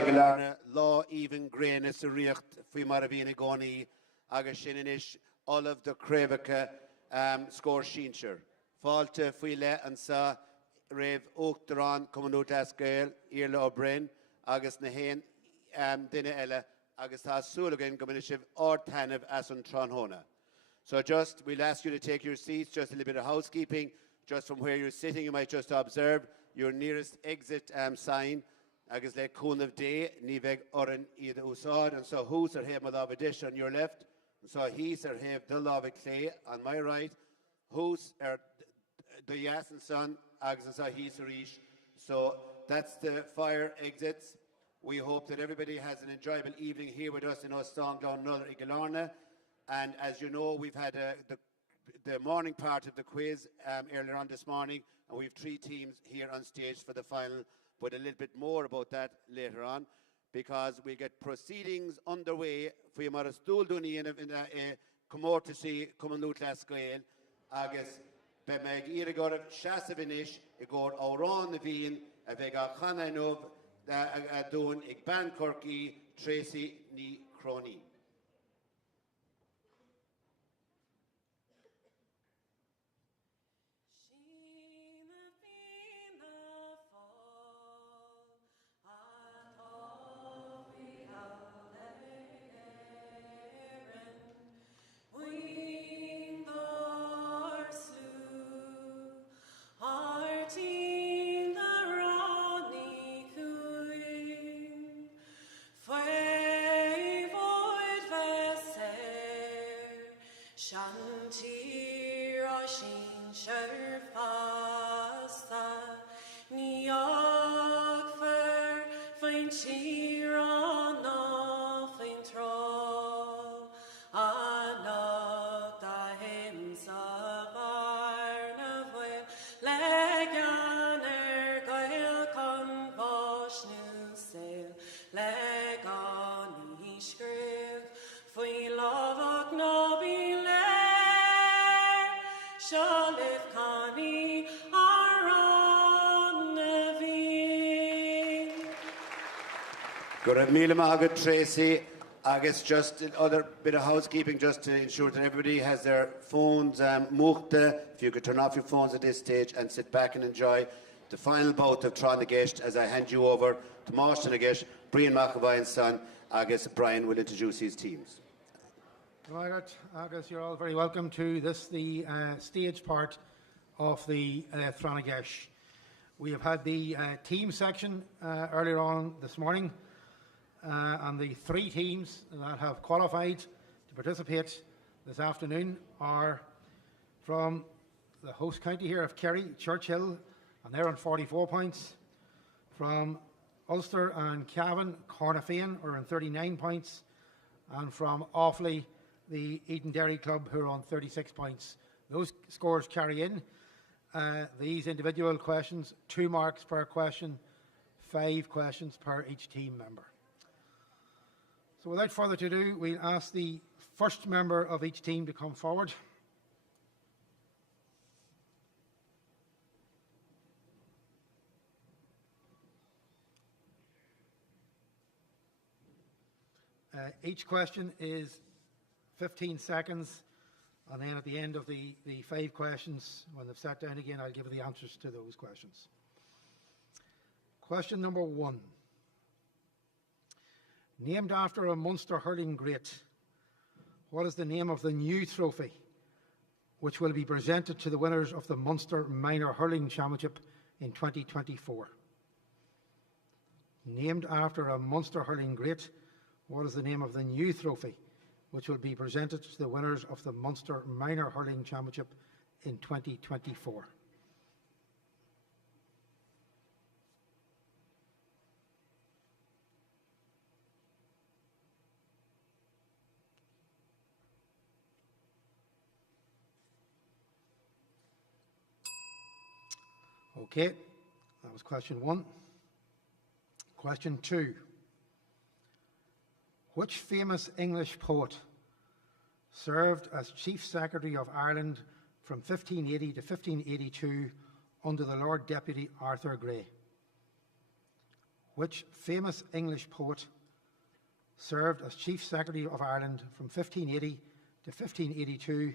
Galarna, law even grayness a riecht, fi marabina goni, agus shininish, all of the Crevica, Scór Sinsear. Falte fuile and sa rev Oakteran, Commonwealth Asgail, Irla O'Brien, agus Nahain, Dina Ella, agus has Sullivan, Gominishiv, or Tanev, Asun Tronhona. So we'll ask you to take your seats, just a little bit of housekeeping. Just from where you're sitting, you might just observe your nearest exit sign. Agus le cún of day, niveg oran either usad, and so who's are have malav dish on your left, and so he's are have the lava clay on my right, who's are the yas and son, agus and so he's rish. So that's the fire exits. We hope that everybody has an enjoyable evening here with us in Ostang down Northern Igalarna. And as you know, we've had the morning part of the quiz earlier on this morning, and we've 3 teams here on stage for the final. But a little bit more about that later on, because we get proceedings underway for you mar stool duni in a commortisi Commonwealth Asgail, agus be meg irigor Shasavinish, igor Auron the Veen, a vega Khananov, a dun ig Ban Corky, Tracy ni Crony. Good meal Margaret Tracy. I guess just another bit of housekeeping just to ensure that everybody has their phones muchte. If you could turn off your phones at this stage and sit back and enjoy the final bout of Tron Nagesh as I hand you over to Tomás Ó, Brian McAvoy and son. I guess Brian will introduce his teams. Margaret, I guess you're all very welcome to this, the stage part of the Tron Nagesh. We have had the team section earlier on this morning. And the 3 teams that have qualified to participate this afternoon are from the host county here of Kerry, Churchill, and they're on 44 points. From Ulster and Cavan, hAiniféin are on 39 points. And from Offaly, the Eden Dairy Club, who are on 36 points. Those scores carry in. These individual questions, 2 marks per question, 5 questions per each team member. So without further ado, we'll ask the first member of each team to come forward. Each question is 15 seconds, and then at the end of the 5 questions, when they've sat down again, I'll give the answers to those questions. Question number 1. Named after a Munster hurling great, what is the name of the new trophy which will be presented to the winners of the Munster Minor Hurling Championship in 2024? Named after a Munster hurling great, what is the name of the new trophy which will be presented to the winners of the Munster Minor Hurling Championship in 2024? Okay, that was question 1. Question 2. Which famous English poet served as Chief Secretary of Ireland from 1580 to 1582 under the Lord Deputy Arthur Grey? which famous English poet served as Chief Secretary of Ireland from 1580 to 1582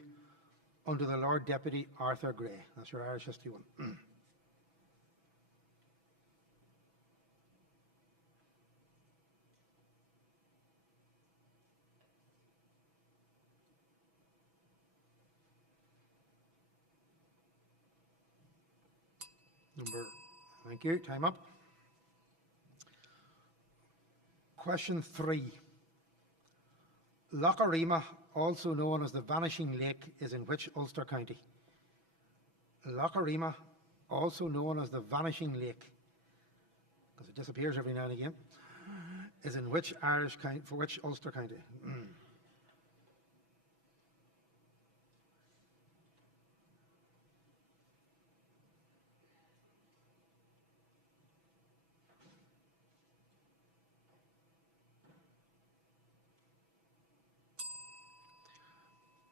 under the Lord Deputy Arthur Gray? That's your Irish history one. Thank you. Time up. Question 3. Loch Arima, also known as the Vanishing Lake, is in which Ulster county? Loch Arima, also known as the Vanishing Lake, because it disappears every now and again, is in which Irish county, for which Ulster county?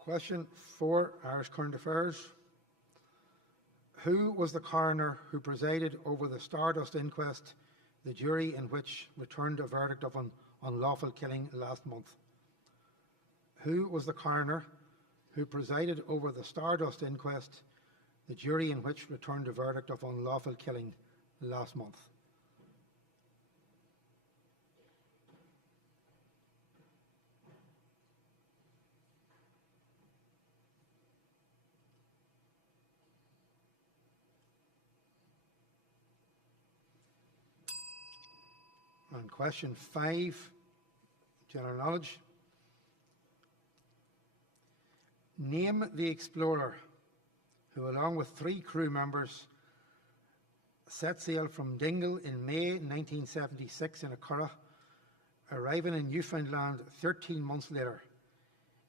Question 4, Irish Current Affairs. Who was the coroner who presided over the Stardust inquest, the jury in which returned a verdict of unlawful killing last month? Who was the coroner who presided over the Stardust inquest, the jury in which returned a verdict of unlawful killing last month? And question 5, general knowledge. Name the explorer who, along with 3 crew members, set sail from Dingle in May 1976 in a curragh, arriving in Newfoundland 13 months later,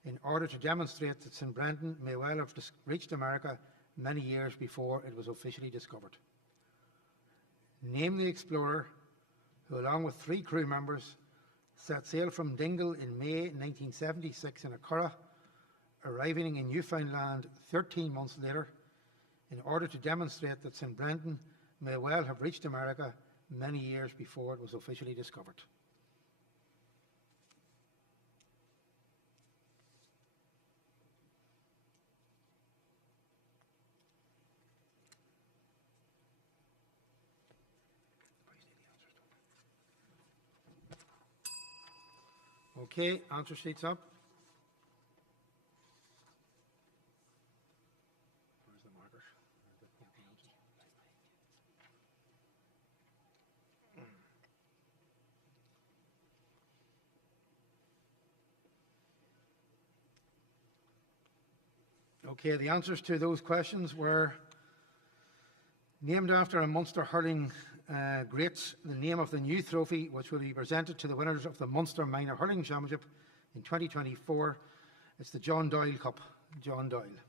in order to demonstrate that St. Brendan may well have reached America many years before it was officially discovered. Name the explorer who, along with 3 crew members, set sail from Dingle in May 1976 in a curragh, arriving in Newfoundland 13 months later, in order to demonstrate that St. Brendan may well have reached America many years before it was officially discovered. Okay, answer sheets up. Where's the marker? Okay, the answers to those questions were named after a Munster hurling greats, the name of the new trophy which will be presented to the winners of the Munster Minor Hurling Championship in 2024. It's the John Doyle Cup. John Doyle.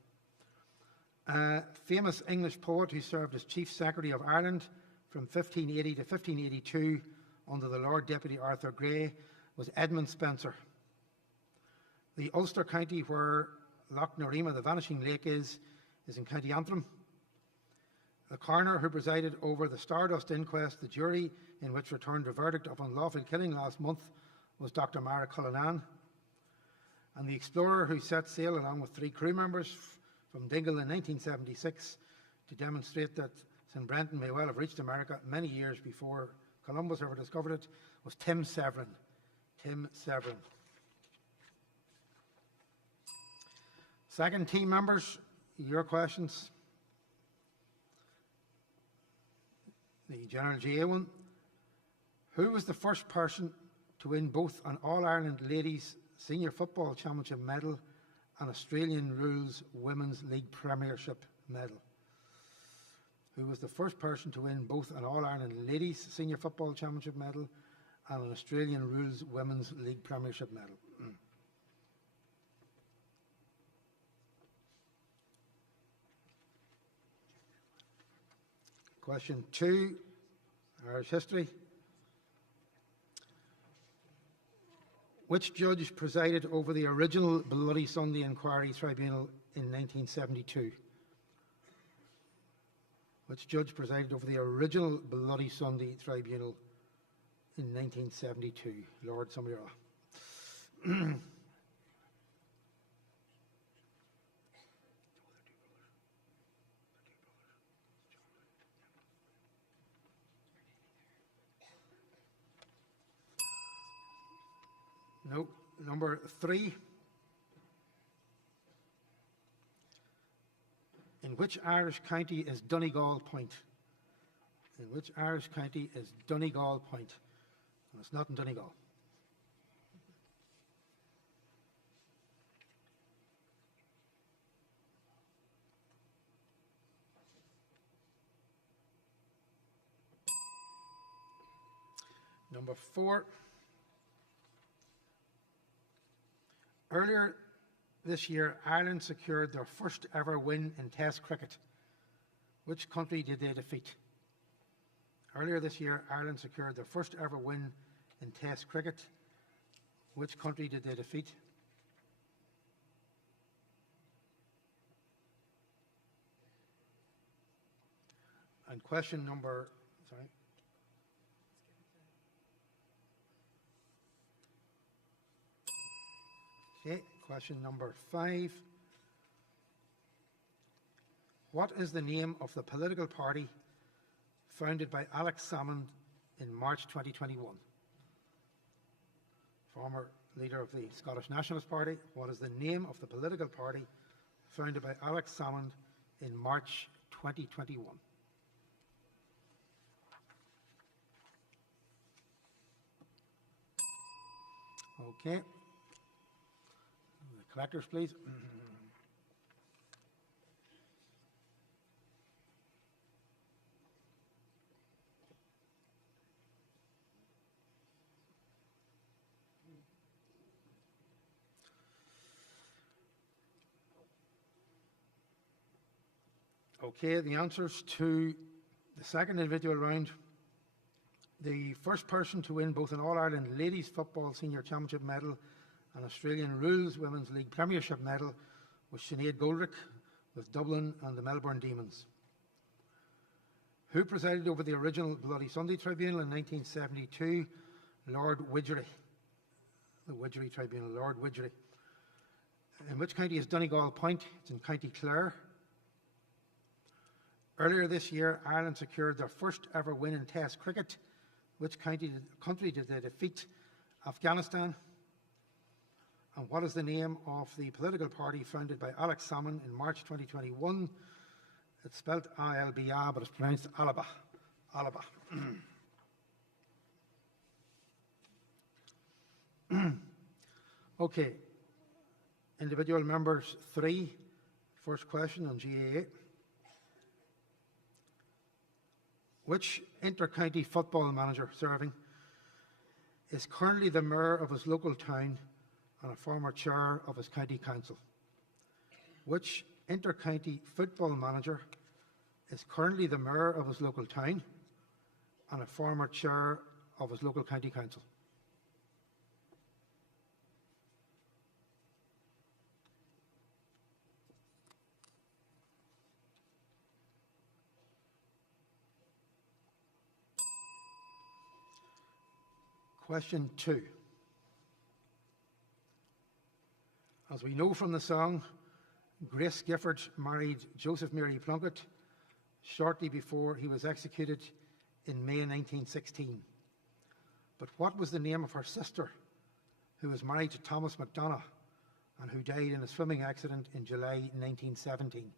Famous English poet who served as Chief Secretary of Ireland from 1580 to 1582 under the Lord Deputy Arthur Gray was Edmund Spenser. The Ulster county where Loch Narima, the Vanishing Lake, is in County Antrim. The coroner who presided over the Stardust inquest, the jury in which returned a verdict of unlawful killing last month, was Dr. Mara Cullinan. And the explorer who set sail along with 3 crew members from Dingle in 1976 to demonstrate that St. Brendan may well have reached America many years before Columbus ever discovered it was Tim Severin. Tim Severin. Second team members, your questions. The General GA one. Who was the first person to win both an All-Ireland Ladies Senior Football Championship medal and Australian Rules Women's League Premiership medal? Who was the first person to win both an All-Ireland Ladies Senior Football Championship medal and an Australian Rules Women's League Premiership medal? Question 2, Irish history. Which judge presided over the original Bloody Sunday Inquiry Tribunal in 1972? Which judge presided over the original Bloody Sunday Tribunal in 1972? Lord Somira. No. Number 3. In which Irish county is Donegal Point? In which Irish county is Donegal Point? And it's not in Donegal. Number 4. Earlier this year, Ireland secured their first ever win in Test cricket. Which country did they defeat? Earlier this year, Ireland secured their first ever win in Test cricket. Which country did they defeat? And question number, Okay, question number 5. What is the name of the political party founded by Alex Salmond in March 2021? Former leader of the Scottish Nationalist Party. What is the name of the political party founded by Alex Salmond in March 2021? Okay. The collectors, please. Okay, the answers to the second individual round. The first person to win both an All-Ireland Ladies Football Senior Championship medal and Australian Rules Women's League Premiership medal was Sinead Goldrick with Dublin and the Melbourne Demons. Who presided over the original Bloody Sunday Tribunal in 1972? Lord Widgery. The Widgery Tribunal, Lord Widgery. In which county is Donegal Point? It's in County Clare. Earlier this year, Ireland secured their first ever win in Test cricket. Which country did they defeat? Afghanistan. And what is the name of the political party founded by Alex Salmond in March 2021? It's spelled I-L-B-A, but it's pronounced Alaba. Alaba. Okay. Individual members 3. First question on GAA. Which inter-county football manager serving is currently the mayor of his local town and a former chair of his county council? Which inter-county football manager is currently the mayor of his local town and a former chair of his local county council? Question 2. As we know from the song, Grace Gifford married Joseph Mary Plunkett shortly before he was executed in May 1916. But what was the name of her sister, who was married to Thomas MacDonagh and who died in a swimming accident in July 1917?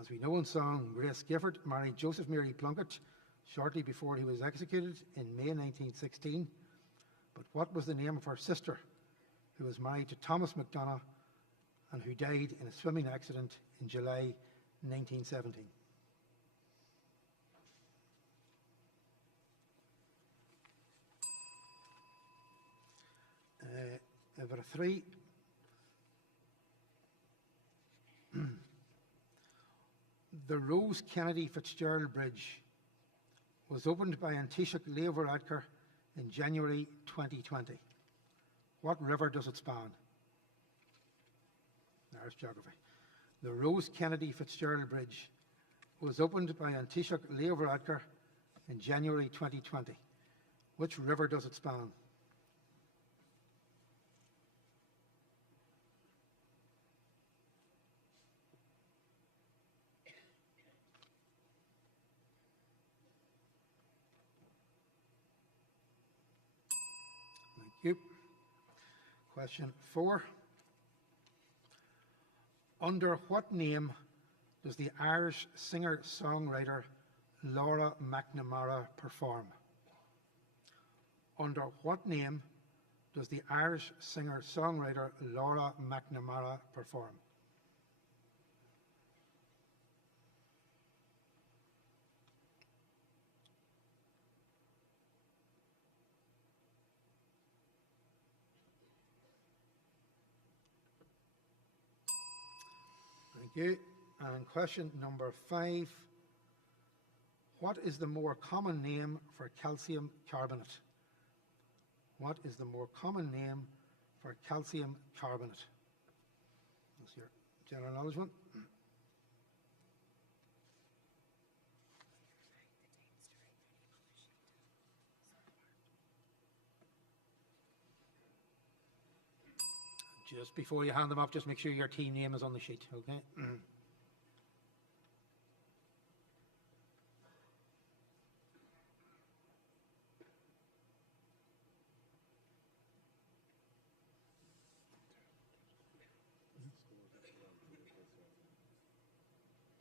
As we know in song, Grace Gifford married Joseph Mary Plunkett shortly before he was executed in May 1916. But what was the name of her sister, who was married to Thomas MacDonagh and who died in a swimming accident in July 1917? Number 3. The Rose Kennedy Fitzgerald Bridge was opened by an Taoiseach Leo Varadkar in January 2020. What river does it span? Irish geography. The Rose Kennedy Fitzgerald Bridge was opened by an Taoiseach Leo Varadkar in January 2020. Which river does it span? Thank you. Question 4. Under what name does the Irish singer-songwriter Laura McNamara perform? Under what name does the Irish singer-songwriter Laura McNamara perform? Thank you. And question number 5. What is the more common name for calcium carbonate? What is the more common name for calcium carbonate? That's your general knowledge one. Just before you hand them up, just make sure your team name is on the sheet, okay? Did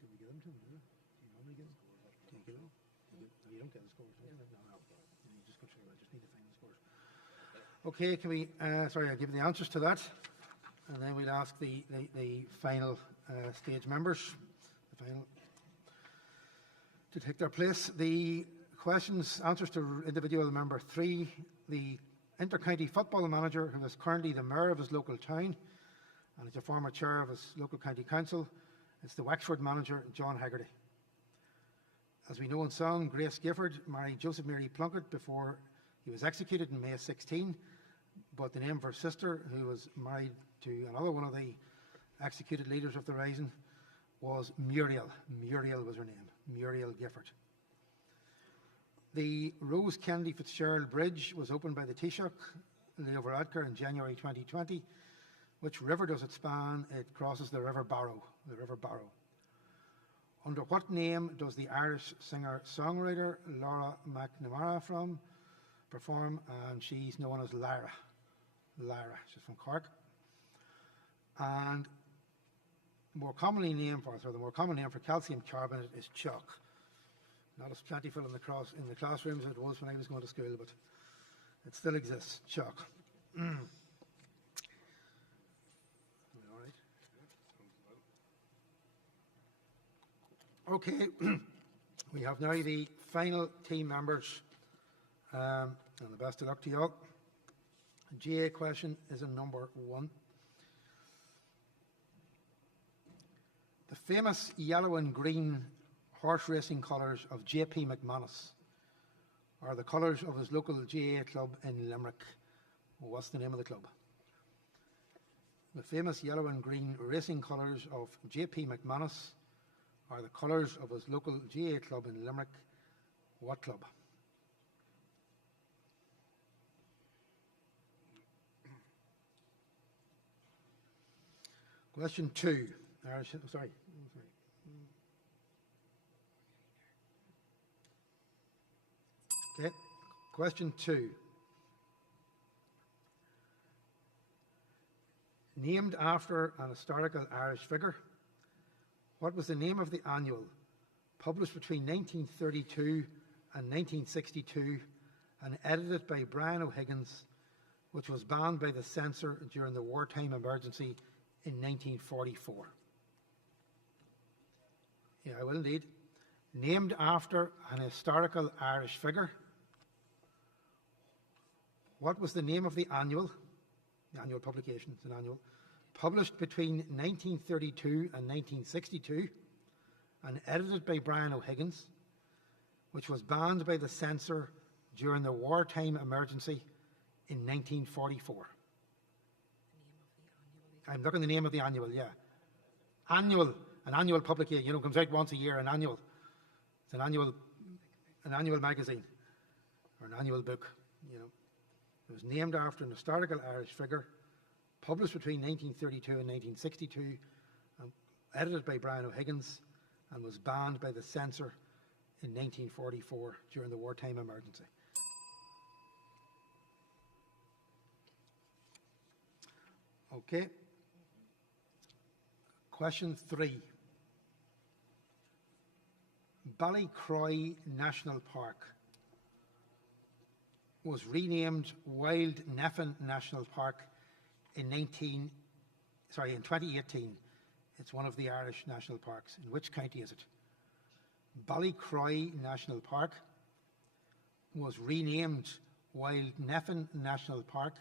we get them to him? Do you normally get them? Do you get them? You don't get the scores, do you? No. You just go through. I just need to find the scores. Okay, can we, sorry, I'll give you the answers to that. And then we'll ask the final stage members to take their place. The questions, answers to individual member 3, the inter-county football manager who is currently the mayor of his local town and is a former chair of his local county council. It's the Wexford manager, John Haggerty. As we know in song, Grace Gifford married Joseph Mary Plunkett before he was executed in May 16, but the name of her sister, who was married to another one of the executed leaders of the Rising, was Muriel. Muriel was her name, Muriel Gifford. The Rose Kennedy Fitzgerald Bridge was opened by the Taoiseach, Leo Varadkar, in January 2020. Which river does it span? It crosses the River Barrow. Under what name does the Irish singer-songwriter Laura McNamara perform? And she's known as Lyra. She's from Cork. And the more common name for calcium carbonate is chalk. Not as plentiful in the classrooms as it was when I was going to school, but it still exists. Chalk. Okay, we have now the final team members, and the best of luck to you all. GA question is in number 1. The famous yellow and green horse racing colours of JP McManus are the colours of his local GA club in Limerick. What's the name of the club? The famous yellow and green racing colours of JP McManus are the colours of his local GA club in Limerick. What club? Question 2. Sorry. Okay. Question 2. Named after an historical Irish figure, what was the name of the annual published between 1932 and 1962 and edited by Brian O'Higgins, which was banned by the censor during the wartime emergency in 1944? Yeah, I will indeed. Named after an historical Irish figure, what was the name of the annual publication, it's an annual, published between 1932 and 1962 and edited by Brian O'Higgins, which was banned by the censor during the wartime emergency in 1944. I'm looking at the name of the annual, yeah. An annual publication, comes out once a year, an annual. It's an an annual magazine or an annual book, you know. It was named after an historical Irish figure, published between 1932 and 1962, edited by Brian O'Higgins, and was banned by the censor in 1944 during the wartime emergency. Okay. Question 3. Ballycroy National Park was renamed Wild Neffin National Park in 2018. It's one of the Irish national parks. In which county is it? Ballycroy National Park was renamed Wild Neffin National Park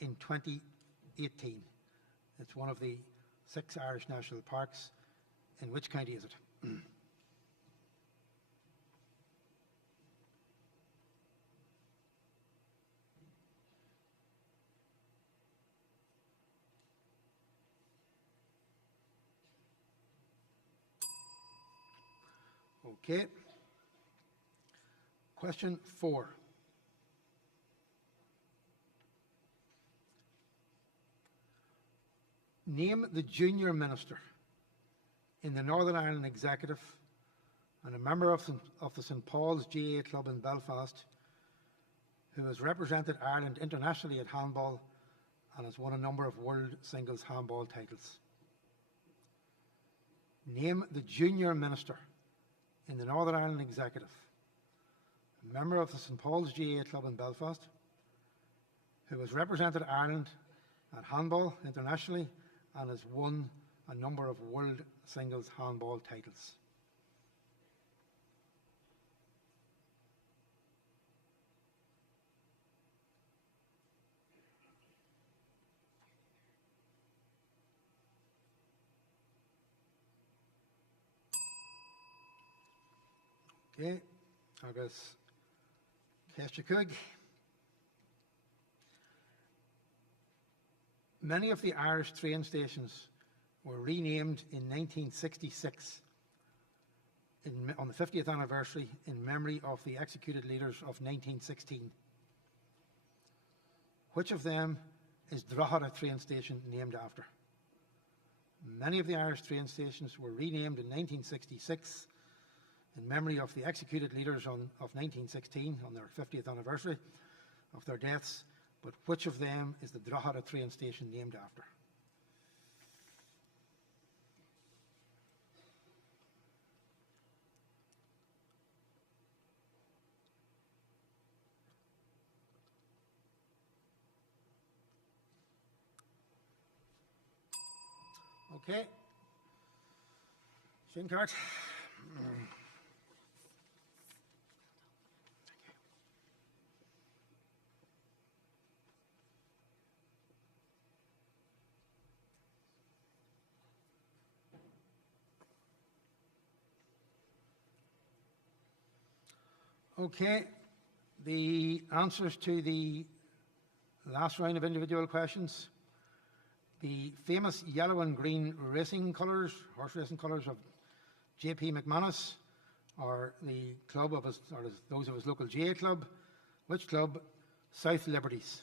in 2018. It's one of the 6 Irish national parks. In which county is it? Okay. Question 4. Name the junior minister in the Northern Ireland Executive and a member of the St Paul's GAA Club in Belfast who has represented Ireland internationally at handball and has won a number of world singles handball titles. Name the junior minister in the Northern Ireland Executive, a member of the St Paul's GAA Club in Belfast, who has represented Ireland at handball internationally and has won a number of world singles handball titles. Okay, agus Ceiste Cúig. Many of the Irish train stations were renamed in 1966 on the 50th anniversary in memory of the executed leaders of 1916. Which of them is Drogheda train station named after? Many of the Irish train stations were renamed in 1966 in memory of the executed leaders of 1916 on their 50th anniversary of their deaths, but which of them is the Drogheda train station named after? Okay. Shin card. Okay, the answers to the last round of individual questions. The famous yellow and green racing colours, horse racing colours of J.P. McManus, are the club of his, or those of his local GA club. Which club? South Liberties.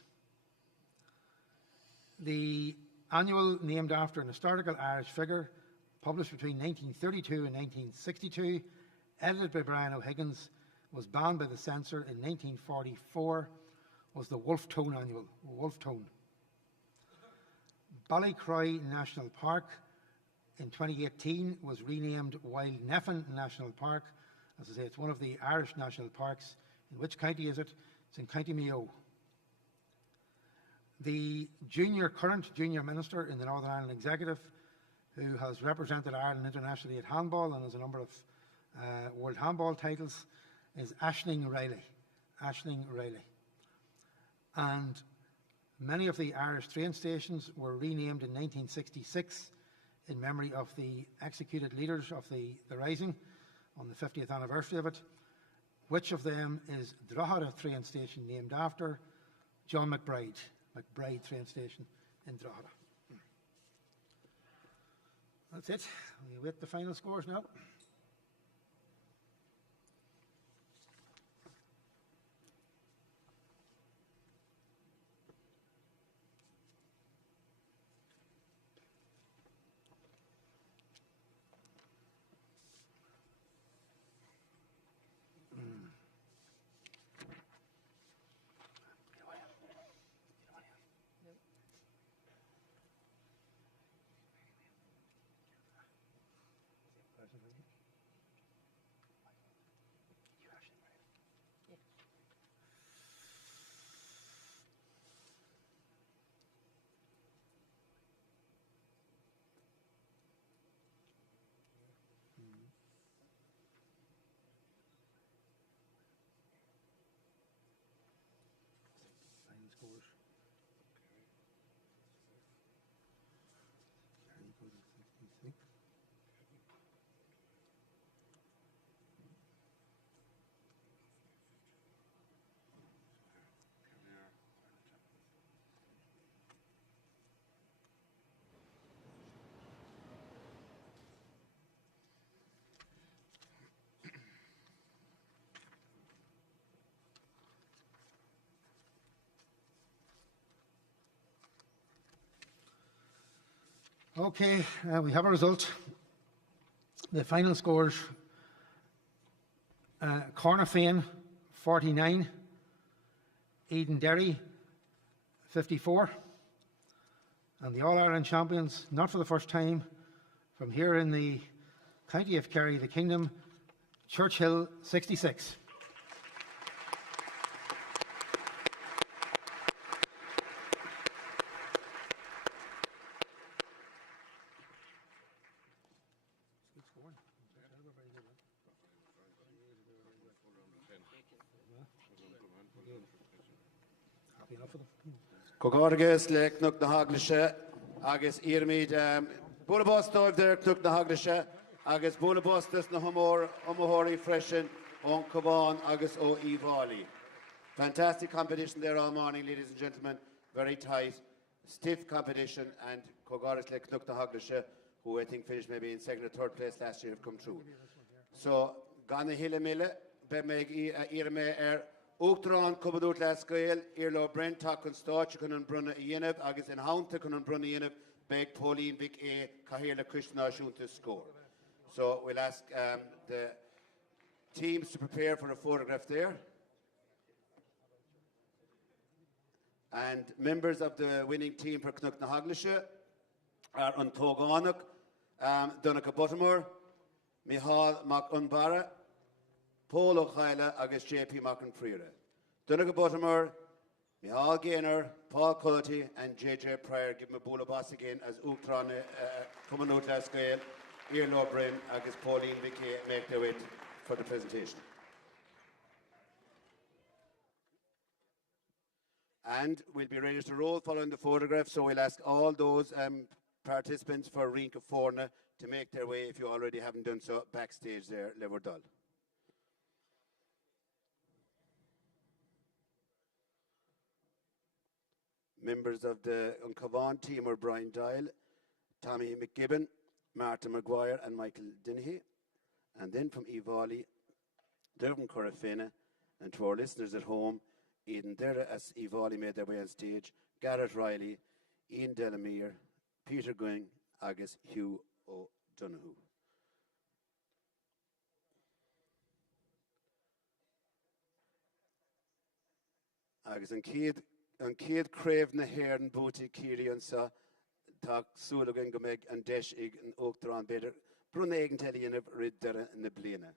The annual named after an historical Irish figure, published between 1932 and 1962, edited by Brian O'Higgins, was banned by the censor in 1944, was the Wolf Tone annual. Wolf Tone. Ballycroy National Park in 2018 was renamed Wild Neffin National Park. As I say, it's one of the Irish national parks. In which county is it? It's in County Mayo. The current junior minister in the Northern Ireland Executive, who has represented Ireland internationally at handball and has a number of world handball titles, is Aisling Riley. Aisling Riley. And many of the Irish train stations were renamed in 1966 in memory of the executed leaders of the Rising on the 50th anniversary of it. Which of them is Drogheda train station named after? John McBride. McBride train station in Drogheda. That's it. We await the final scores now. Okay, we have a result. The final scores: Cornafin 49, Eden Derry 54, and the All-Ireland champions, not for the first time, from here in the county of Kerry, the Kingdom, Churchill 66. Cogorgus le Cnuk na Haglisha, agus Irmid Bulabostovh there Cnuk na Haglisha, agus Bulabostus na Homahori Freshen, on Cavan, agus O Ivali. Fantastic competition there all morning, ladies and gentlemen. Very tight, stiff competition, and Cogorgus le Cnuk na Haglisha, who I think finished maybe in second or third place last year, have come through. So, Gana Hille Mille, Bemeg Irme Uachtarán cubadút le Scéil, Irlo Brent Takun Stáitse Kunan Brunna Ianab, agus in Haunta Kunan Brunna Ianab, Beg Pauline Vic A. Cahirla Krishna Shunta score. So we'll ask the teams to prepare for a photograph there. And members of the winning team for Cnuk na Haglisha are Untoganuk, Donica Buttermore, Mihal Mac Unbara, Paul O'Chaila agus JP Macron Freire. Donegal Buttermore, Mihal Gaynor, Paul Cullity and JJ Pryor give me a bula boss again as Uachtarán coming out last Scéil, Irlo Brim agus Pauline Vicky make their way for the presentation. And we'll be ready to roll following the photograph, so we'll ask all those participants for Rinca Forna to make their way, if you already haven't done so, backstage there, Leverdal. Members of the Cavan team are Brian Dial, Tommy McGibbon, Martha Maguire and Michael Dennehy. And then from Ivali, Dervin Corafina, and to our listeners at home, Eden Dera as Ivali made their way on stage, Garrett Riley, Ian Delamere, Peter Gwing, agus Hugh O'Donoghue. Agus an céad craobh na hÉireann bútaí Ciarraí ansa tá súlagan go mbeidh an deis ag an Uachtarán beidir brunna éigeantá dhéanamh rid deireadh na bliana.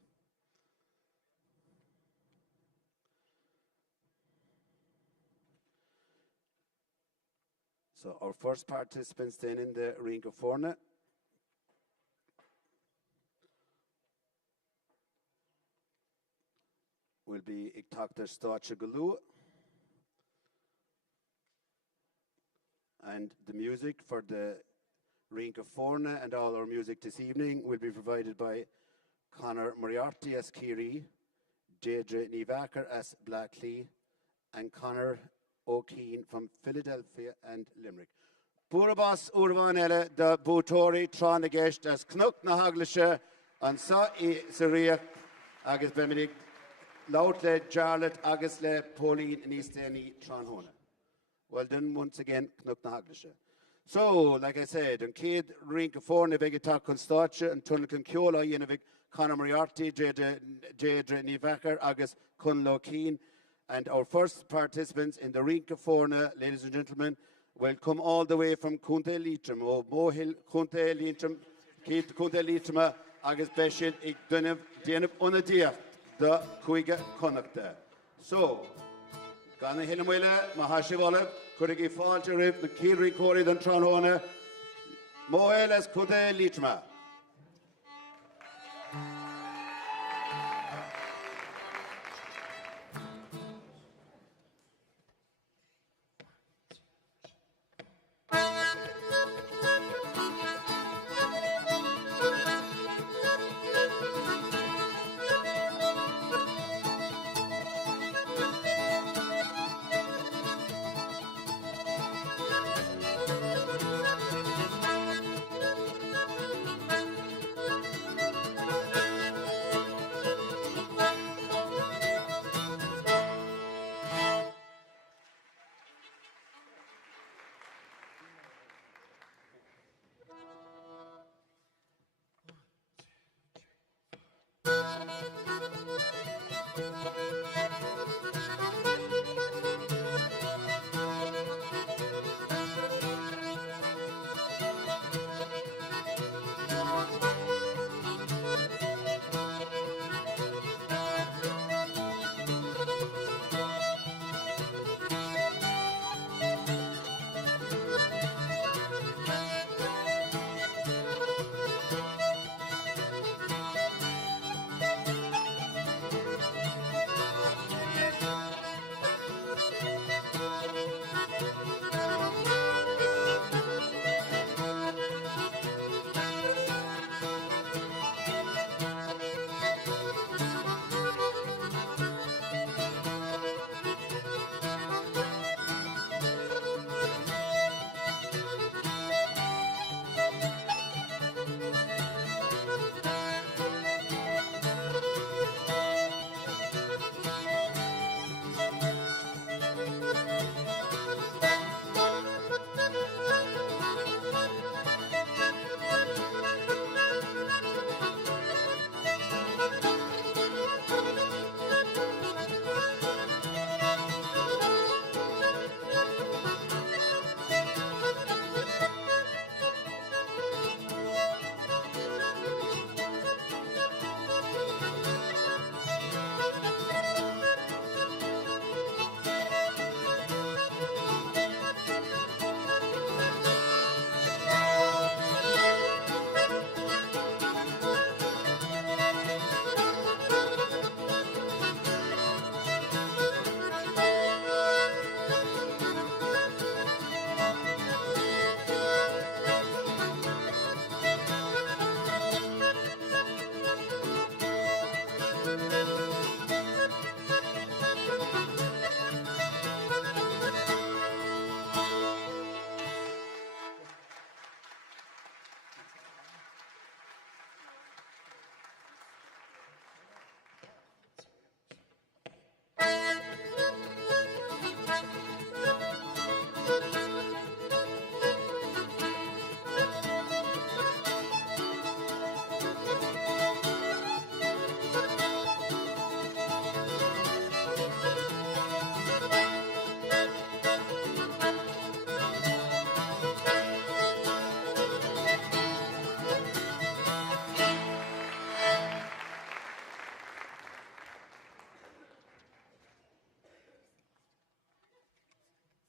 So our first participants then in the Rinca Forna will be Dr. Stáitse Galú. And the music for the Rinca Forna and all our music this evening will be provided by Conor Moriarty as Ciarraí, Deirdre Nivacker as Blackley, and Conor O'Keane from Philadelphia and Limerick. Burabas Urvanella, the Bútóirí Tránageist as Cnuk na Haglisha, and Sa Saria, agus Beminic, Loutle, Jarlath, agus le Pauline and Easteni Tranhona. Well done once again, Cnuk na Haglisha. So, like I said, an céad Rinca Forna bheith atá chun Stáitse an Tunnelcan Ceola dhéanamh Conor Moriarty, Deirdre Nivacker, agus Conor O'Keane. And our first participants in the Rinca Forna, ladies and gentlemen, will come all the way from Cúnta Leitrim, o Mohill Cúnta Leitrim, Céad Cúnta Leitrim, agus Beshil ag déanamh una díocht de Chuige Connachta. So, Gana Hinamwile, Mahashivalib, Kurigi Falter Rib, the Ciarraí Cóirí don Tranhona, Mohill as Cúnta Leitrim.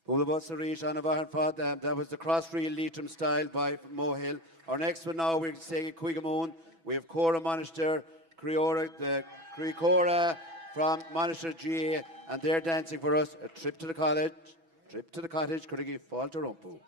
Hulabus Arish on a that was the cross reel Leitrim style by Mohill. Our next one now, we're saying Quigamoon. We have Cora Monaster, Cora from Monaster GA, and they're dancing for us a trip to the cottage. Trip to the cottage, Corrigi Falter Rumpu.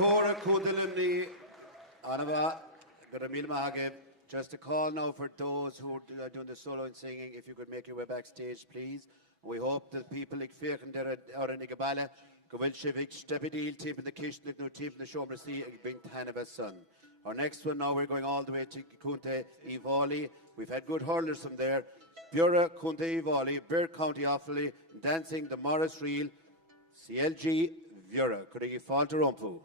Cora Kudalumni Anava Good Emil Mahagib. Just a call now for those who are doing the solo and singing, if you could make your way backstage, please. We hope that people like Fechen there are in Igabala, Gawil Shivik, Stepidil, tip in the Kishnik, no tip in the Shomersi, being Tanava's son. Our next one now, we're going all the way to Kunte Ivali. We've had good hurlers from there. Bura, Kunte Ivali, Bear County Offaly, dancing the Morris Reel, CLG Bura. Could you fall to Rumpu?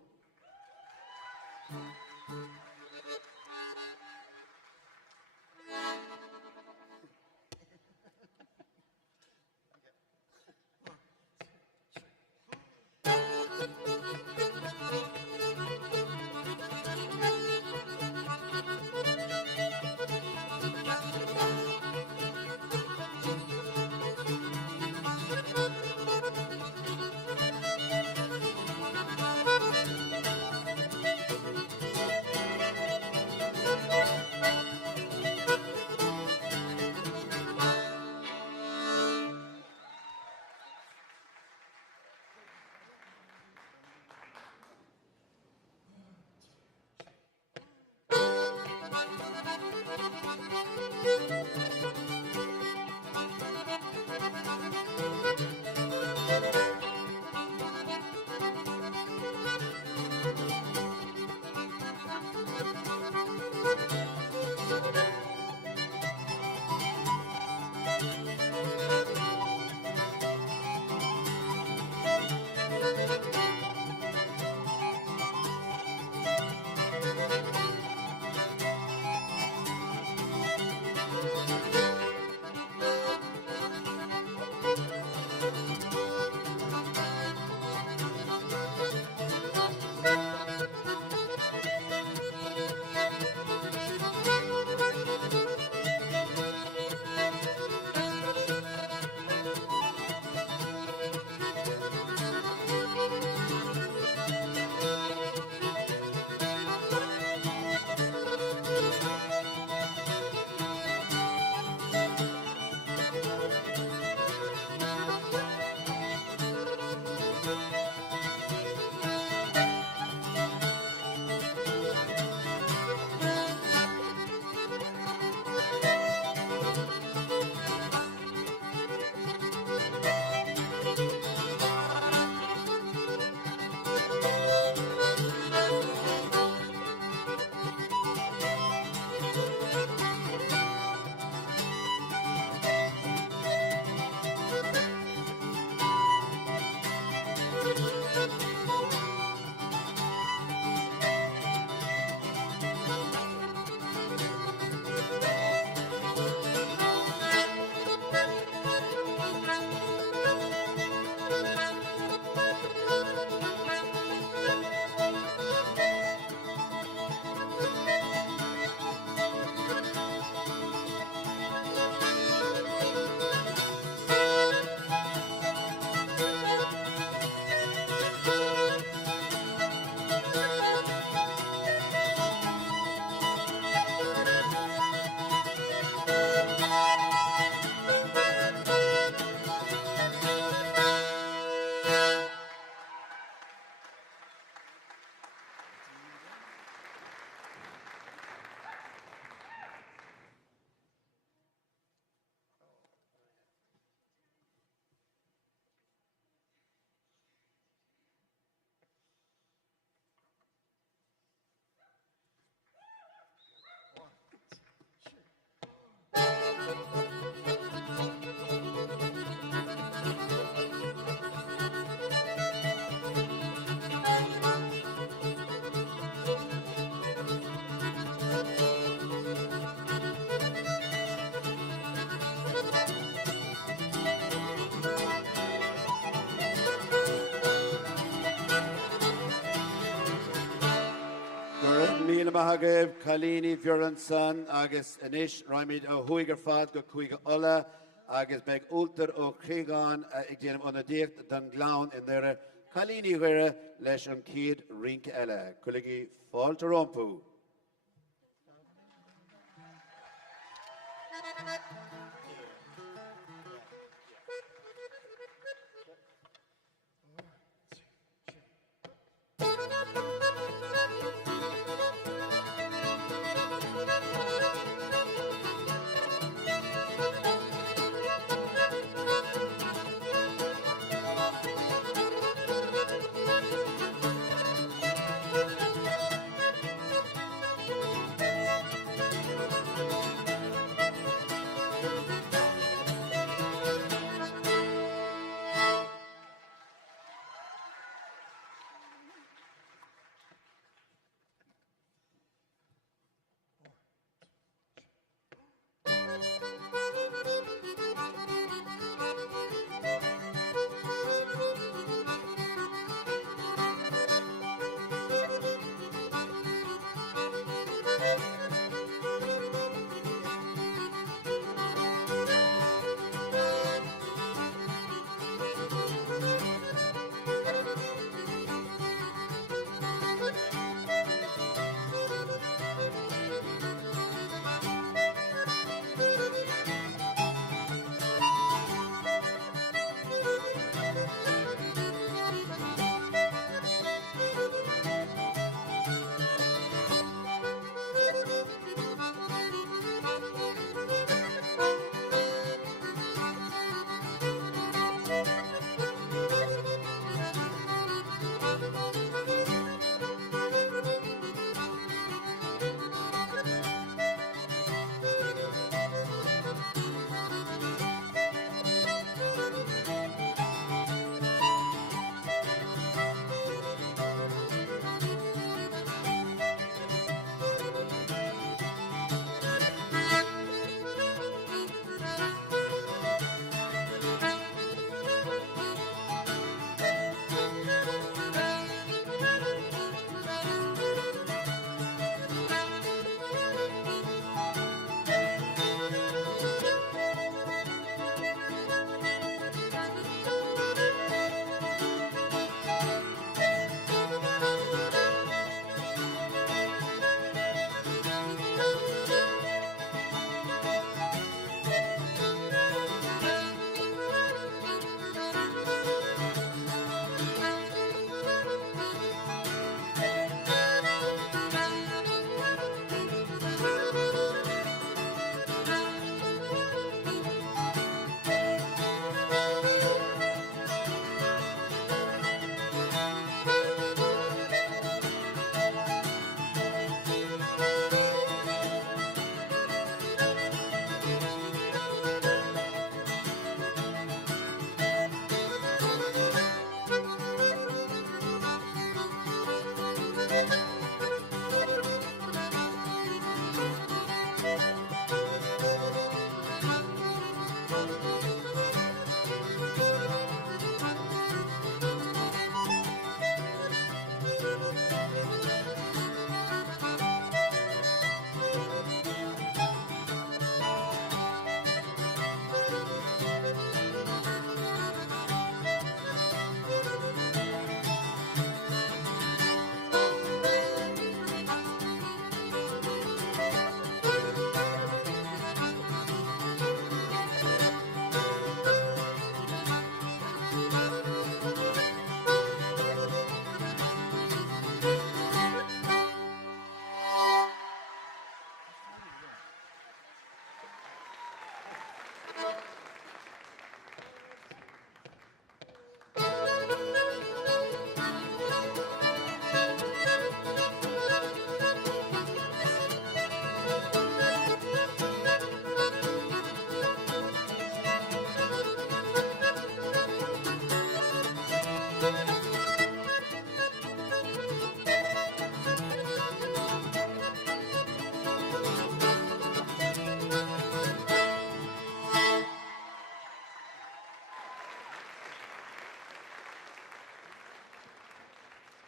Míle maithagibh Chalíní Bheorann san agus inis roimid ó thuigar fad go chuige ola agus beag últar ó Chéagán ag déanam óna díocht don glán in theire Chalíní ghuire leis an cíad rink eile. Cuiligi fáilte rompú.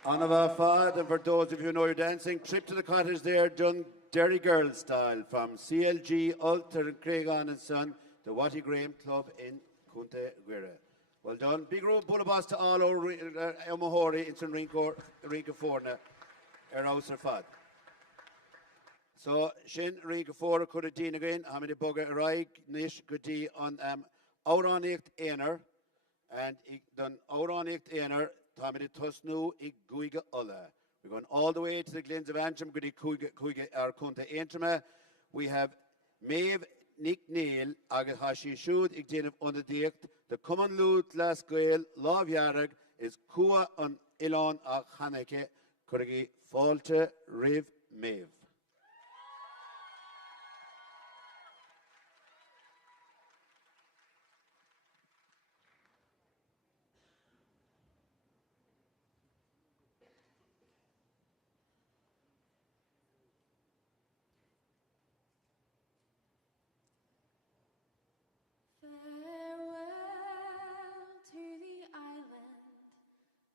On of our fad, and for those of you who know your dancing, trip to the cottage there, done Derry Girl style, from CLG, Ulster and Craigán and Son, the Watty Graham Club in Cunta Guira. Well done. Big road bullabas to all over Mahori in San Rinca Forna, House fad. So, Shin Rinca Forna could have deen again, how many bugger Raig, Nish, Goody on Auronicht Einer, and done Auronicht Einer. Tommy Tusnu ig Guiga Ulla. We're going all the way to the Glens of Antrim, Goody Kuiga or Kunta Intrama. We have Maeve Nick Neil, Agahashi Shud, Igdin of Underdicht. The common loot last Gael, Love Yarag, is Kua on Ilon Ach Haneke, Kurigi Falte Riv Maeve. Farewell to the island,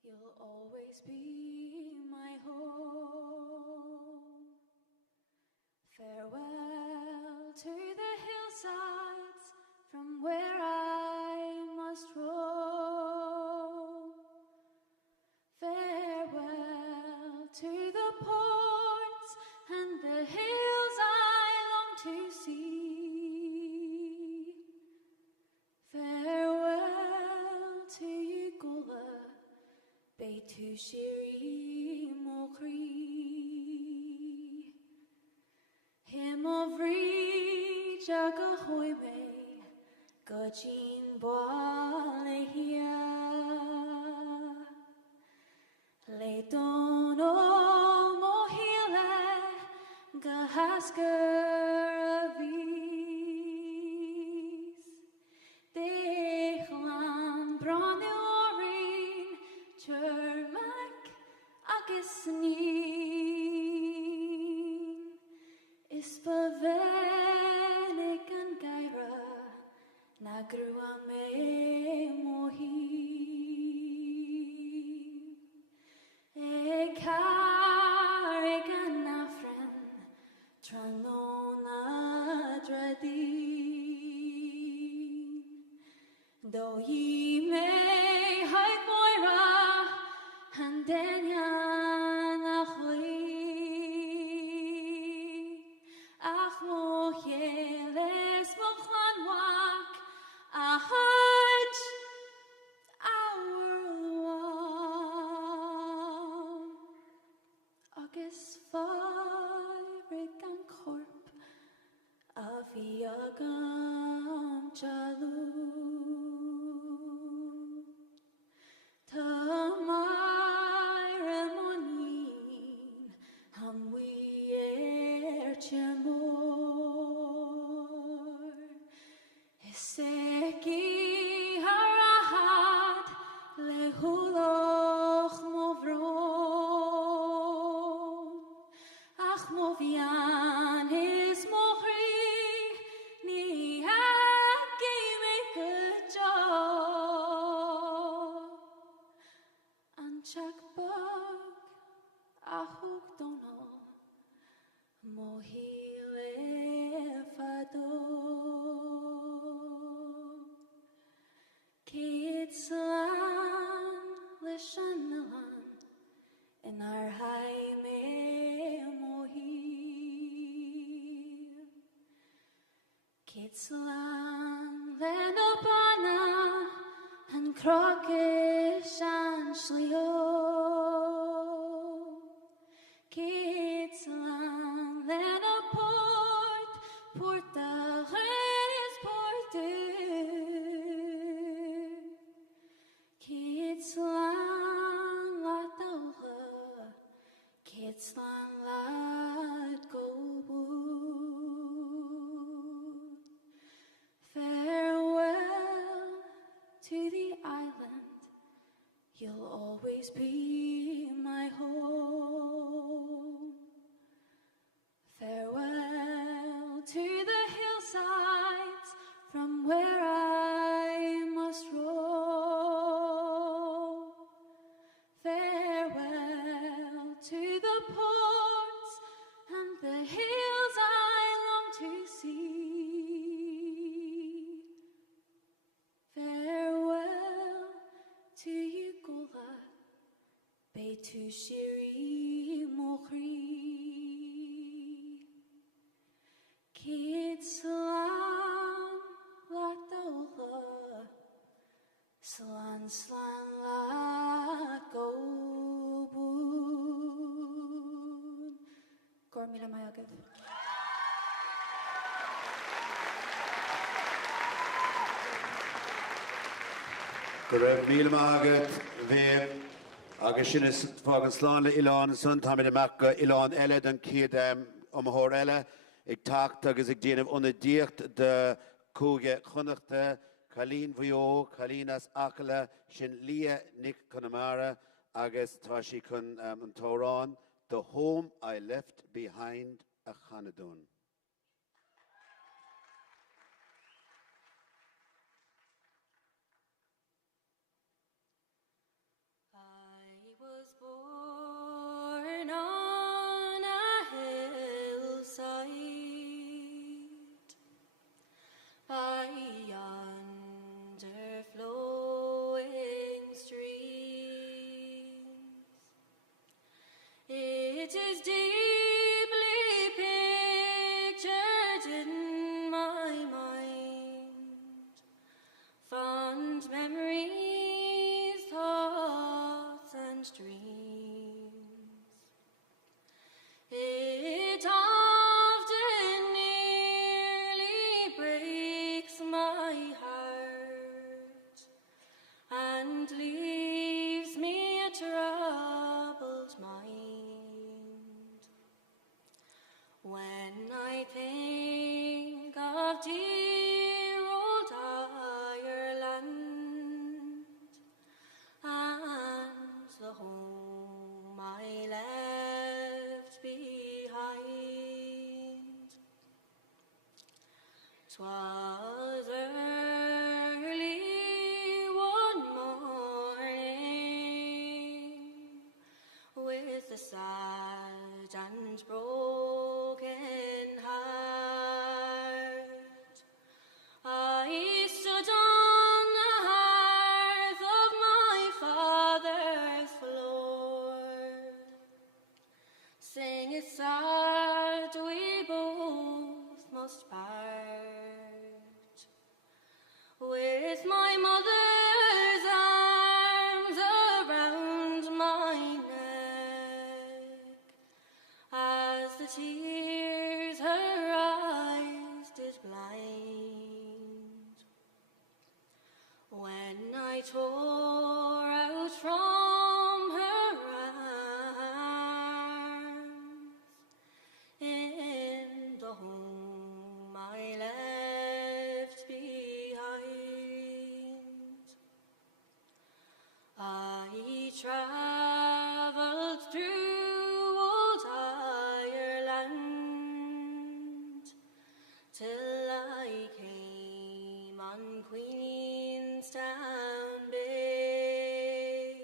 you'll always be my home. Farewell to the hillsides from where I must roam. Farewell to the ports and the hills I long to see. Farewell to you, Gola, Babhtaí Ceannais. Him of reach a go hoime, go jean boile here. Lay down all mohile, go hasker of ease. Dechlan bron orin, Chermac agus neen. Ispavenik and Gaira, na grua me mohi. Ekarig and Nafren, Tranona Dradeen. Though ye may hide Moira, and Denyan Achli. Ach mocheles mochlanwak, ahaj our Agus fairig and corp, aviagam jalu. Tamara monin, ham we Chemor. Seki harahad lehuloch movron. Ach movian is mohri ni haki make a job. Anchak bug ahuk donal mohile fado. Kidslan lishanalan in our high mohil. Kidslan lenopana and crokish and shlio. Kidslan lenoport, porta is portu. Kidslan lat dolha, Kidslan lat gobu. Farewell to the island, you'll always be my home. Farewell to the hillsides from where I must roam. Farewell to the ports and the hills I long to see. Farewell to you, Gola, Babhtaí Ceannais. Kidslan lat dolha, slan slan lat gobun. Gormila mayagad. Go raibh míle mágad bheith agus sin is fágan sláán le Oileán san tá mé amach go Oileán eile den céad amthóir eile ag teacht agus ag déanamh ionad díocht de cúige chunachta Cailín Bhío, Cailínas Acala sin lia Nick Connemara agus tá sí chun an tórán The Home I Left Behind a Chanadún. it's sad we both must part. With my mother's arms around my neck, as the tears her eyes did blind, when I tore out from her arms in the home I left behind. I travelled through old Ireland till I came on Queenstown Bay.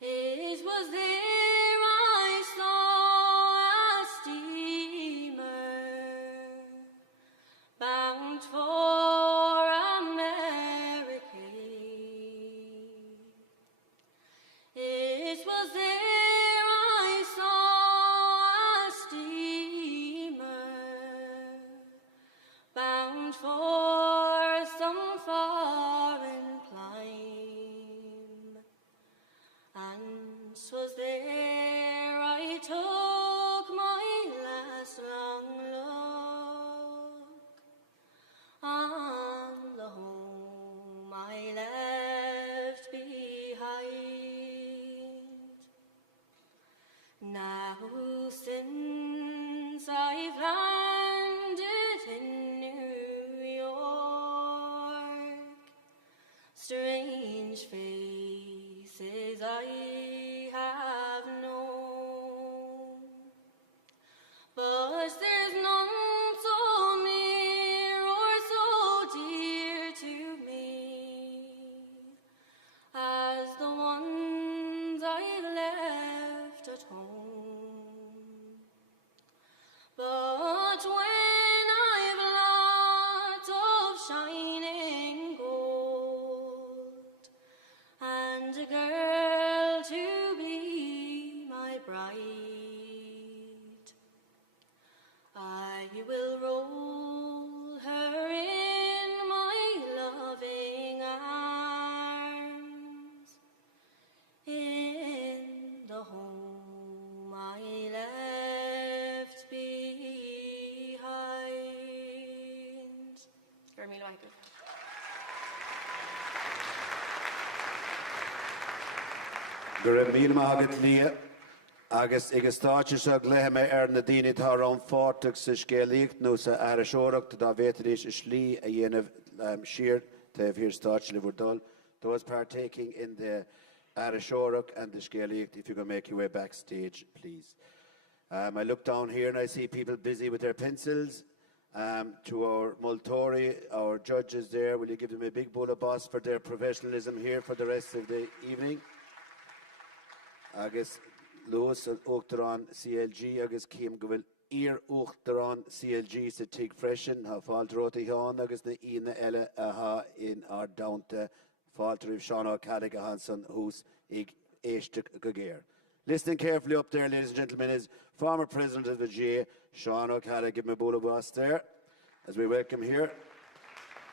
It was there I saw a steamer bound for America. It was there I saw a steamer bound for some foreign clime, and 'twas there I took my last long look on the home I left behind. Now since I've landed in New York, strange faces I have known, but there's none so near or so dear to me as the ones I've left at home. But when I've lots of shining gold and a girl to be my bride, I will roll her in my loving arms in the home I left behind. Gurmí Michael. Gur míl mágad lia, agus ag státe se gléime na daoine tá rán fáteach sa Scéalaíocht nó sa Airseoireacht dá bhétaréis is slí a dhéanamh siar taobh hír státe le bhurdal. Those partaking in the Airseoireacht and the Scéalaíocht, if you can make your way backstage, please. I look down here and I see people busy with their pencils. To our Multori, our judges there, will you give them a big bull of boss for their professionalism here for the rest of the evening? Agus Lewis Uchtaran CLG, agus Kim Gavil Ear Uchtaran CLG, sa tig freshen, ha faltroti han, agus na ina ella aha in our down to faltrif Shana Cadiga Hanson, who's ig eishtik gagir. Listening carefully up there, ladies and gentlemen, is former president of the GA, Sean O'Callaghan. Give him a bowl of us there as we welcome here.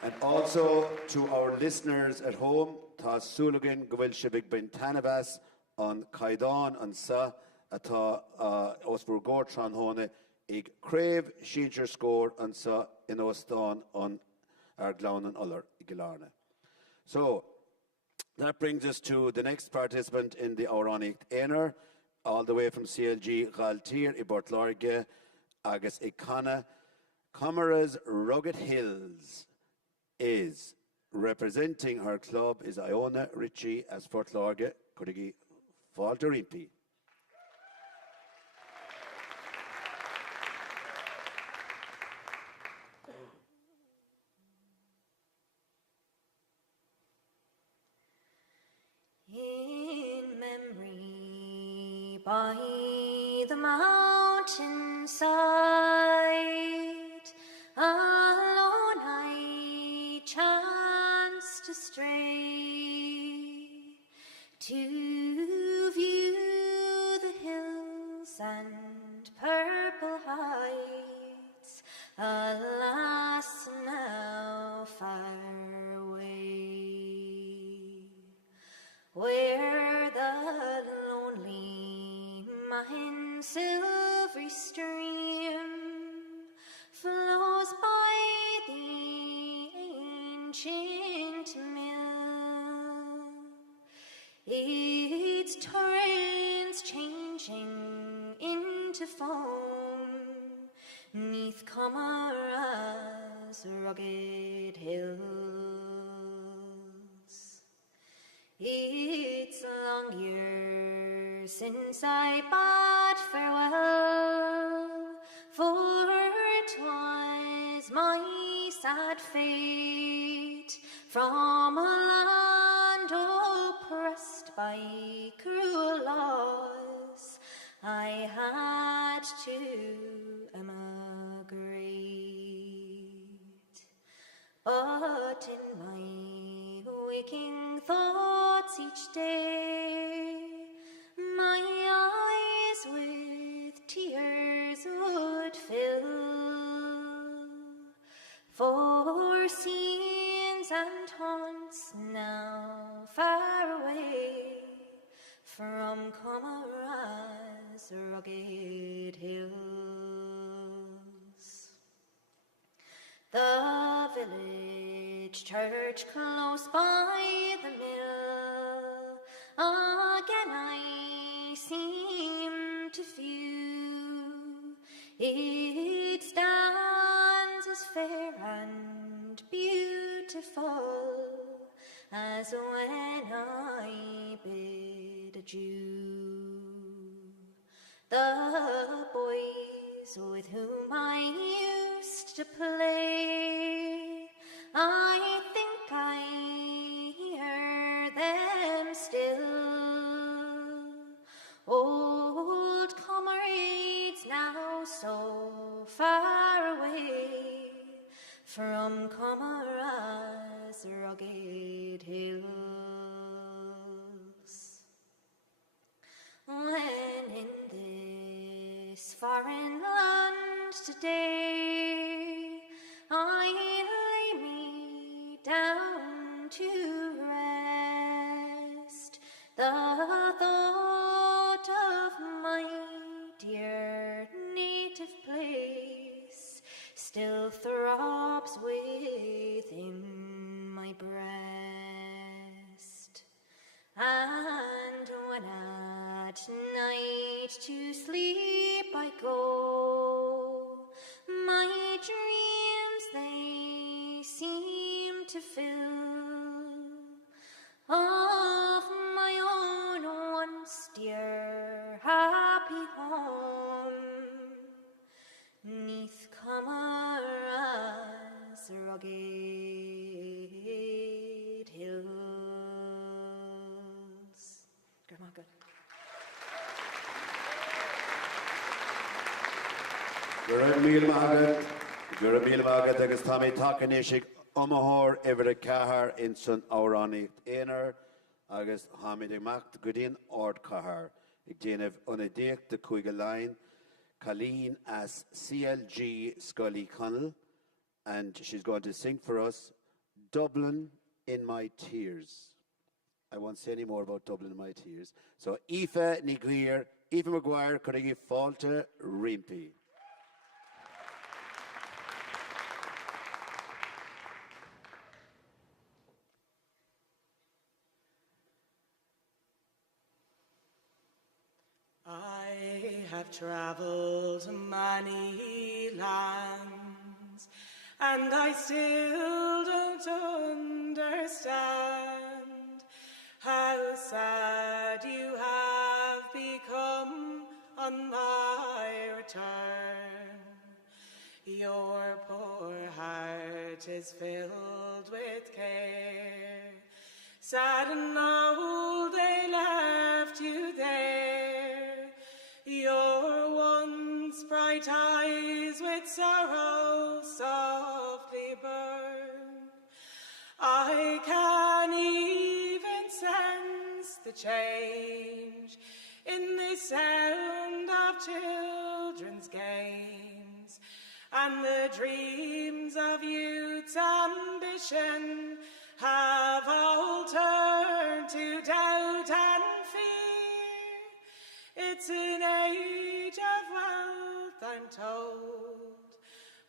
And also to our listeners at home, Tá Súlagan Gavil Shibig Ben Tanabas on Kaidan on Sa, Ata Osbur Gortran Hone, Ig Crave Sinsir Scór on Sa in Ostan on Ardglaun and Uller Gilarna. So, that brings us to the next participant in the hÉireann, all the way from CLG Galtir, I Bortlarge, Agus Ikana. Comera's Rugged Hills is representing her club is Iona Ritchie as Fortlarge, Kurigi Falterimpi. In memory by the mountainside, alone I chanced to stray, to view the hills and purple heights, alas, now far away, where the lonely Mahin silvery stream flows by the ancient mill, its torrents changing into foam neath Comara's rugged hills. It's long years since I bade farewell, for 'twas my sad fate from a land oppressed by cruel laws I had to emigrate. But in my waking thoughts each day, my eyes with tears would fill, for scenes and haunts now far away from Comara's rugged hills. The village church close by the mill, again I seem to view. It stands as fair and beautiful as when I bid adieu. The boys with whom I used to play, I think I hear them still. Old comrades now so far away from Comara's rugged hills. When in this foreign land today I lay me down to rest, the thought of my dear native place still throbs within my breast. And when at night to sleep I go, my dreams they seem to fill of my own once dear happy home neath Comara's rugged hills. Good. Gur míl mágad agus tá mé tacanéisiigh amthór ibre cethar in san áránaíocht éonar agus háid imeacht go dtíon ord cethar ag déanamh ina déach de chuige láin Colleen as CLG Scully Connell, and she's going to sing for us Dublin in My Tears. I won't say any more about Dublin in My Tears. So Aoife Niguir, Aoife Maguire, could I give Fáilte Rimpy. I have traveled many lands, and I still don't understand how sad you have become on my return. Your poor heart is filled with care, sad and old they left you there. Your once bright eyes with sorrow softly burn. I can even sense the change in the sound of of children's games, and the dreams of youth's ambition have all turned to doubt and fear. It's an age of wealth, I'm told,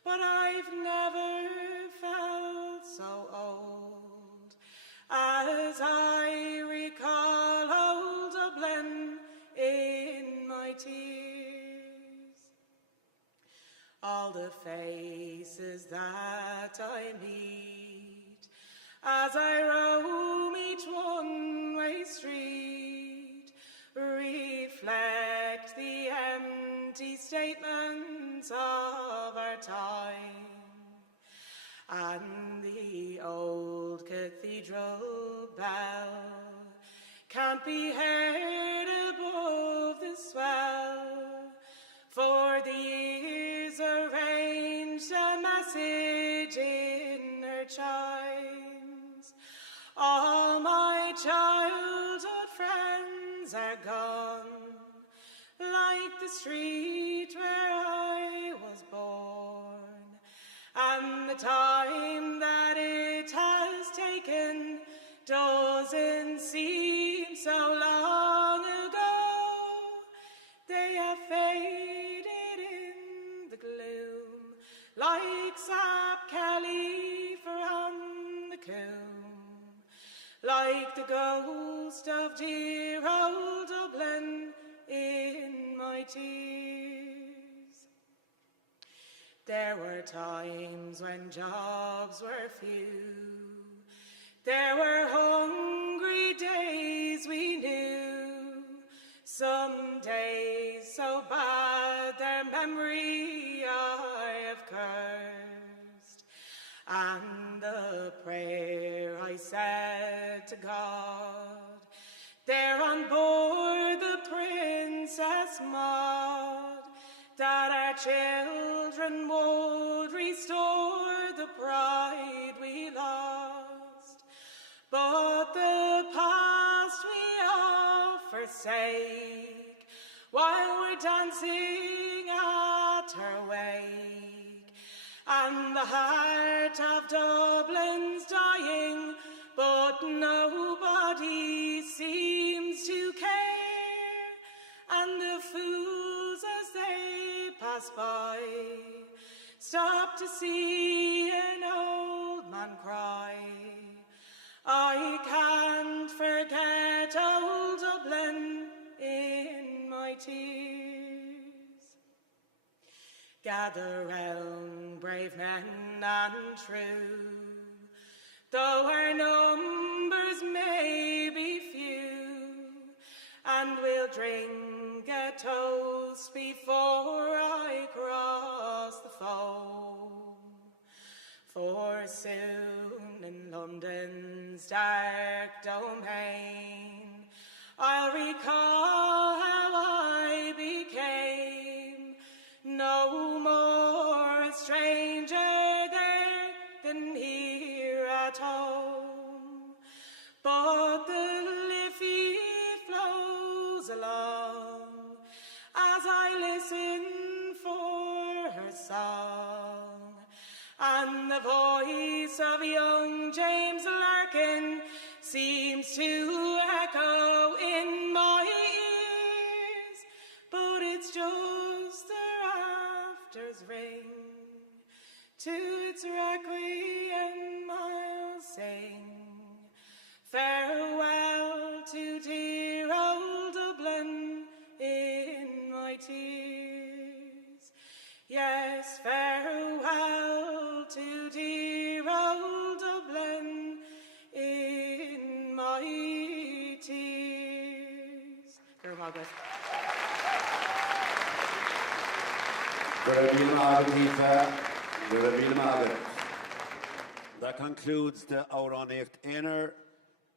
but I've never felt so old as I recall old Dublin in my tears. All the faces that I meet as I roam each one-way street reflect the empty statements of our time, and the old cathedral bell can't be heard above the swell, for the years arranged a message in her chimes. All my childhood friends are gone, like the street where I was born, and the time that it has taken doesn't seem so long ago. They have faded in the gloom like sap Kelly from the comb, like the ghost of dear old Dublin in my tears. There were times when jobs were few, there were hungry days we knew, some days so bad their memory I have cursed, and the prayer I said to God there on board the Princess Maud, that our children would restore the pride we lost. But the past we all forsake while we're dancing at her wake, and the heart of Dublin's dying, but nobody seems to care, and the fools as they pass by stop to see an old man cry. I can't forget old Dublin in my tears. Gather round, brave men and true, though our numbers may be few, and we'll drink a toast before I cross the foam. For soon in London's dark domain I'll recall how I became no more a stranger there than here at home. But the Liffey flows along as I listen for her song, and the voice of young James Larkin seems to echo in my ears, but it's just the rafters ring to its requiem I'll sing. Farewell to dear old Dublin in my tears. Yes, farewell to dear old Dublin in my tears. That concludes the hÉireann,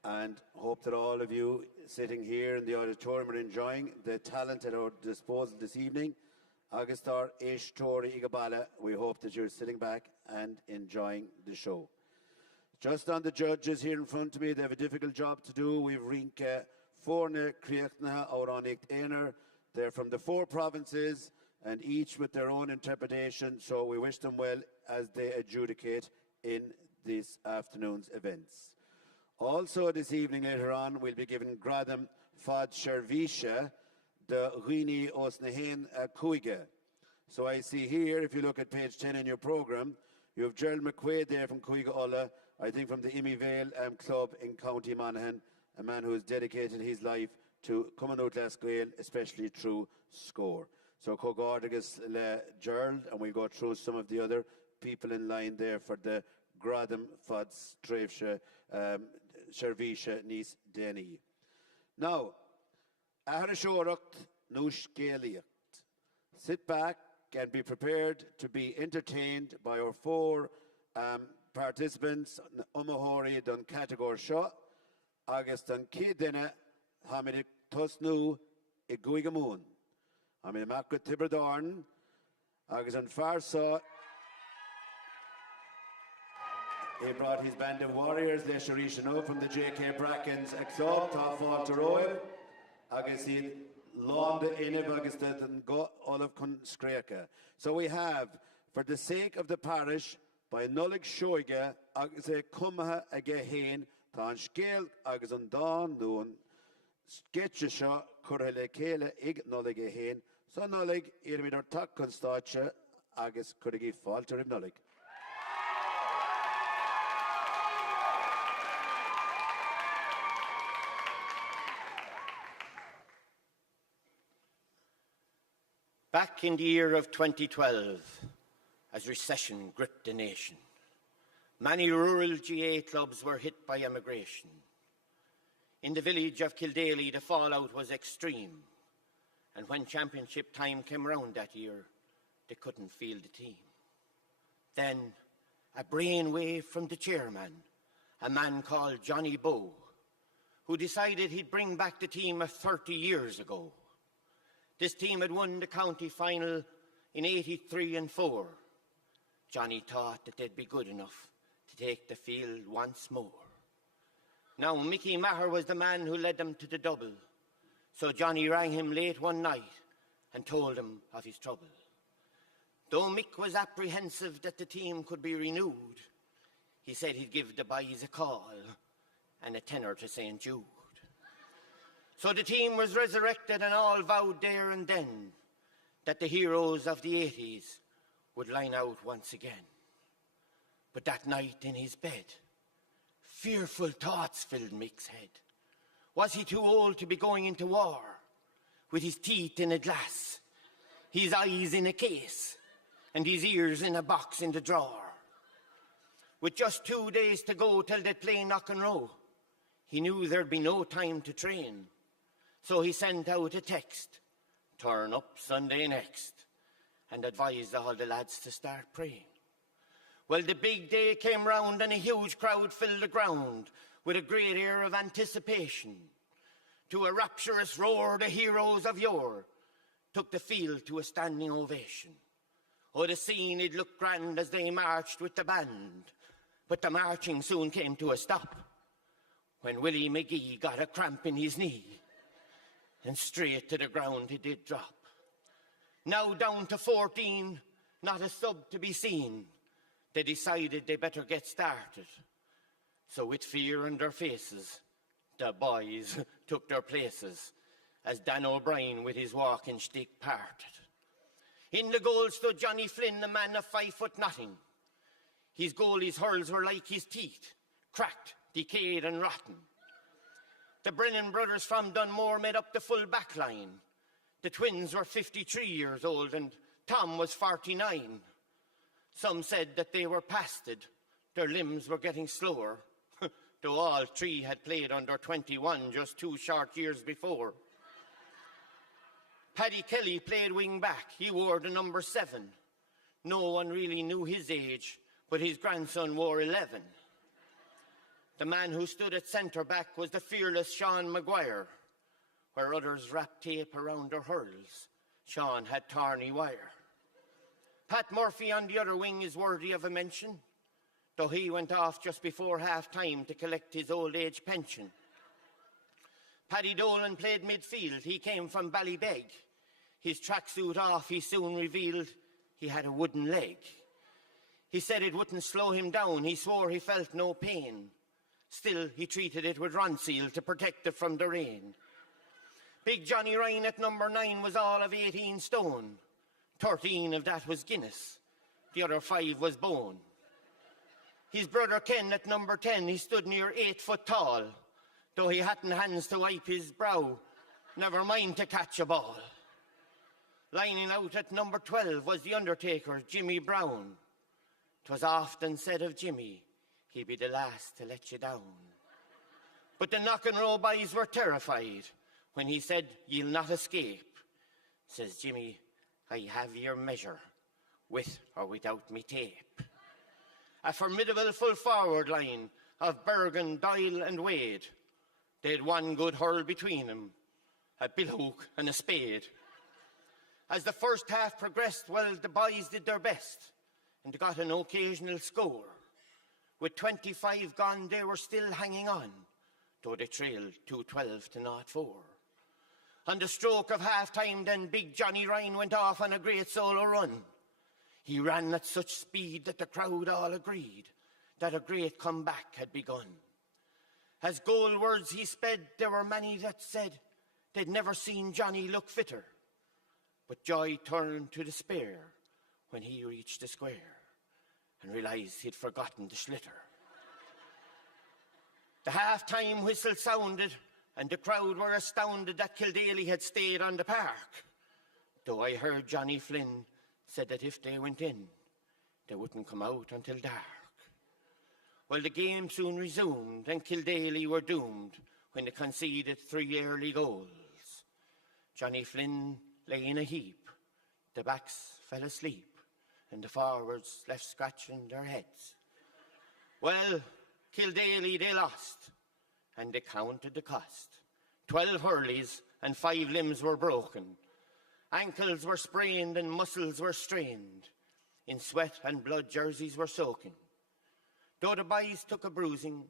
and hope that all of you sitting here in the auditorium are enjoying the talent at our disposal this evening. Augustar Ishtori Igabala, we hope that you're sitting back and enjoying the show. Just on the judges here in front of me, they have a difficult job to do. We've Rinke Forne Kriechna hÉireann, They're from the 4 provinces and each with their own interpretation, so we wish them well as they adjudicate in this afternoon's events. Also this evening later on, we'll be giving Gradam Fad Shervisha, the Rini Osnahen Kuiga. So I see here, if you look at page 10 in your programme, you have Gerald McQuaid there from Cuiga Ulla, I think from the Imivale Club in County Monaghan, a man who has dedicated his life to Cumanut Lasgael, especially through Scór. So Cogardagus le Gerald, and we'll go through some of the other people in line there for the Gradam Fads Treifsha Shervisha Nis Deni. Now, hAiniféin no Scéalaíocht. Sit back and be prepared to be entertained by our 4 participants, Omahori don category shot, August don Kidena, Hamid Tosnu, Iguigamoon. Hamid Makut Tiberdorn, August on Farsa. He brought his band of warriors, Léiriú from the JK Brackens, a club, Tá Fáilte Roimh, August he Long the Inib August and go all of Conscreacha. So we have, for the sake of the parish, by Nullig Shoiga, August a Cumha again, Tan Scéal, August on Dawn, Noon, Sketchisha, Curhele Kele, Ig Nullig again, so Nullig, Irmidor Tak Constacha, August Kurigi Falter of Nullig. Back in the year of 2012, as recession gripped the nation, many rural GA clubs were hit by emigration. In the village of Kildaley, the fallout was extreme, and when championship time came round that year, they couldn't field the team. Then, a brainwave from the chairman, a man called Johnny Bow, who decided he'd bring back the team of 30 years ago. This team had won the county final in 83 and 4. Johnny thought that they'd be good enough to take the field once more. Now, Mickey Maher was the man who led them to the double, so Johnny rang him late one night and told him of his trouble. Though Mick was apprehensive that the team could be renewed, he said he'd give the boys a call and a tenner to St. Jude. So the team was resurrected and all vowed there and then that the heroes of the 80s would line out once again. But that night in his bed, fearful thoughts filled Mick's head. Was he too old to be going into war, with his teeth in a glass, his eyes in a case, and his ears in a box in the drawer? With just 2 days to go till they'd play knock and row, he knew there'd be no time to train. So he sent out a text, turn up Sunday next, and advised all the lads to start praying. Well, the big day came round and a huge crowd filled the ground with a great air of anticipation. To a rapturous roar, the heroes of yore took the field to a standing ovation. Oh, the scene, it looked grand as they marched with the band, but the marching soon came to a stop when Willie McGee got a cramp in his knee, and straight to the ground he did drop. Now down to 14, not a sub to be seen. They decided they better get started. So with fear on their faces, the boys took their places as Dan O'Brien with his walking stick parted. In the goal stood Johnny Flynn, a man of 5 foot nothing. His goalie's hurls were like his teeth, cracked, decayed and rotten. The Brennan brothers from Dunmore made up the full back line. The twins were 53 years old and Tom was 49. Some said that they were pasted, their limbs were getting slower, though all 3 had played under 21 just 2 short years before. Paddy Kelly played wing back, he wore the number 7. No one really knew his age, but his grandson wore 11. The man who stood at centre-back was the fearless Sean Maguire. Where others wrapped tape around their hurls, Sean had tarny wire. Pat Murphy on the other wing is worthy of a mention, though he went off just before half-time to collect his old-age pension. Paddy Dolan played midfield. He came from Ballybeg. His tracksuit off, he soon revealed he had a wooden leg. He said it wouldn't slow him down. He swore he felt no pain. Still, he treated it with Ronseal to protect it from the rain. Big Johnny Ryan at number 9 was all of 18 stone. 13 of that was Guinness. The other 5 was bone. His brother Ken at number 10, he stood near 8 foot tall. Though he hadn't hands to wipe his brow, never mind to catch a ball. Lining out at number 12 was the Undertaker, Jimmy Brown. 'Twas often said of Jimmy, he'd be the last to let you down. But the knock and roll boys were terrified when he said, "You'll not escape." Says Jimmy, "I have your measure, with or without me tape." A formidable full forward line of Bergen, Doyle and Wade. They had one good hurl between them, a billhook and a spade. As the first half progressed, well, the boys did their best and got an occasional score. With 25 gone, they were still hanging on, though they trailed 2-12 to 0-4. On the stroke of half-time, then Big Johnny Ryan went off on a great solo run. He ran at such speed that the crowd all agreed that a great comeback had begun. As goalwards he sped, there were many that said they'd never seen Johnny look fitter. But joy turned to despair when he reached the square and realised he'd forgotten the schlitter. The half-time whistle sounded and the crowd were astounded that Kildaley had stayed on the park. Though I heard Johnny Flynn said that if they went in, they wouldn't come out until dark. Well, the game soon resumed and Kildaley were doomed when they conceded 3 early goals. Johnny Flynn lay in a heap, the backs fell asleep, and the forwards left scratching their heads. Well, Kildaley they lost, and they counted the cost. 12 hurleys and 5 limbs were broken. Ankles were sprained and muscles were strained. In sweat and blood jerseys were soaking. Though the boys took a bruising,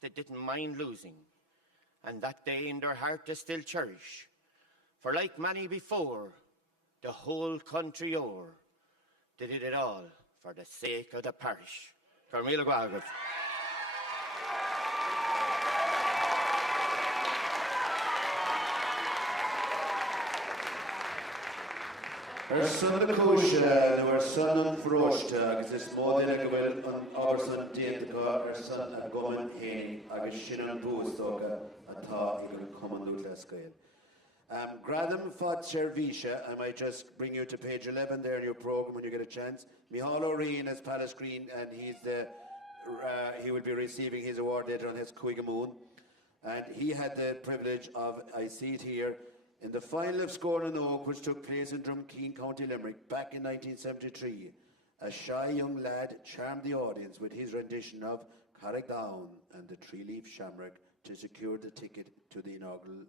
they didn't mind losing. And that day in their heart they still cherish. For like many before, the whole country o'er, they did it all for the sake of the parish. Carmela Guagat. Ar son na cúise nó ar son an phróiste agus is módín a go bhfuil an ábhar san déantacha ar son a goman hain agus sin an bústóga atá i go cumanú le scail. Gradam fad Shervisha, I might just bring you to page 11 there in your program when you get a chance. Micheál O'Riordan as Palace Green, and he will be receiving his award later on his Cuigamoon. And he had the privilege of, I see it here, in the final of Scór and Oak, which took place in Drumkeen, County Limerick, back in 1973, a shy young lad charmed the audience with his rendition of Carrick Down and the Three-Leaf Shamrock to secure the ticket to the inaugural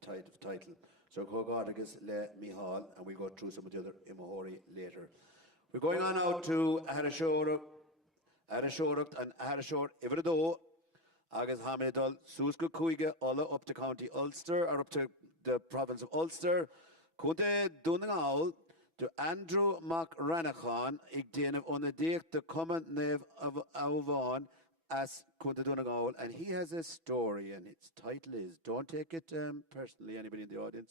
title. So Cógádagus le Micheál, and we'll go through some of the other Imahori later. We're going on now to Airne and Airne Iverdó, agus Hamidol Susco Cuiga, all up to County Ulster, or up to the province of Ulster. Kunde Dunangal to Andrew McRanachan, ig déanamh ona déach the common name of Alvan as Kunde Dunangal, and he has a story, and its title is, don't take it personally, anybody in the audience,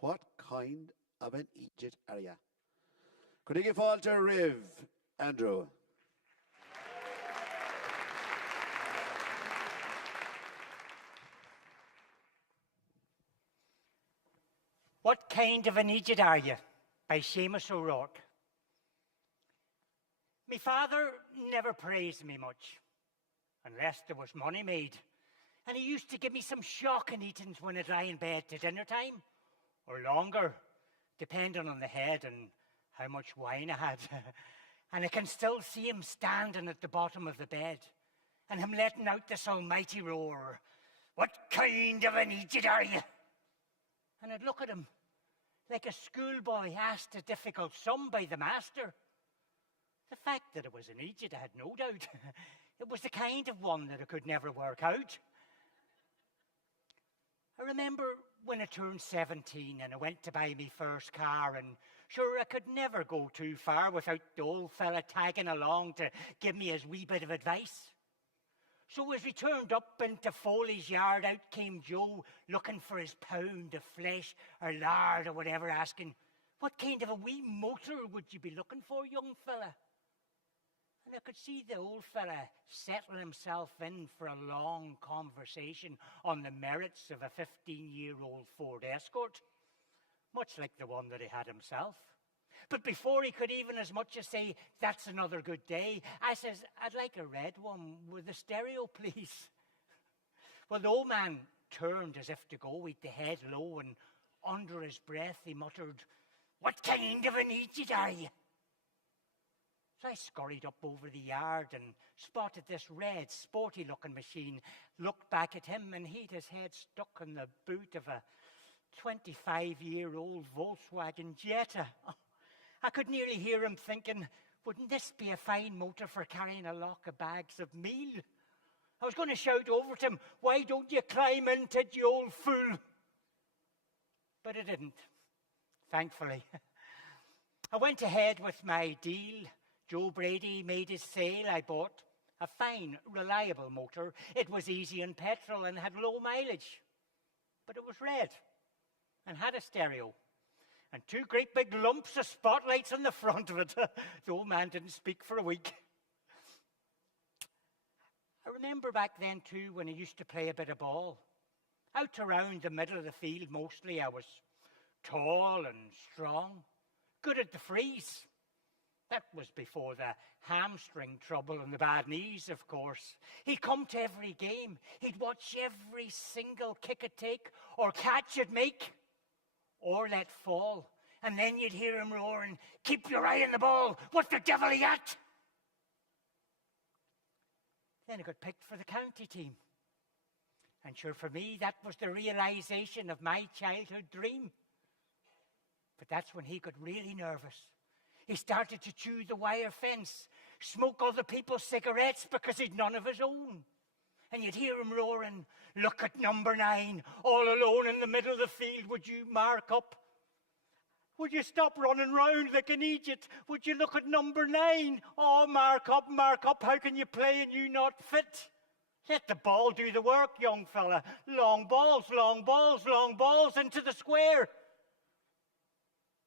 what kind of an Egypt are ya? Could you give all to Riv, Andrew? What kind of an idiot are you? By Seamus O'Rourke. My father never praised me much, unless there was money made. And he used to give me some shocking eatings when I'd lie in bed to dinner time, or longer, depending on the head and how much wine I had. And I can still see him standing at the bottom of the bed, and him letting out this almighty roar, "What kind of an idiot are you?" And I'd look at him like a schoolboy asked a difficult sum by the master. The fact that it was an idiot, I had no doubt. It was the kind of one that I could never work out. I remember when I turned 17 and I went to buy me first car, and sure, I could never go too far without the old fella tagging along to give me his wee bit of advice. So as we turned up into Foley's yard, out came Joe looking for his pound of flesh or lard or whatever, asking, "What kind of a wee motor would you be looking for, young fella?" And I could see the old fella settling himself in for a long conversation on the merits of a 15-year-old Ford Escort, much like the one that he had himself. But before he could even as much as say, "That's another good day," I says, "I'd like a red one with a stereo, please." Well, the old man turned as if to go with the head low, and under his breath he muttered, "What kind of an idiot are you?" So I scurried up over the yard and spotted this red, sporty-looking machine, looked back at him, and he'd his head stuck in the boot of a 25-year-old Volkswagen Jetta. I could nearly hear him thinking, wouldn't this be a fine motor for carrying a lock of bags of meal? I was going to shout over to him, "Why don't you climb into it, you old fool?" But I didn't, thankfully. I went ahead with my deal. Joe Brady made his sale. I bought a fine, reliable motor. It was easy on petrol and had low mileage. But it was red and had a stereo and two great big lumps of spotlights on the front of it. The old man didn't speak for a week. I remember back then too when I used to play a bit of ball. Out around the middle of the field mostly. I was tall and strong, good at the freeze. That was before the hamstring trouble and the bad knees, of course. He'd come to every game. He'd watch every single kick I'd take or catch I'd make or let fall. And then you'd hear him roaring, "Keep your eye on the ball. What the devil are you at?" Then I got picked for the county team. And sure, for me, that was the realization of my childhood dream. But that's when he got really nervous. He started to chew the wire fence, smoke other people's cigarettes because he'd none of his own. And you'd hear him roaring, "Look at number 9, all alone in the middle of the field. Would you mark up? Would you stop running round like an idiot? Would you look at number 9? Oh, mark up, mark up. How can you play and you not fit? Let the ball do the work, young fella. Long balls, long balls, long balls into the square."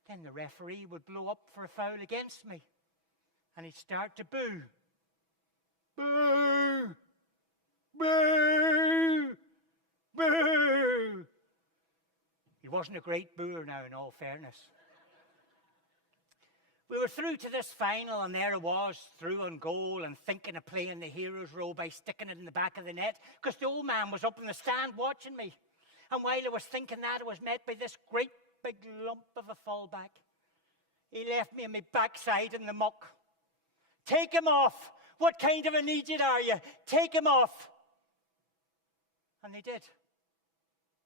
Then the referee would blow up for a foul against me, and he'd start to boo. Boo! Boo! Boo! He wasn't a great booer now, in all fairness. We were through to this final, and there I was, through on goal and thinking of playing the hero's row by sticking it in the back of the net, because the old man was up in the stand watching me. And while I was thinking that, I was met by this great big lump of a fallback. He left me on my backside in the muck. "Take him off. What kind of an idiot are you? Take him off." And they did.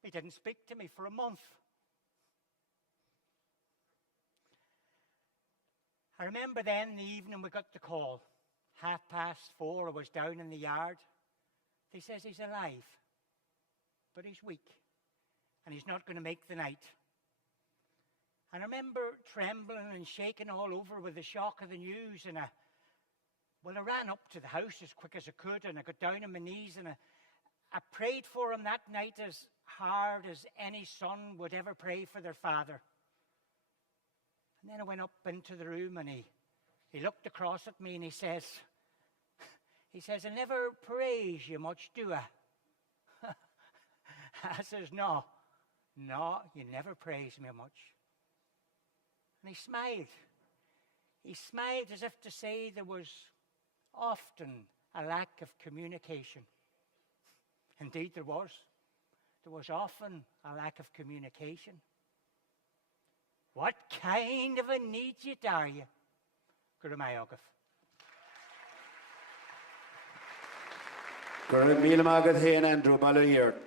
He didn't speak to me for a month. I remember then the evening we got the call. 4:30, I was down in the yard. They says he's alive, but he's weak, and he's not going to make the night. And I remember trembling and shaking all over with the shock of the news, and I ran up to the house as quick as I could, and I got down on my knees, and I prayed for him that night as hard as any son would ever pray for their father. And then I went up into the room, and he looked across at me, and he says, "I never praise you much, do I?" I says, No, you never praise me much." And he smiled. He smiled as if to say there was often a lack of communication. Indeed, there was. There was often a lack of communication. "What kind of an idiot are you?" Guramayogav. Guramayogav Míle Héin Andrew Ballad.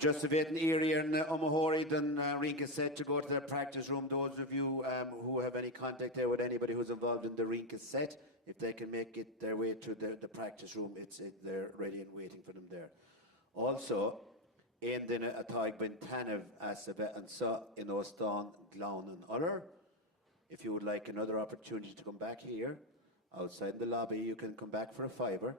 Just a bit in hÉireann Omahori than Rinka said to go to their practice room. Those of you who have any contact there with anybody who's involved in the Rinka set, if they can make it their way to the practice room, they're ready and waiting for them there. Also, Ein duine atá ag bin tainmh as a bheith an sa in Óstán Glan an Uller. If you would like another opportunity to come back here, outside the lobby, you can come back for a fiver.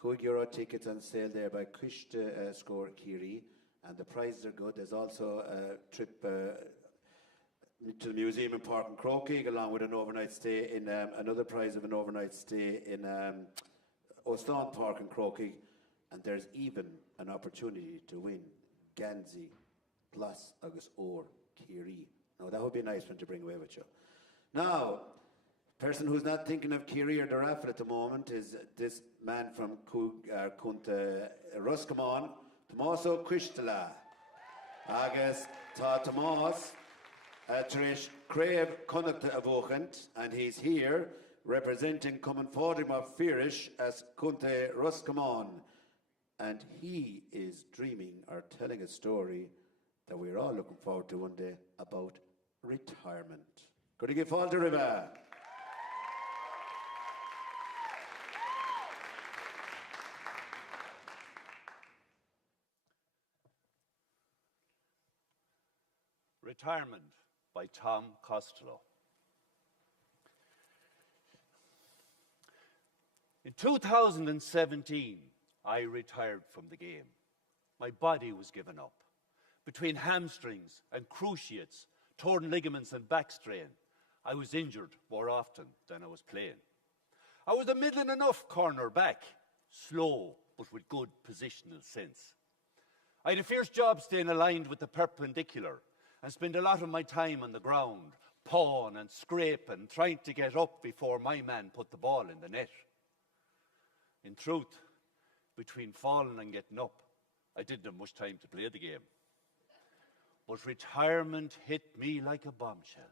€2 tickets on sale there by Cuiste Scór Ciarraí, and the prizes are good. There's also a trip to the museum in Park and Croquet, along with an overnight stay in another prize of an overnight stay in Óstán Park and Croquet, and there's even an opportunity to win Ganzi Glas agus Or Ciarraí. Now that would be a nice one to bring away with you. Now, person who's not thinking of Ciarraí or the Raffle at the moment is this man from Cúnta Roscommon, Tomás Ó Cuistela. Agus tá Tomás Trish Crave Connacht a Bhuachant, and he's here representing Common Fódim of Firish as Cúnta Roscommon. And he is dreaming or telling a story that we're all looking forward to one day about retirement. Could you give all the river? Retirement by Tom Costello. In 2017, I retired from the game. My body was given up. Between hamstrings and cruciates, torn ligaments and back strain, I was injured more often than I was playing. I was a middling enough corner back, slow but with good positional sense. I had a fierce job staying aligned with the perpendicular and spent a lot of my time on the ground, pawing and scraping, trying to get up before my man put the ball in the net. In truth, between falling and getting up, I didn't have much time to play the game. But retirement hit me like a bombshell.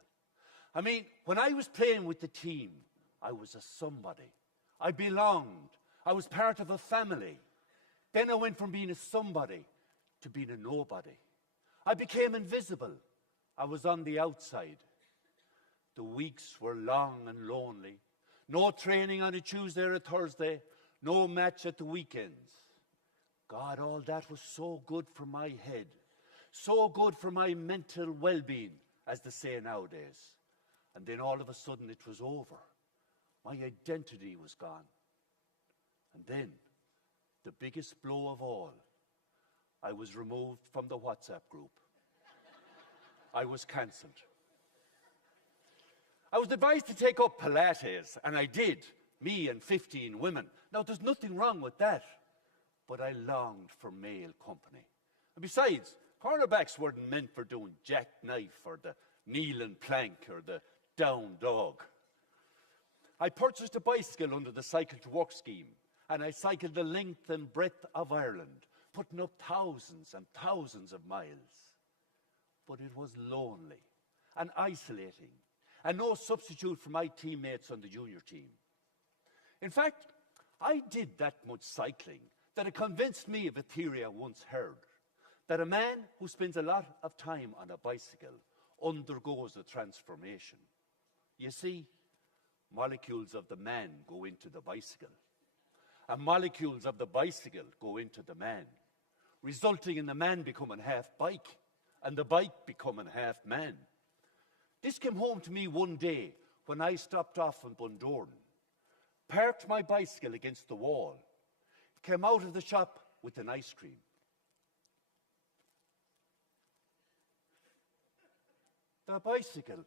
I mean, when I was playing with the team, I was a somebody. I belonged. I was part of a family. Then I went from being a somebody to being a nobody. I became invisible. I was on the outside. The weeks were long and lonely. No training on a Tuesday or a Thursday. No match at the weekends. God, all that was so good for my head. So good for my mental well-being, as they say nowadays. And then all of a sudden it was over. My identity was gone. And then, the biggest blow of all, I was removed from the WhatsApp group. I was cancelled. I was advised to take up Pilates, and I did, me and 15 women. Now, there's nothing wrong with that, but I longed for male company. And besides, cornerbacks weren't meant for doing jackknife or the kneeling plank or the down dog. I purchased a bicycle under the Cycle to Work scheme, and I cycled the length and breadth of Ireland, putting up thousands and thousands of miles. But it was lonely and isolating, and no substitute for my teammates on the junior team. In fact, I did that much cycling that it convinced me of a theory I once heard, that a man who spends a lot of time on a bicycle undergoes a transformation. You see, molecules of the man go into the bicycle, and molecules of the bicycle go into the man, resulting in the man becoming half bike, and the bike becoming half man. This came home to me one day when I stopped off in Bundoran, parked my bicycle against the wall, came out of the shop with an ice cream. The bicycle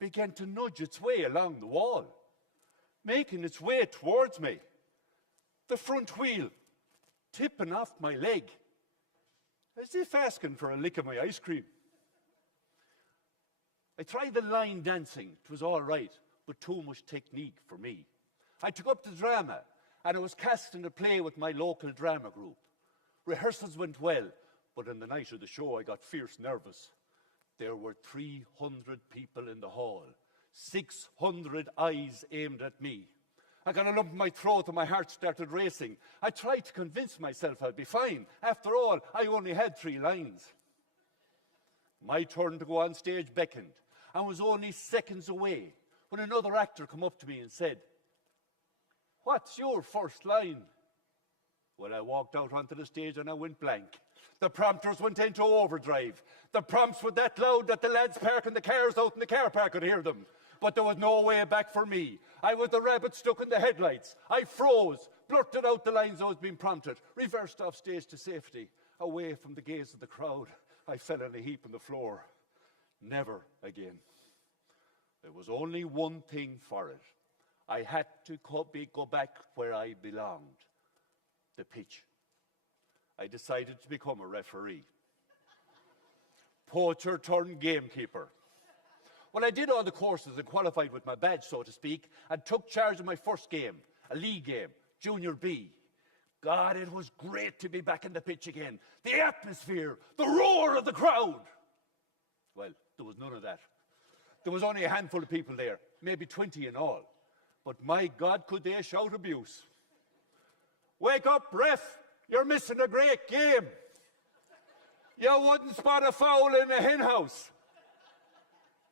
began to nudge its way along the wall, making its way towards me. The front wheel tipping off my leg, as if asking for a lick of my ice cream. I tried the line dancing. It was all right, but too much technique for me. I took up the drama, and I was cast in a play with my local drama group. Rehearsals went well, but on the night of the show I got fierce nervous. There were 300 people in the hall, 600 eyes aimed at me. I got a lump in my throat and my heart started racing. I tried to convince myself I'd be fine. After all, I only had 3 lines. My turn to go on stage beckoned, and was only seconds away when another actor came up to me and said, "What's your first line?" Well, I walked out onto the stage and I went blank. The prompters went into overdrive. The prompts were that loud that the lads parking the cars out in the car park could hear them. But there was no way back for me. I was the rabbit stuck in the headlights. I froze, blurted out the lines I was being prompted, reversed off stage to safety. Away from the gaze of the crowd, I fell in a heap on the floor. Never again. There was only one thing for it. I had to go back where I belonged. The pitch. I decided to become a referee. Poacher turned gamekeeper. Well, I did all the courses and qualified with my badge, so to speak, and took charge of my first game, a league game, Junior B. God, it was great to be back in the pitch again. The atmosphere, the roar of the crowd. Well, there was none of that. There was only a handful of people there, maybe 20 in all. But my God, could they shout abuse. Wake up, ref! You're missing a great game. You wouldn't spot a foul in a hen house.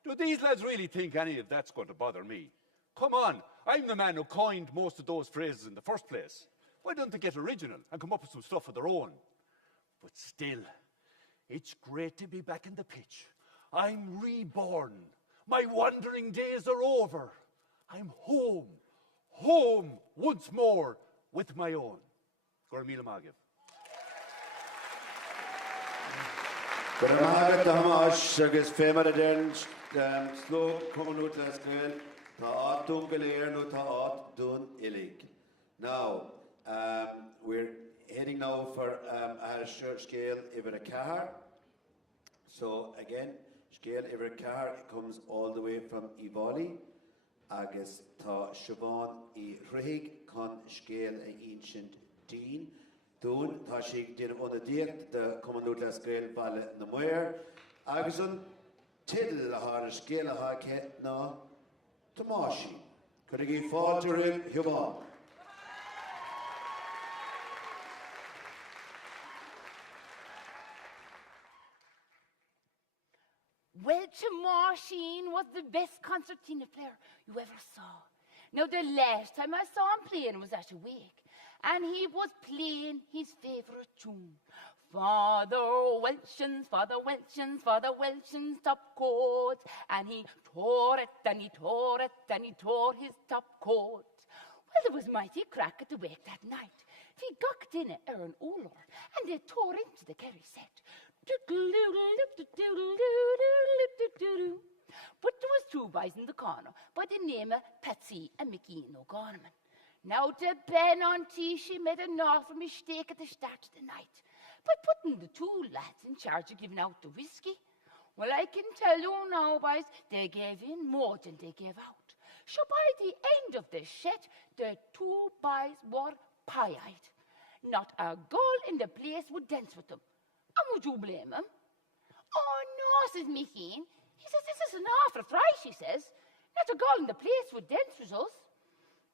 Do these lads really think any of that's going to bother me? Come on, I'm the man who coined most of those phrases in the first place. Why don't they get original and come up with some stuff of their own? But still, it's great to be back in the pitch. I'm reborn. My wandering days are over. I'm home, home once more with my own. Gor míle maith agaibh. Gur mágad Tomás agus fémar Airne sló comúd le scail tá áit dún go léir tá áit dún ilig. Now, we're heading now for our scale over a car. So again, scale over a car comes all the way from Ivali. Agus tá Siobhan I Rhuig con scale ancient Dean. Dún tá sig din on the diet the commonwealth las scale balle na moer. Agus on tiddle har scale ha ket na Tomási. Could I give fall to him, Siobhan? Well, Tomásin was the best concertina player you ever saw. Now, the last time I saw him playing was at a wake, and he was playing his favourite tune. Father Welshins, Father Welshins, Father Welshins, top coat. And he tore it, and he tore it, and he tore his top coat. Well, there was mighty crack at the wake that night. He gucked in at Airne Olar, and they tore into the Kerry set. But there was two boys in the corner by the name of Patsy and Mickey O'Gorman. Now to Ben on tea, she made an awful mistake at the start of the night by putting the two lads in charge of giving out the whiskey. Well, I can tell you now, boys, they gave in more than they gave out. So by the end of the set, the two boys were pie-eyed. Not a girl in the place would dance with them. And would you blame him? Oh, no, says Mickey. He says, this is an awful fright, he says. Not a girl in the place would dance with us.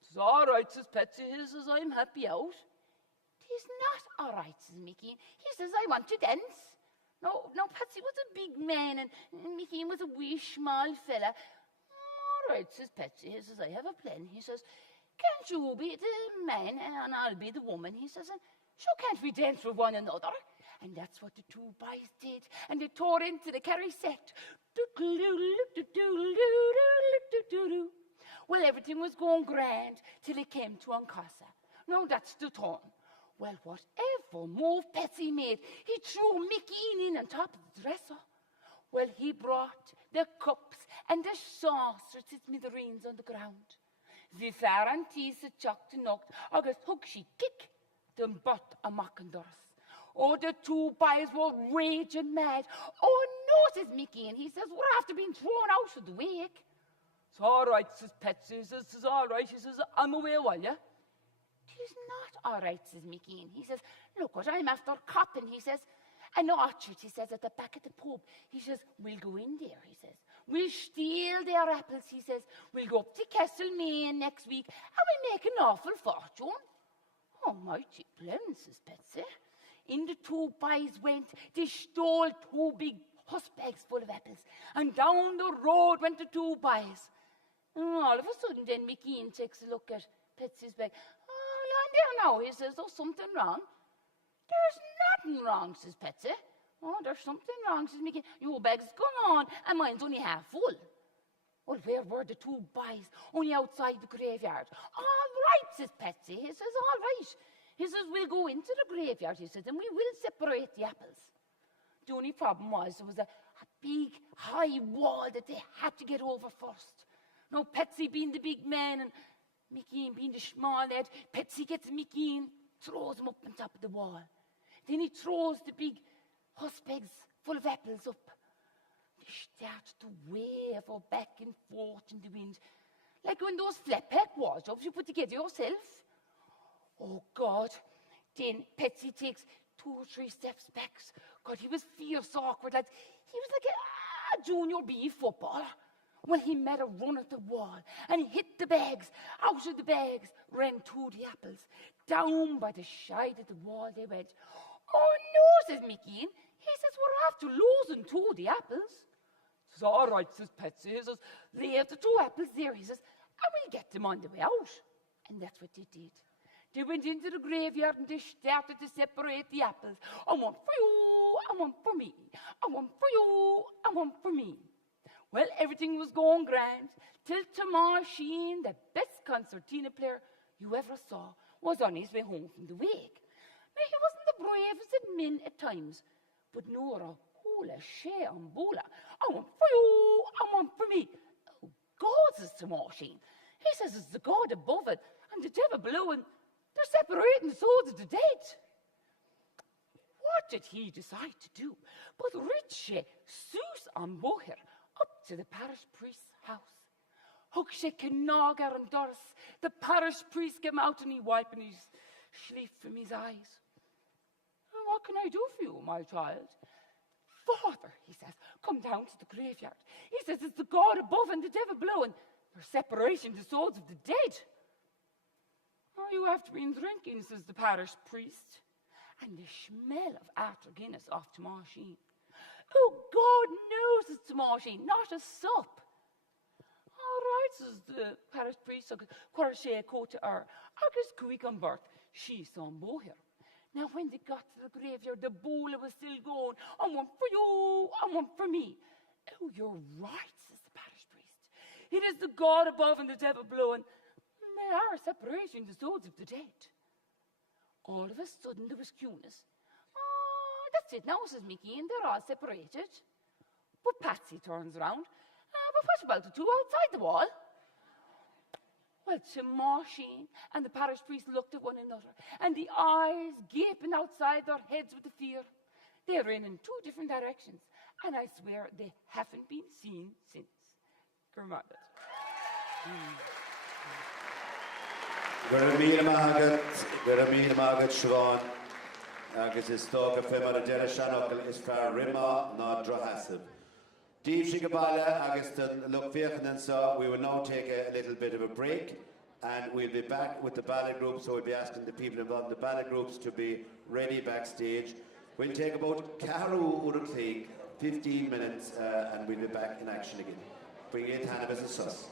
It's all right, says Patsy. He says, I'm happy out. It's not all right, says Mickey. He says, I want to dance. No, Patsy was a big man and Mickey was a wee small fella. All right, says Patsy. He says, I have a plan. He says, can't you be the man and I'll be the woman? He says, so can't we dance with one another? And that's what the two boys did. And they tore into the Kerry set. Well, everything was going grand till it came to Ancasa. Now that's the turn. Well, whatever move Patsy made, he threw Mickey in on top of the dresser. Well, he brought the cups and the saucers to smithereens on the ground. Vi faran tisa chucked and knocked, August hook she kick, them butt a mockendors. Oh, the two boys were raging mad. Oh, no, says Mickey, and he says, we're after being thrown out of the wake. It's all right, says Patsy. He says, it's all right. He says, I'm away, will ya? It's not all right, says Mickey, and he says, look what I'm after copping, he says. An orchard, he says, at the back of the pub. He says, we'll go in there, he says. We'll steal their apples, he says. We'll go up to Castlemaine next week, and we'll make an awful fortune. Oh, mighty plan, says Patsy. In the two boys went, they stole two big husk bags full of apples, and down the road went the two boys. And all of a sudden, then Mickey takes a look at Patsy's bag. Oh, there now, he says, there's something wrong. There's nothing wrong, says Patsy. Oh, there's something wrong, says Mickey. Your bag's gone on, and mine's only half full. Well, where were the two boys? Only outside the graveyard. All right, says Patsy. He says, all right. He says, we'll go into the graveyard, he says, and we will separate the apples. The only problem was there was a big, high wall that they had to get over first. Now, Patsy being the big man and Mickey being the small lad, Patsy gets Mickey and throws him up on top of the wall. Then he throws the big husbags full of apples up. They start to wave or back and forth in the wind, like when those flat-pack wardrobes you put together yourself. Oh, God. Then Patsy takes 2 or 3 steps back. God, he was fierce, awkward. Like, he was like a junior B footballer. Well, he made a run at the wall, and he hit the bags. Out of the bags ran 2 of the apples. Down by the side of the wall they went. Oh, no, says Mickey. He says, we're after losing 2 of the apples. He says, all right, says Patsy. He says, leave the 2 apples there, he says, and we'll get them on the way out. And that's what they did. They went into the graveyard and they started to separate the apples. I want for you, I want for me. I want for you, I want for me. Well, everything was going grand till Tomás Ó, the best concertina player you ever saw, was on his way home from the wake. Now, he wasn't the bravest of men at times, but Nora, hola, shea, and bola. I want for you, I want for me. Oh, God, says Tomás Ó. He says it's the God above it and the devil below, and they're separating the souls of the dead. What did he decide to do but reach Sus and Boher up to the parish priest's house? Hugshe Kenagar and Doris, the parish priest came out and he wiping his sleep from his eyes. What can I do for you, my child? Father, he says, come down to the graveyard. He says it's the God above and the devil below, and they're separating the souls of the dead. Oh, you have to be drinking, says the parish priest. And the smell of after Guinness off Tomás Ó. Oh, God knows it's Tomás Ó, not a sup. All right, says the parish priest, Quarashe Kota Agus Kuik on birth, she saw Boher. Now, when they got to the graveyard, the bola was still going. I want for you, I want for me. Oh, you're right, says the parish priest. It is the God above and the devil below, and they are separating the souls of the dead. All of a sudden, there was cuteness. Oh, that's it now, says Mickey, and they're all separated. But Patsy turns round. But what about the 2 outside the wall? Well, Tomás Ó and the parish priest looked at one another, and the eyes gaping outside their heads with the fear. They ran in 2 different directions, and I swear they haven't been seen since. Gurmagat. Gurmíle mágad Siobhan, agus is tóga fé mar a deire seanachil is fear rima ná drohasib. Díobh sí go balla agus den look fiachan and so we will now take a little bit of a break, and we'll be back with the Ballad Group, so we'll be asking the people involved in the Ballad Groups to be ready backstage. We'll take about Caru Urukleig, 15 minutes, and we'll be back in action again. Bring it Hannah as a sus.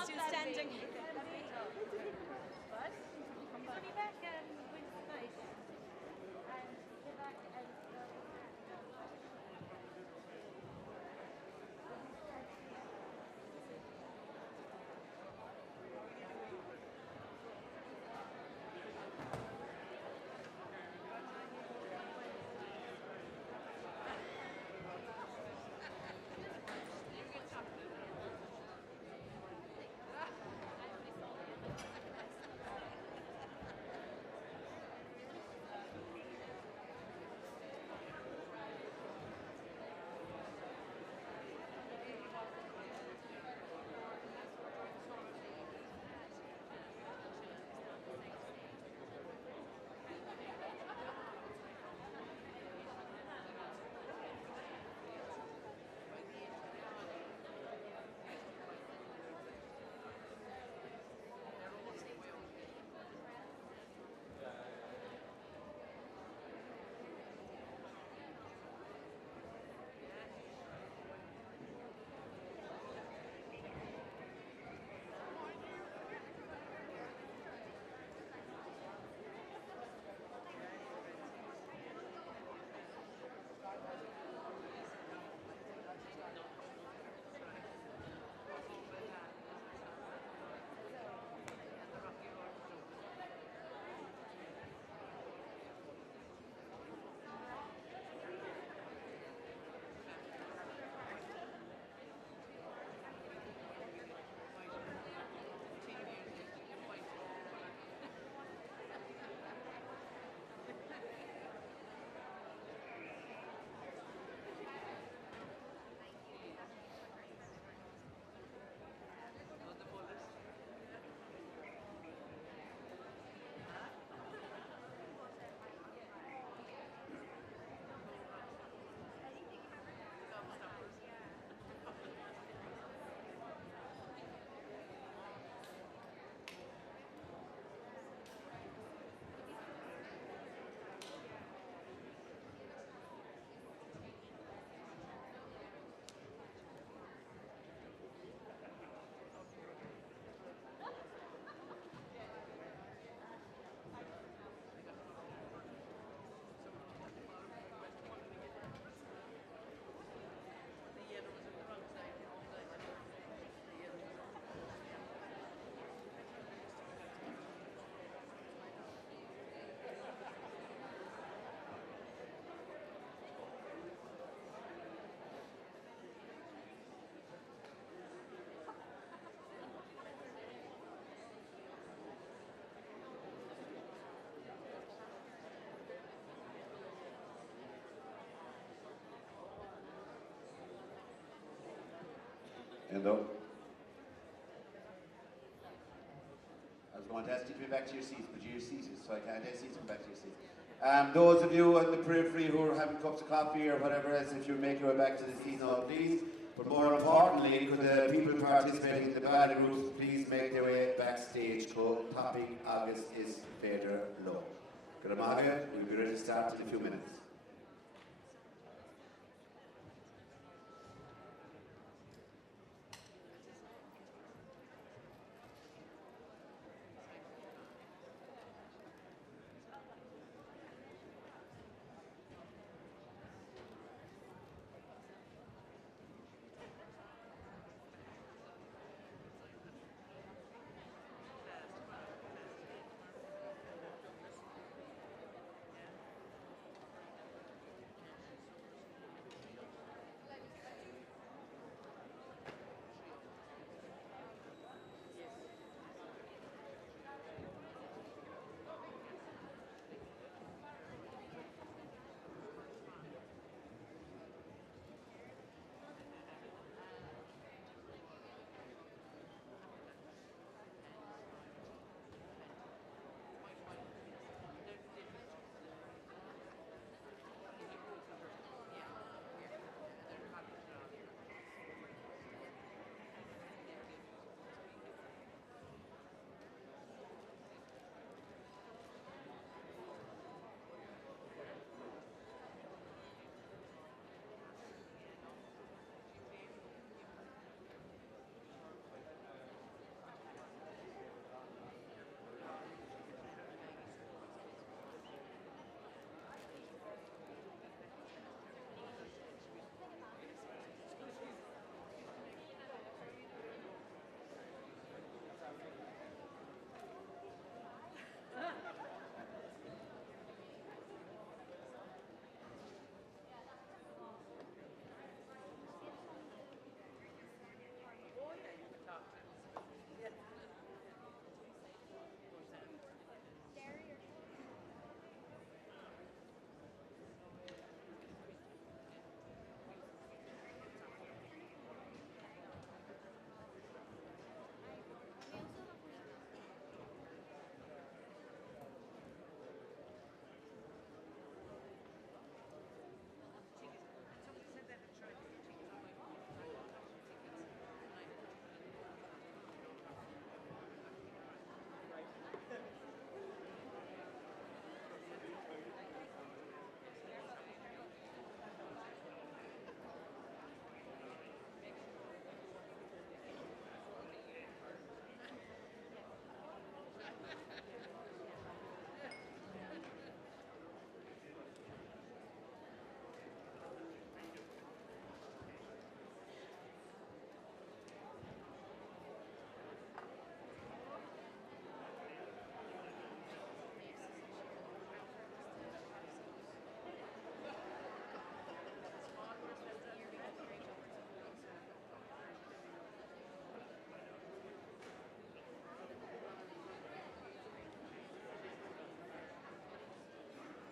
Still standing. What? I'll be back Wednesday night. And get back and End up. I was going to ask you to be back to your seats, but you're seated, so I can't ask you to come back to your seats. Those of you on the periphery who are having cups of coffee or whatever else, if you make your way back to the seat now, please. But more importantly, could the people participating in the Ballad Groups please make their way backstage? Topic August is Fader Low. Good morning, we'll be ready to start in a few minutes.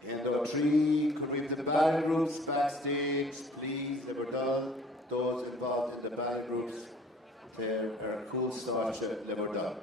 End of three, could we have the Ballad Groups backstage, please? They were done. Those involved in the Ballad Groups, there are cool starch, they were done.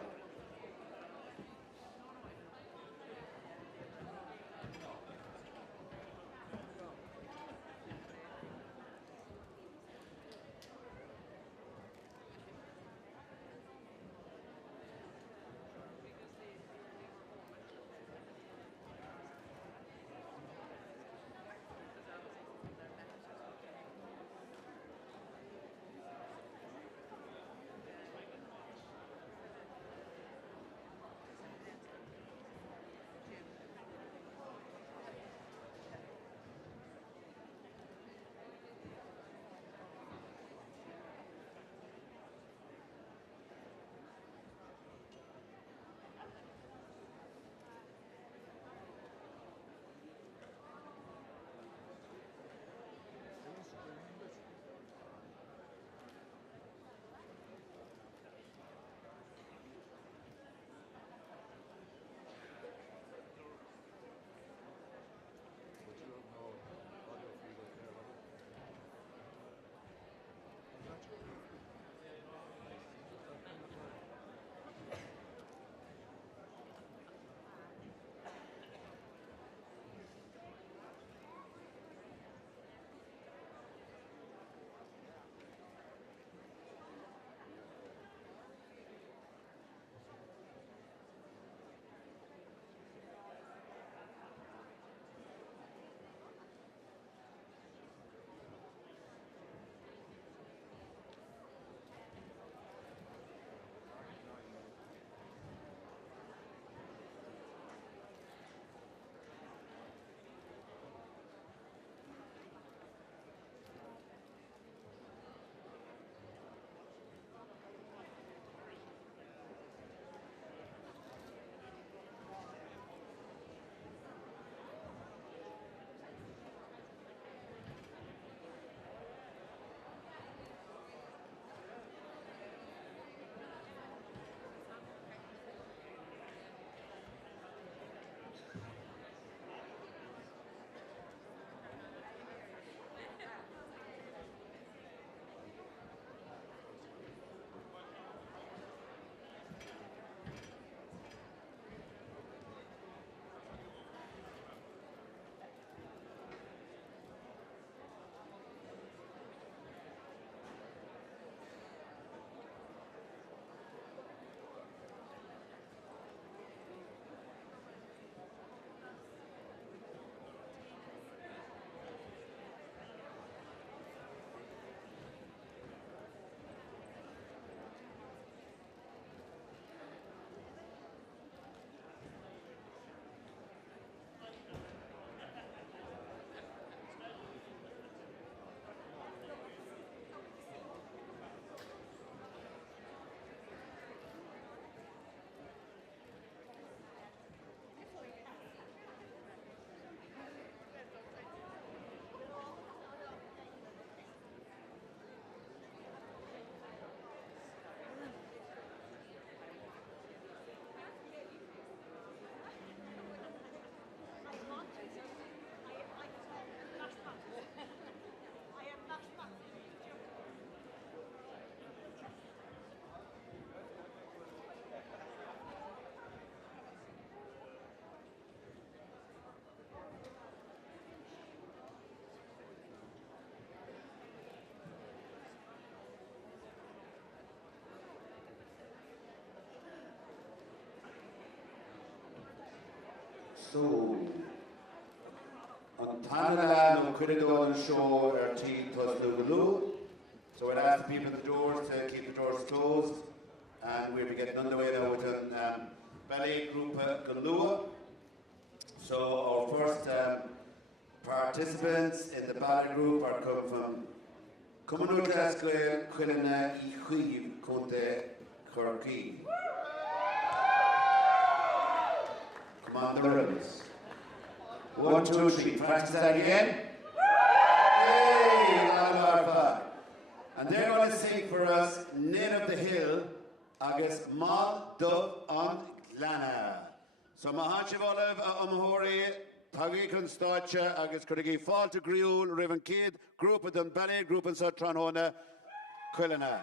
So, on Tanala, no Quiddle show our team plus Lulu. So we'd ask people at the doors to keep the doors closed. And we'll be getting underway now with a ballet group Galua. So our first participants in the Ballad Group are coming from Cummanútas Cuilina I Chuiv Conte Chiarraí. Come on, the ribbons. 1, 2, 3. Practice that again. Hey, Alvarfa. And they're going to sing for us Nid of the Hill, agus Mal Dove on Glana. So Mahanchiv Olive Amhori, Pagikan Stacha, agus Kurigi Falta Griul, Riven Kid, Group of them, Ballet Group and Sotranhona, Quilina.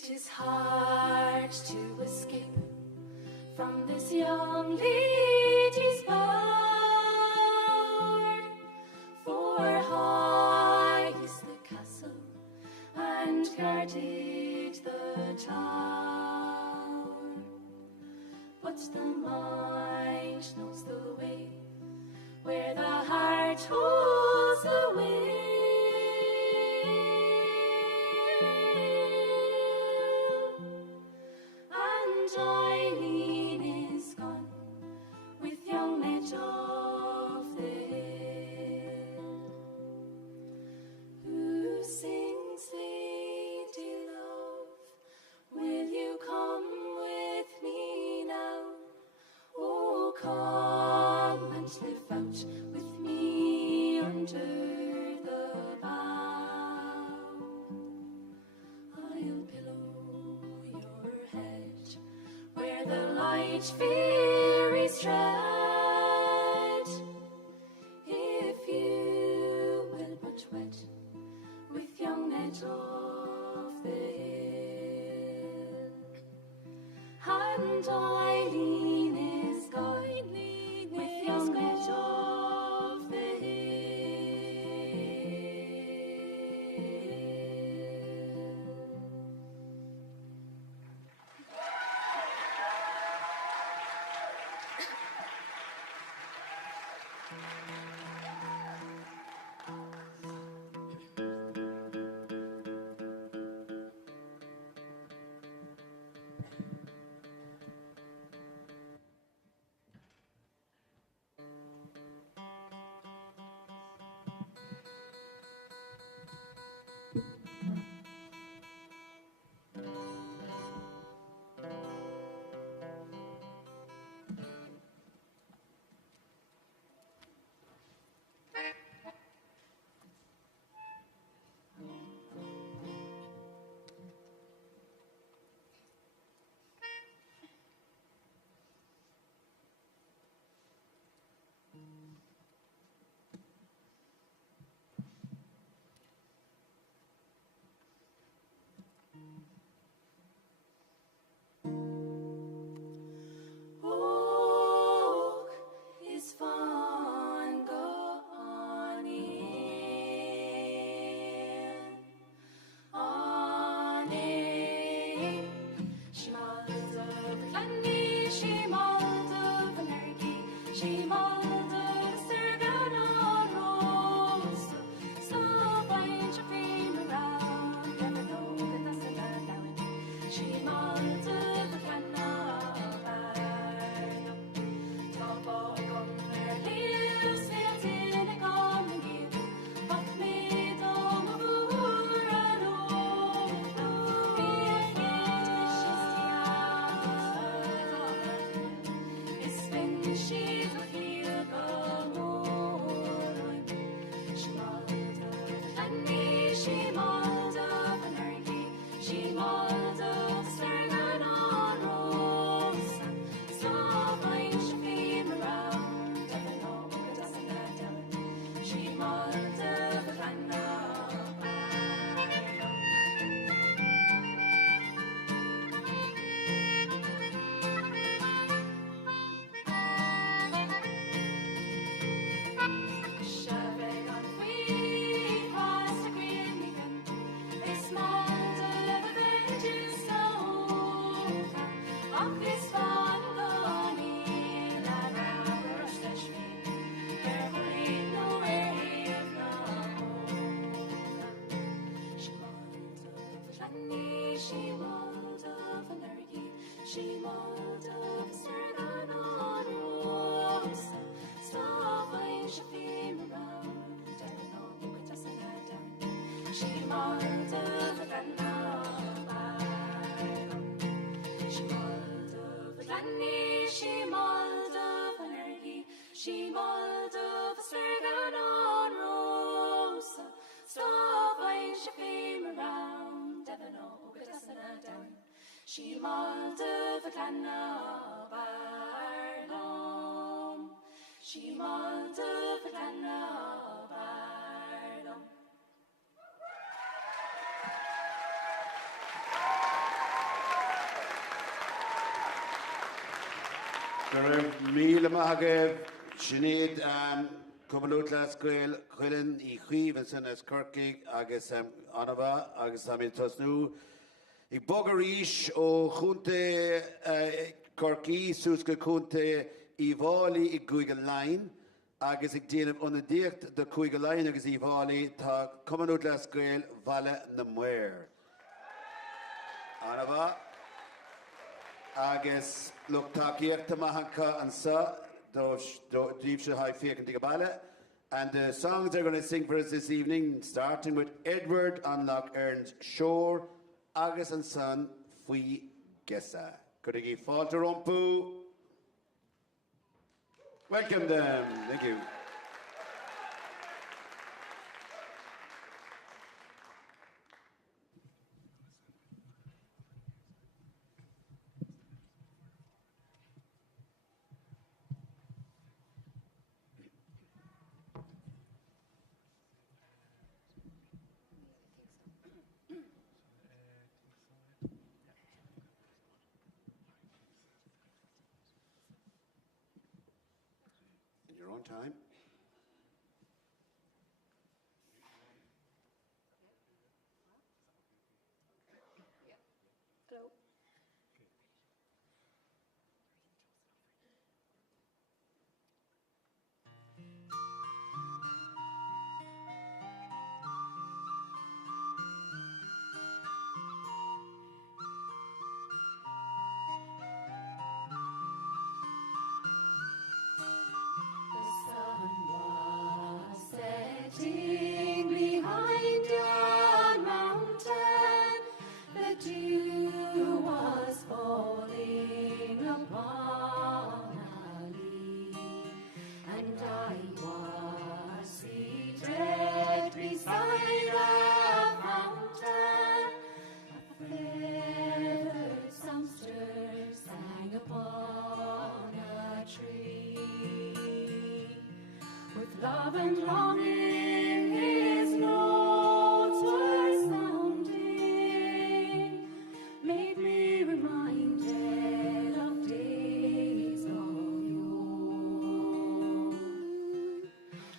It is hard to escape from this young lady's bower, for high is the castle and guarded the town, but the mind knows the way where the heart holds the way. And Eileen is gone with young Ned of the hill, who sings, Lady Love, will you come with me now? Oh, come and live out with me under the bough. I'll pillow your head where the light fairies tread, if you will but wed with young Ned of the hill. And Eileen is gone with young Ned of the Oak is fond gone in, on in. She mulled of Clanny, she mulled of Nergy, she mulled of Sturgan on Rose. So fine she came around, never know that that's a bad down. She mulled of Clanna. She mulled of Sturgan on Rose. Stop when she came around, don't know what does it down. She mulled of Clanna. She mulled of Clanny, she mulled of Nergy, she mulled of Sturgan on Rose. Stop when she came around, don't know what does it down. She mulled of Clanna Barlom. She mulled of Clanna Barlom. Míle maithagah Sinead cumbalút le scoil chuileann I chuomh san as Corcaigh agus Anabha agus Samín Tosnú. I bog a ríis ó chunta Corcaigh sús go chunta I bhálaí I gcuig a lein agus ag déanamh ionad díocht do chuig a lein agus I bhálaí tá cumbalút le scoil Bhaile na Muir. Anabha agus look takiert mahanka and sa deep should high fake and dig a ballad. And the songs they're going to sing for us this evening, starting with Edward on Loch Ern's Shore, Agus and Son, Fui Gessa. Could I give Falter Rumpu? Welcome them. Thank you. Time. Love and longing his notes were sounding, made me reminded of days of yore.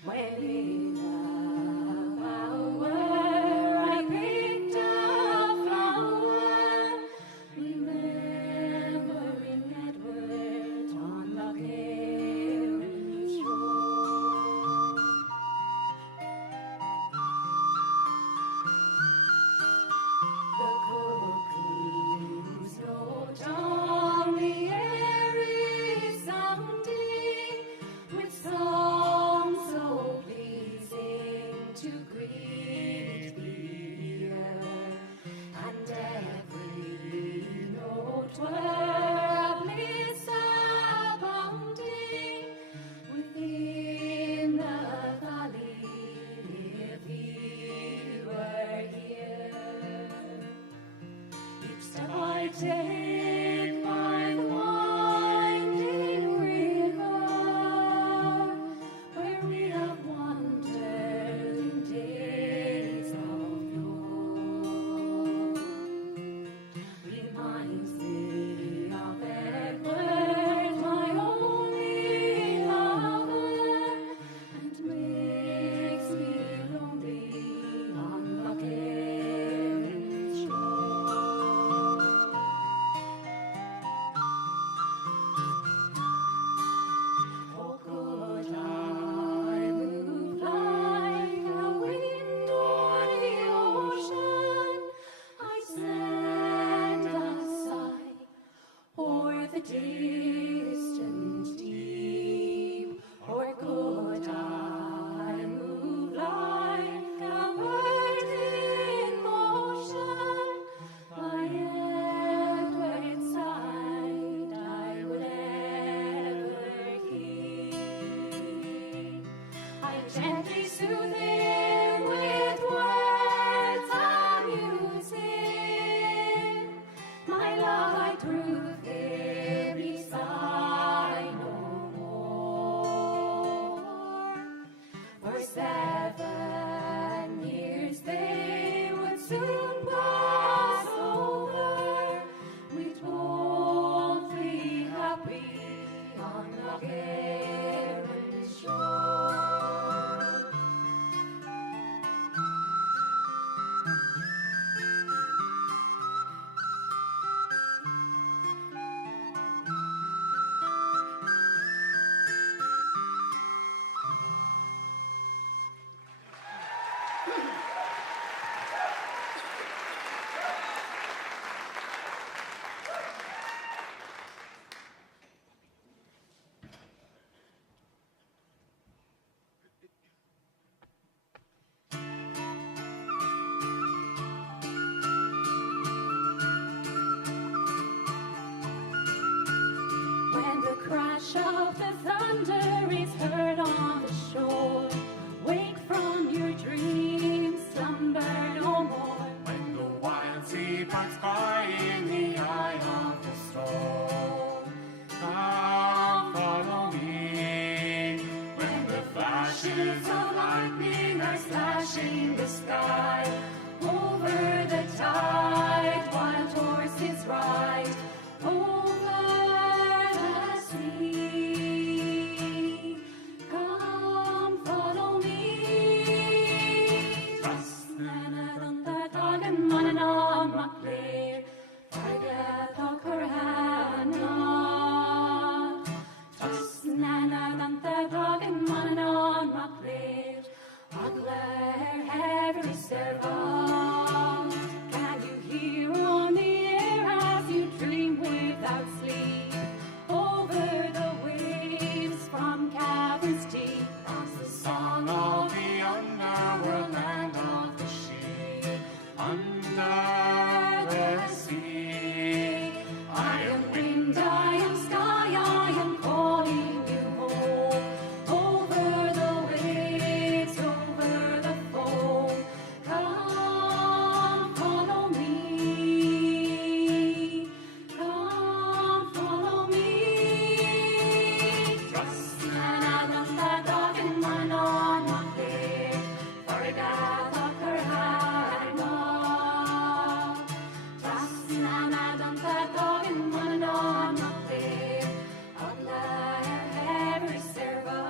When in the hour I picked a flower, remembering Edward on Loch Ern's shore. The cuckoo's note on the air is sounding, with song so pleasing to greet the ear, and every note were bliss abounding within the valley if he were here. Each step I take by the winding river, where we have wandered in days of yore, reminds me of Edward, my only lover, and makes me lonely on Loch Ern's shore. Oh, could I move like a wind o'er the ocean, I'd send a sigh o'er the distant deep. Or could I move like a bird in motion, by Edward's side I would ever keep. I gently soothe him with words amusing, my love I prove every crash of the thunder is heard on the shore. Wake from your dreams, slumber no more. When the wild sea birds cry in the eye of the storm, come follow me. When the flashes of lightning are slashing the sky, over the tide, wild horses ride, over the sea. Come follow me. Trust and the dog and man and on my play. Forget the Corana. Trust and the dog and man and on my play. Agler every servant. Can you hear on the air as you dream without sleep? Over the waves from caverns deep runs the song of the underworld land of the sheep. Under the sea, I am wind, I am sky, I am calling you home. Over the waves, over the foam, come follow me. Come follow me. Trust and the dog and man on my play. Forget the Corana. Trust and the dog and man on my play. Agler every servant.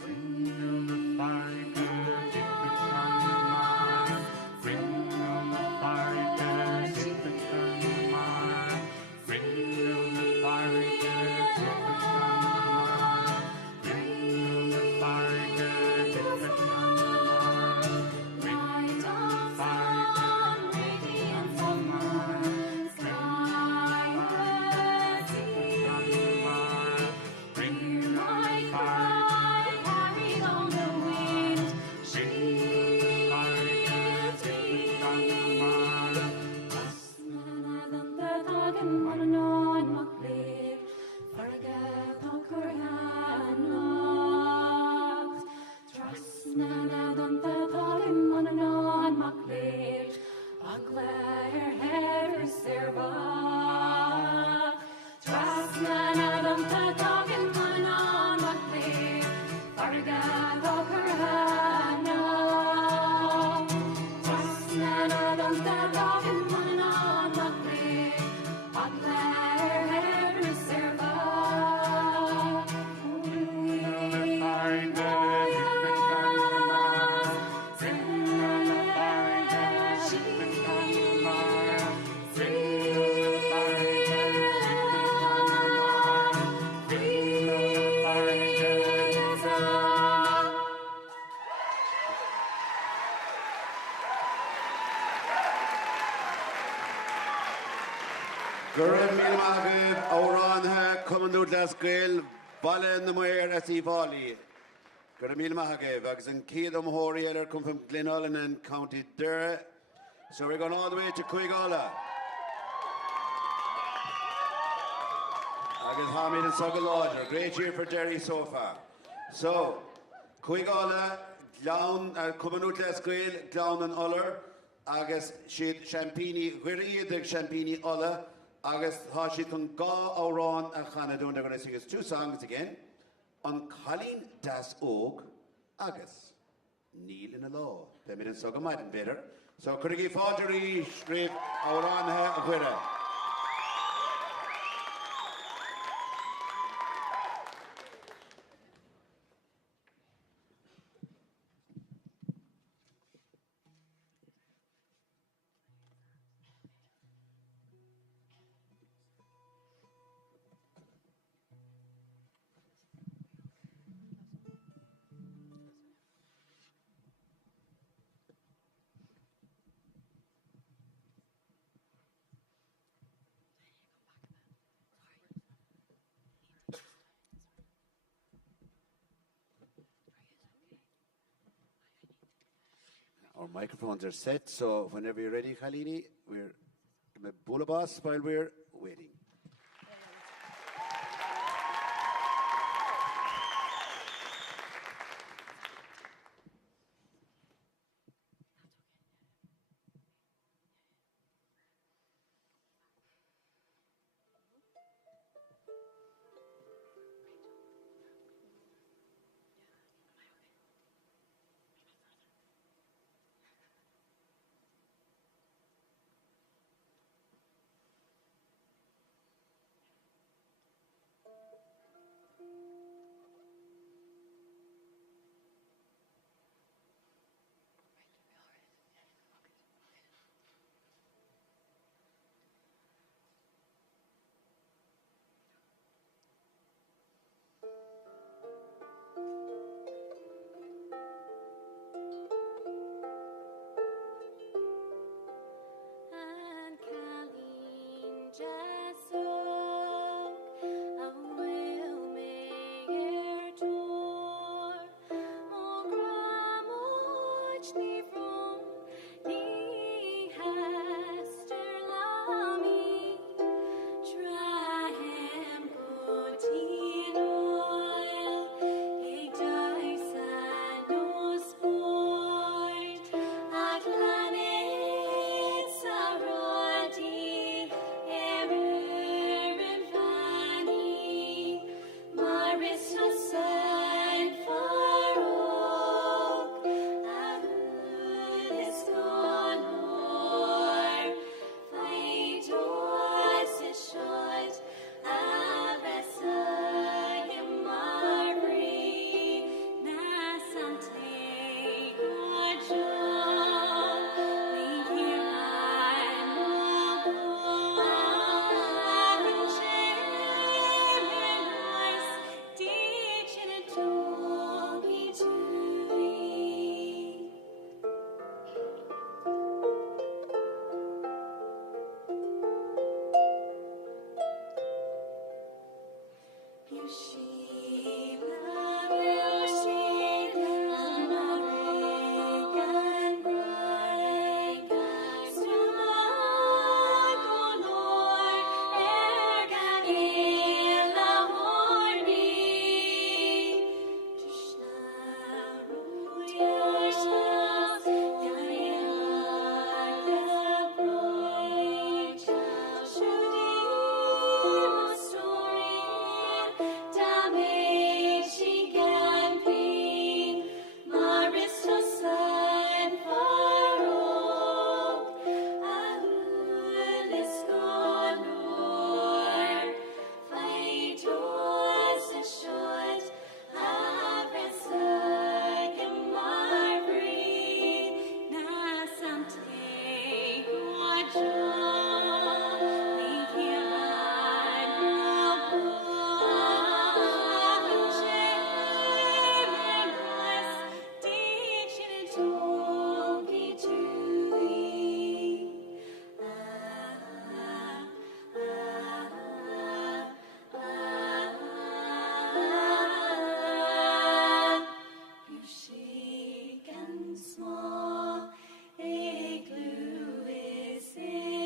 Bring on the fire, girl, if it's on your mind. Bring on the fire, girl, if it's on your mind. Bring on the fire, girl, if it's on your mind. Bring on the fire, girl, if it's on your mind. Bring on the fire, girl, Radiance of moon, sky and sea. bring Hear on my the fire, cry, carried on the wind. bring on the fire, girl, if it's on your mind. The dog and one on my plate. Forget the Corana. Trust the dog and one on my plate. Agler every servant. Trust the dog and one on my plate. Forget the Corana. Trust the dog and one on my plate. Agler every servant. Bring on the fire, girl, if it's on your mind. Bring on the fire, girl, if it's on your mind. Bring on the fire, girl, if it's Gurib Míl Magib, Óránha, Cumandú Glasgow, Balla na Muir as Ivali. Gurib Míl Magib, agus an Céad Mór come from Glenolin and County Durham. So we're going all the way to Cuigala. Agus Hamid and Sugalodger, great year for Derry so far. So, Cuigala, Glown, Cumandú Glasgow, Glown and Uller, agus siad Champini, Ghuirí the Champini Ulla, agus tá siad chun gá órán a chanadún. They're going to sing us two songs again. An Colleen das Og, agus Níl in a Law. They're made in Sugamatin better. So, could you give Fodgery, Shrib, órán a Ghuirí? Our microphones are set, so whenever you're ready, Khalini, we're Bulabas while we're wedding. And Colleen Jessop, a will make tour. Oh, Gramoch me from the Hester Lammy, try him good in oil, he dies and no sport. At Lanit Sarodi, ever and Fanny, Marissa son far oak, this gone o'er, fight was a shot, a vessel in Marbury, Nasante Godjo, leave here teaching a doggy to thee. American bride, Small, a glue is in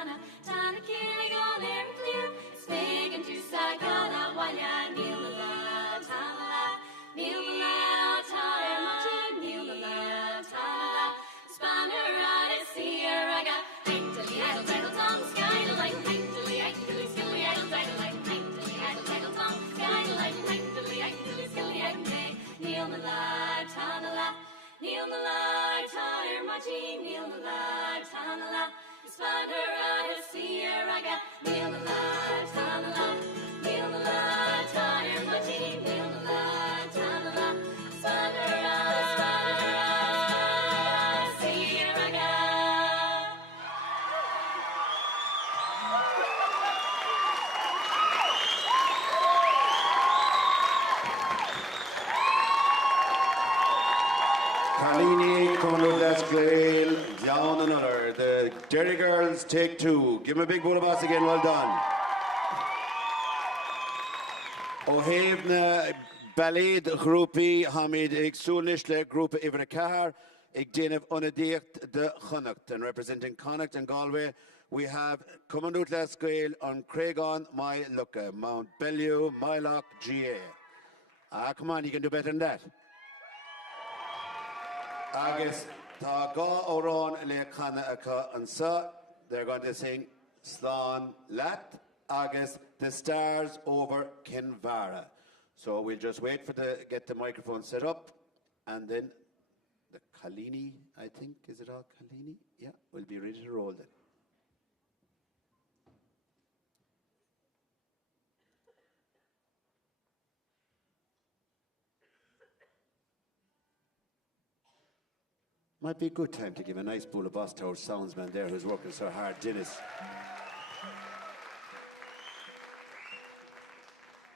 Tana, Tana Kiri on air and clear. Spig and two Sagana, Wanya, Neil the La, Tana La, Neil the La, Tana Martin, Neil the La, Tana La, Spanner, Odyssey, Raga, Haintily, Idle, Idle, Tom, Sky, the light, Haintily, Haintily, Skilly, Idle, Idle, light, Haintily, Idle, Idle, Tom, Sky, the light, Haintily, Haintily, Skilly, Idle, Neil the La, Tana La, Neil the La, Tana Martin, Neil the La, Tana La, Spanner, Odyssey, Raga, Neil the La, Tana La, Neil the La, Tana Martin, Neil the La, Tana La, Spanner, Odyssey, Raga. Carlini coming over that scale, down another. The Derry girls take two. Give them a big bull of us again, well done. hÉireann Ballad Group Hamid ag Súlnis le Group Ivra Cahar ag Déanamh Unadíocht de Connacht. And representing Connacht and Galway, we have coming out that scale on Craigon, My Lucka, Mount Bellew, Mylock, GA. Come on, you can do better than that. Agus tá gá órán le Canna acha an sa. They're going to sing Slán Lat agus The Stars over Kinvara. So we'll just wait for get the microphone set up, and then the Kalini, I think, is it all Kalini? Yeah, we'll be ready to roll then. Might be a good time to give a nice bowl of bus to our soundsman there who's working so hard, Dennis.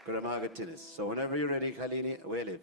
Good amaga, Dennis. So whenever you're ready, Kalini, away live.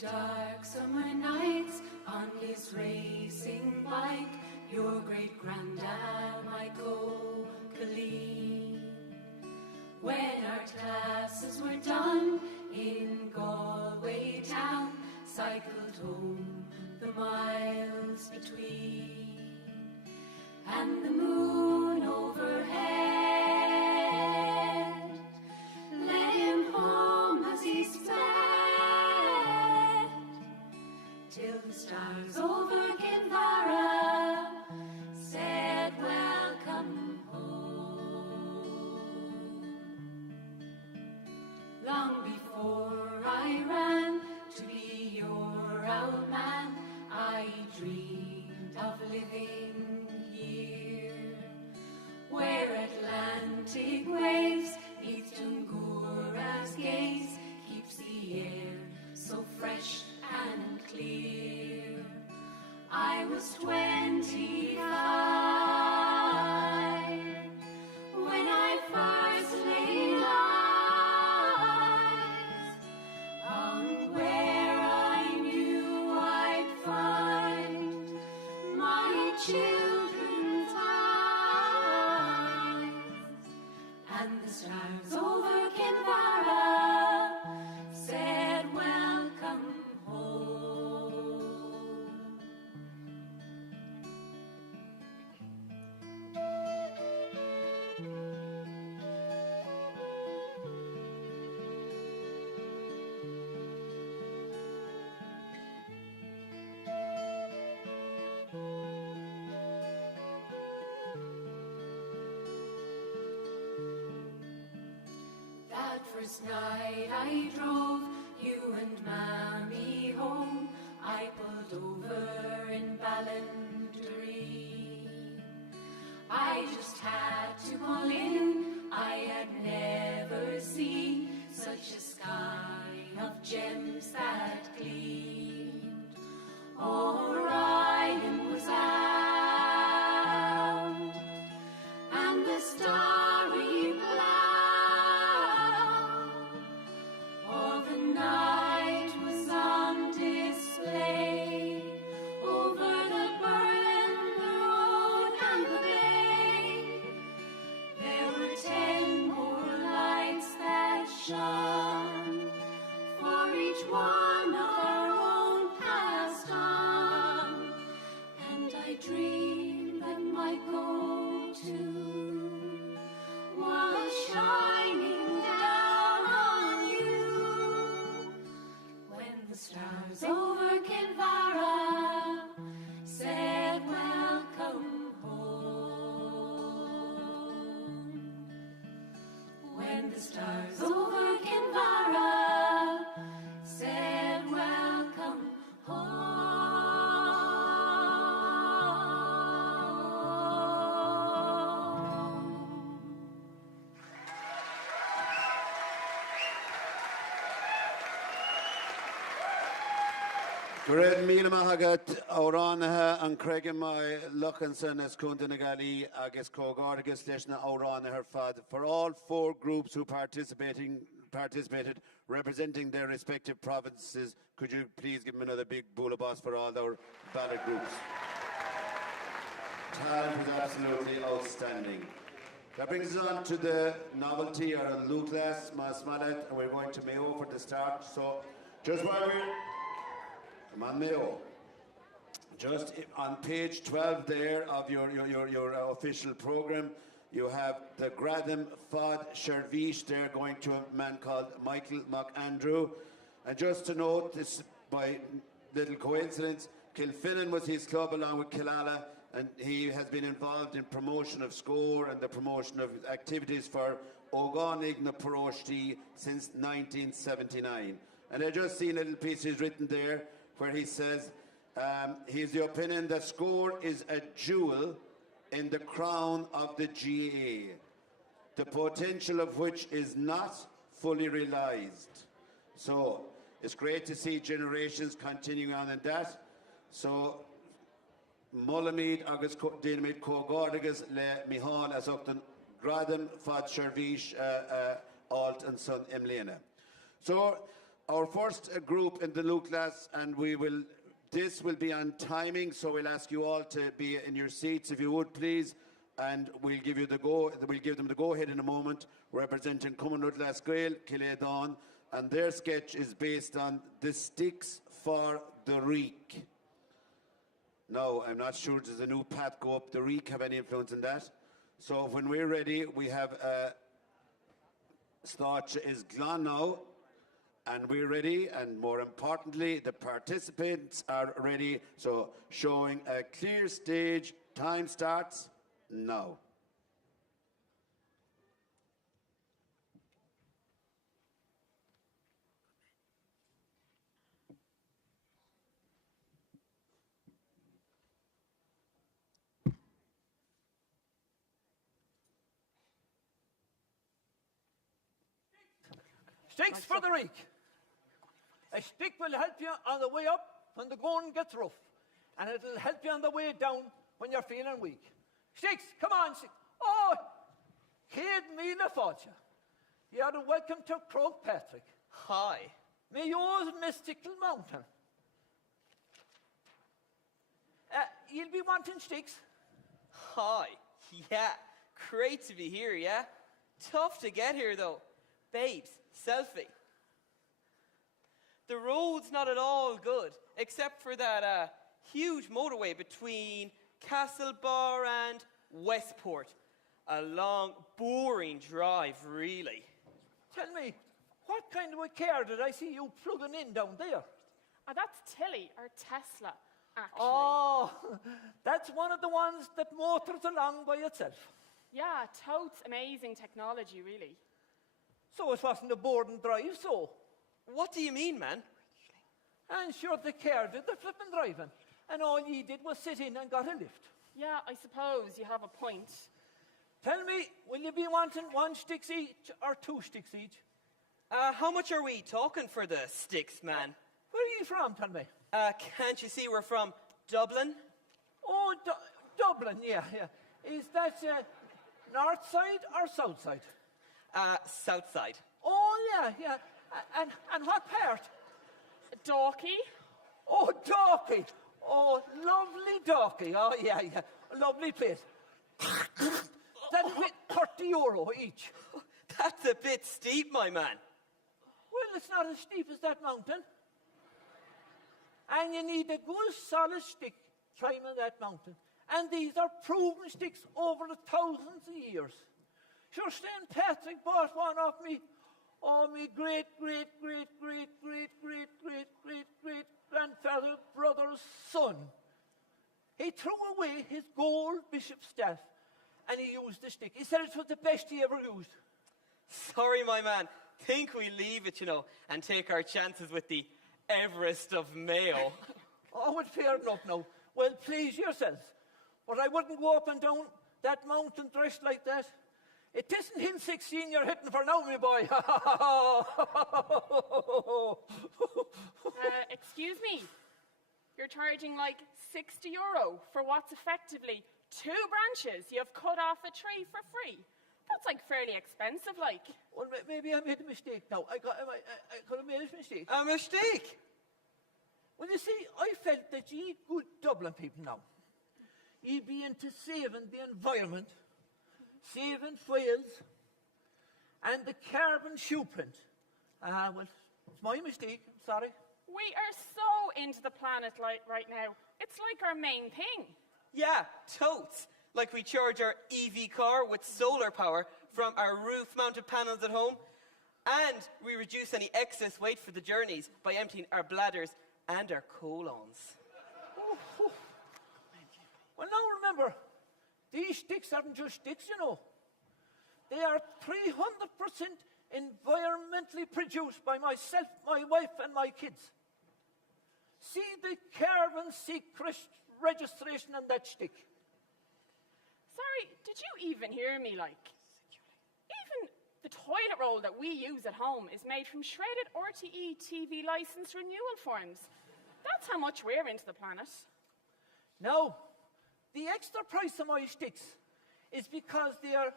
dark summer nights on his racing bike, your great granddad might go Céilí. When our classes were done in Galway town, cycled home the miles between, and the moon overhead led him home as he sped, till the stars over Kinvara said welcome home. Long before I ran to be your old man, I dreamed of living here, where Atlantic waves neath Tungura's gaze keeps the air so fresh and clear. I was 25 when I first laid eyes on where I knew I'd find my children's eyes, and the stars over Kinvara said welcome home. That first night I drove you and Mammy home, I pulled over in Ballanderry. I just had to pull in, I had never seen such a sky of gems that gleamed. Orion was out, and the starry cloud of the night was on display over the Berlin road and the bay. There were 10 more lights that shone, for each one of our own passed on, and I dreamed that my go-to was shining down on you when the stars over Kinvara said welcome home. When the stars over Kinvara said welcome home. Great míle maithagat áránathe an Creigham mai Luckinson as Cúnta na Gailí agus Cógádagus leis na áránathe ar fad. For all 4 groups who participated representing their respective provinces, could you please give them another big boulabos for all our ballad groups? Talent was absolutely outstanding. That brings us on to the novelty or a Lutlas, Masmalet, and we're going to Mayo for the start. So just while we're come on, Mayo. Just on page 12 there of your official program, you have the Gradam Fod Shervish there going to a man called Michael McAndrew. And just to note, this by little coincidence, Kilfinnan was his club along with Killala, and he has been involved in promotion of Scór and the promotion of activities for Ógánig na Próistí since 1979. And I just seen a little piece he's written there where he says he's the opinion that Scór is a jewel in the crown of the GAA, the potential of which is not fully realised. So it's great to see generations continuing on in that. So Mullamead agus Dinamid Cógádagus le Mihal as Upton Gradam Fad Shervish Alt and Son Emlena. So our first group in the Luke class, and this will be on timing, so we'll ask you all to be in your seats, if you would, please, and we'll give them the go-ahead in a moment, representing Cumann Lasgael, Cill Dawn, and their sketch is based on the sticks for the reek. Now, I'm not sure does the new path go up the reek have any influence in that? So when we're ready, we have Stáitse is gone now, and we're ready, and more importantly, the participants are ready. So showing a clear stage, time starts now. Sticks for the reek. A stick will help you on the way up when the going gets rough, and it'll help you on the way down when you're feeling weak. Sticks, come on, sticks. Oh, Céad Míle Fáilte. You are welcome to Croagh Patrick. Hi. Mayo's Mystical Mountain. You'll be wanting sticks? Hi. Yeah, great to be here, yeah? Tough to get here, though. Babes, selfie. The road's not at all good, except for that huge motorway between Castlebar and Westport. A long, boring drive, really. Tell me, what kind of a car did I see you plugging in down there? Oh, that's Tilly, or Tesla, actually. Oh, that's one of the ones that motors along by itself. Yeah, totes amazing technology, really. So it wasn't a board and drive, so. What do you mean, man? And sure, the car did the flipping driving, and all ye did was sit in and got a lift. Yeah, I suppose you have a point. Tell me, will you be wanting 1 stick each or 2 sticks each? How much are we talking for the sticks, man? Where are you from, tell me? Can't you see we're from Dublin? Oh, Dublin, yeah. Is that north side or south side? South side. Oh, yeah. And what part? Dalkey. Oh, Dalkey. Oh, lovely Dalkey. Oh, yeah. Lovely place. That's with €30 each. That's a bit steep, my man. Well, it's not as steep as that mountain. And you need a good solid stick climbing that mountain. And these are proven sticks over the thousands of years. Sure, St. Patrick bought one off me. Oh, me great grandfather brother's son. He threw away his gold bishop's staff and he used the stick. He said it was the best he ever used. Sorry, my man. Think we leave it, and take our chances with the Everest of Mayo. Oh, it's fair enough now. Well, please yourself. But I wouldn't go up and down that mountain dressed like that. It isn't him 16 you're hitting for now, me boy. Excuse me. You're charging like €60 for what's effectively 2 branches you've cut off a tree for free. That's like fairly expensive, like. Well, maybe I made a mistake now. I could have made a mistake. A mistake? Well, you see, I felt that ye good Dublin people now, ye be into saving the environment, saving whales, and the carbon shoe print. Well, it's my mistake. I'm sorry. We are so into the planet right now. It's like our main thing. Yeah, totes. Like we charge our EV car with solar power from our roof-mounted panels at home. And we reduce any excess weight for the journeys by emptying our bladders and our colons. Well, now remember, these sticks aren't just sticks, They are 300% environmentally produced by myself, my wife, and my kids. See the carbon registration on that stick. Sorry, did you even hear me, like? Even the toilet roll that we use at home is made from shredded RTE TV license renewal forms. That's how much we're into the planet. No, the extra price of my sticks is because they are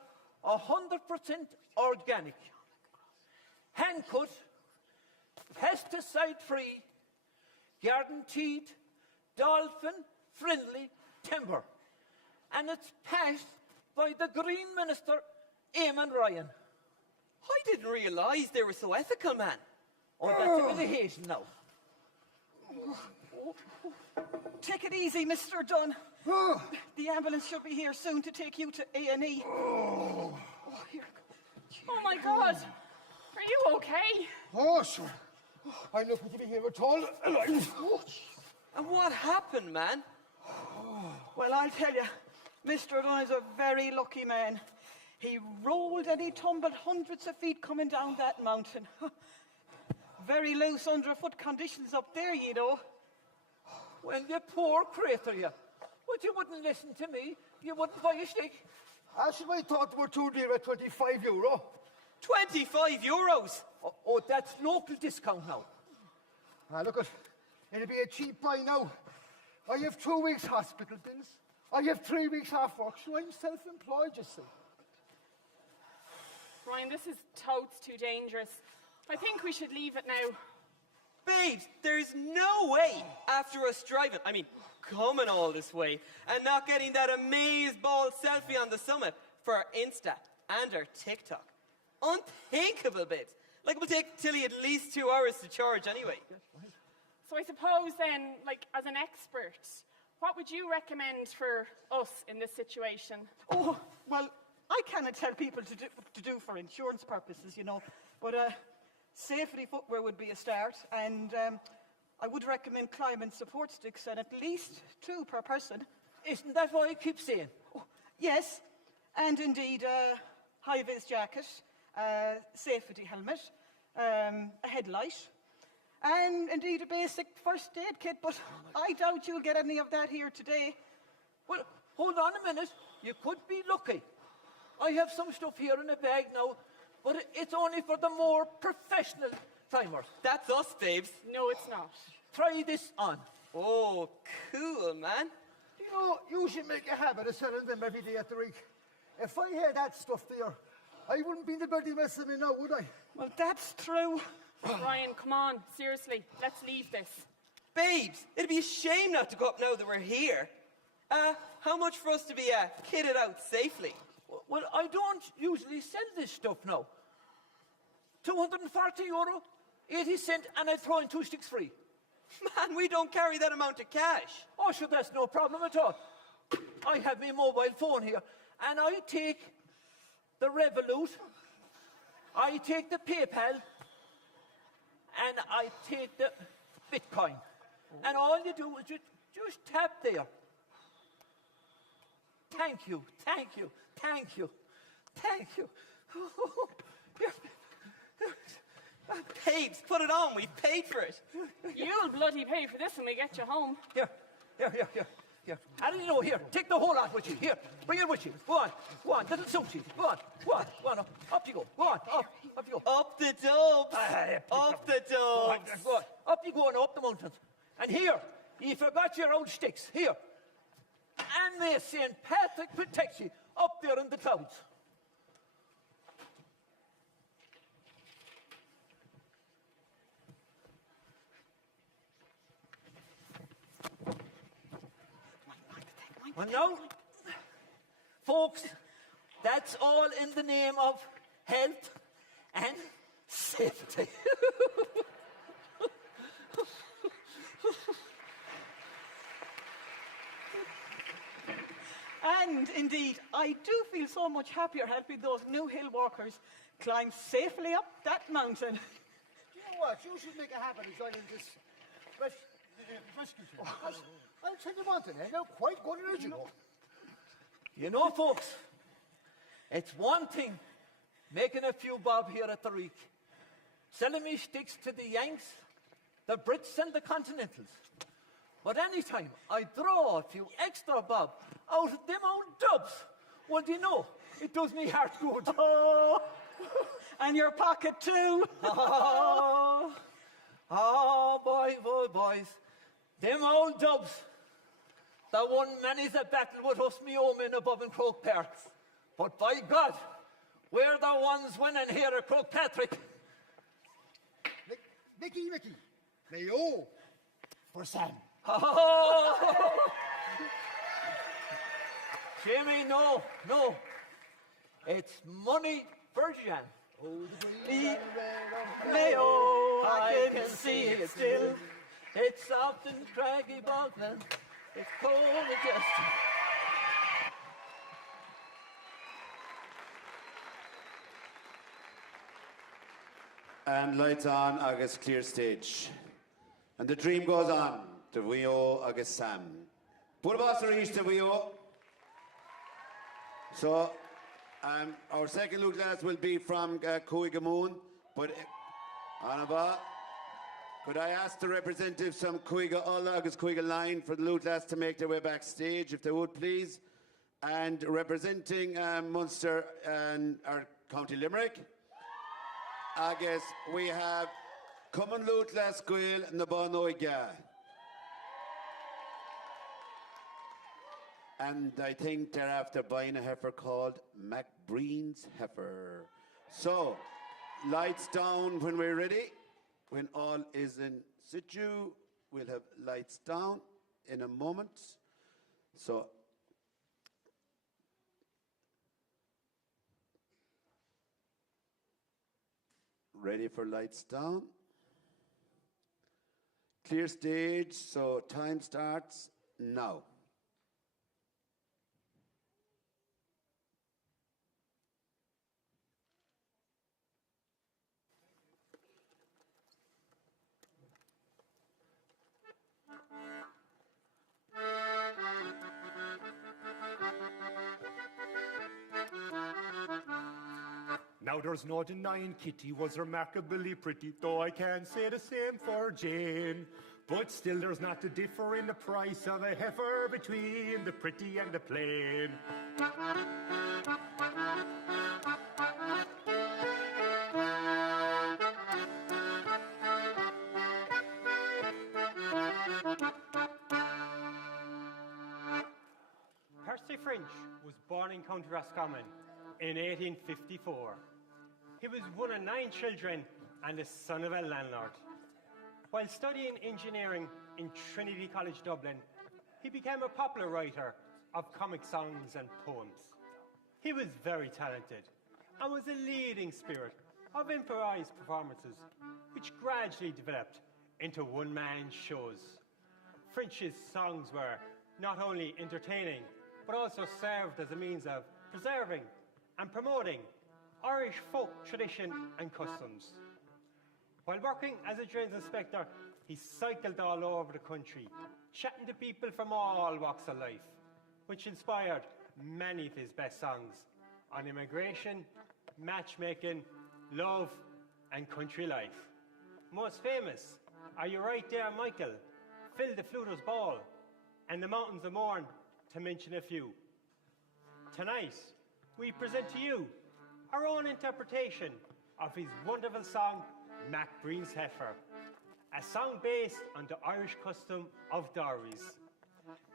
100% organic, hand-cut, pesticide-free, guaranteed, dolphin-friendly timber. And it's passed by the Green Minister, Eamon Ryan. I didn't realise they were so ethical, man. Oh, that's a bit of haste now. Take it easy, Mr. Dunn. The ambulance should be here soon to take you to A&E. Oh my God. Are you okay? Oh, sure. I'm lucky to be here at all. And what happened, man? Well, I'll tell you, Mr. Dunn is a very lucky man. He rolled and he tumbled hundreds of feet coming down that mountain. Very loose underfoot conditions up there, you know. Well, you poor crater, you. But you wouldn't listen to me. You wouldn't buy a stick. Actually, I thought they were too dear at €25. 25 euros? Oh, that's local discount now. Look, it'll be a cheap buy now. I have 2 weeks hospital bills. I have 3 weeks off work, so I'm self-employed, you see. Ryan, this is totes too dangerous. I think we should leave it now. Babes, there's no way after us driving, coming all this way, and not getting that amaze-ball selfie on the summit for our Insta and our TikTok. Unthinkable, babes. Like, it will take Tilly at least 2 hours to charge anyway. So I suppose then, as an expert, what would you recommend for us in this situation? Oh, well, I cannot tell people to do for insurance purposes, you know, but safety footwear would be a start, and I would recommend climbing support sticks, and at least 2 per person. Isn't that what I keep saying? Oh, yes, and indeed a high-vis jacket, safety helmet, a headlight, and indeed a basic first aid kit, but I doubt you'll get any of that here today. Well, hold on a minute. You could be lucky. I have some stuff here in a bag now, but it's only for the more professional climbers. That's us, babes. No, it's not. Try this on. Oh, cool, man. You know, you should make a habit of selling them every day at the rig. If I had that stuff there, I wouldn't be in the bloody mess of me now, would I? Well, that's true. Ryan, come on, seriously, let's leave this. Babes, it'd be a shame not to go up now that we're here. How much for us to be kitted out safely? Well, I don't usually sell this stuff now. €240, 80 cents, and I throw in 2 sticks free. Man, we don't carry that amount of cash. Oh, sure, that's no problem at all. I have my mobile phone here, and I take the Revolut, I take the PayPal, and I take the Bitcoin. And all you do is just tap there. Thank you, thank you, thank you, thank you. Babes, put it on. We paid for it. You'll bloody pay for this when we get you home. Here. How do you know? Here, take the whole lot with you. Here, bring it with you. Go on, doesn't suit you. Go on, up you go. Go on, up you go. Up the dubs. Up the dubs. Go on, up you go and up the mountains. And here, you forgot your old sticks. Here. And may St. Patrick protect you up there in the clouds. Well, now, folks, that's all in the name of health and safety. And indeed, I do feel so much happier helping those new hill walkers climb safely up that mountain. You know what? You should make a habit of joining this rescue team. I'll tell you one thing, they're quite good at it, you know. You know, folks, it's one thing making a few bob here at the Reek, selling me sticks to the Yanks, the Brits and the Continentals. But anytime I draw a few extra bob out of them old dubs, well, do you know, it does me heart good. Oh, and your pocket too. Boys, them old dubs, that won many's a battle with us me old men above in Croke Park. But by God, we're the ones winning here at Croke Patrick. Mickey. Mayo for Sam. Oh! Jamie, no. It's money for Jan. Mayo, I can see it still. It's soft and craggy, Balkan. It's cold and just. And lights on, agus clear stage. And the dream goes on. To Vio agus Sam. Purvas reach to Vio. So, our second look class will be from Cuigamoon. But, Anaba, could I ask the representatives from Cuiga Ulla agus Cuiga Line for the look class to make their way backstage, if they would, please? And representing Munster and our County Limerick, agus we have Common Loot Las Gael Nabanoiga. And I think they're after buying a heifer called MacBreen's Heifer. So, lights down when we're ready. When all is in situ, we'll have lights down in a moment. So, ready for lights down. Clear stage, so time starts now. Now there's no denying Kitty was remarkably pretty, though I can't say the same for Jane. But still there's not to differ in the price of a heifer between the pretty and the plain. Percy French was born in County Roscommon in 1854. He was one of 9 children and the son of a landlord. While studying engineering in Trinity College Dublin, he became a popular writer of comic songs and poems. He was very talented and was a leading spirit of improvised performances, which gradually developed into one-man shows. French's songs were not only entertaining, but also served as a means of preserving and promoting Irish folk tradition and customs. While working as a drains inspector, he cycled all over the country, chatting to people from all walks of life, which inspired many of his best songs on immigration, matchmaking, love, and country life. Most famous Are You Right There, Michael, Fill the Fluter's Ball, and The Mountains of Mourne, to mention a few. Tonight, we present to you our own interpretation of his wonderful song, MacBreen's Heifer, a song based on the Irish custom of dowries.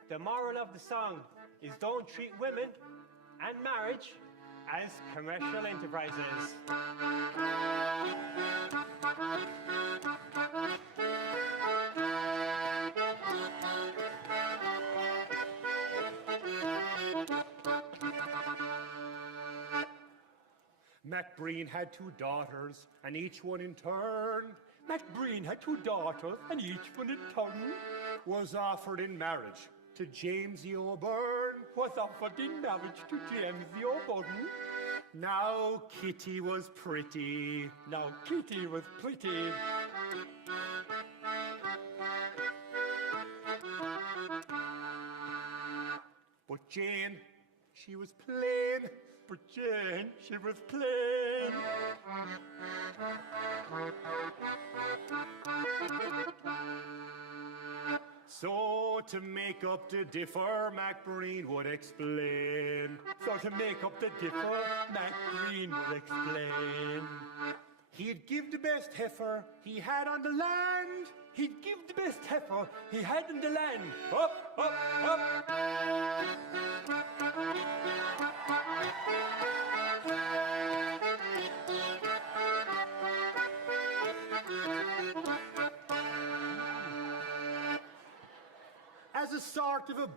The moral of the song is don't treat women and marriage as commercial enterprises. MacBreen had 2 daughters, and each one in turn. MacBreen had 2 daughters, and each one in turn was offered in marriage to Jamesy O'Byrne. Was offered in marriage to Jamesy O'Byrne. Now Kitty was pretty. Now Kitty was pretty. But Jane, she was plain. But Jane, she was plain. So to make up the differ, MacBreen would explain. So to make up the differ, MacBreen would explain. He'd give the best heifer he had on the land. He'd give the best heifer he had in the land. Up, up, up.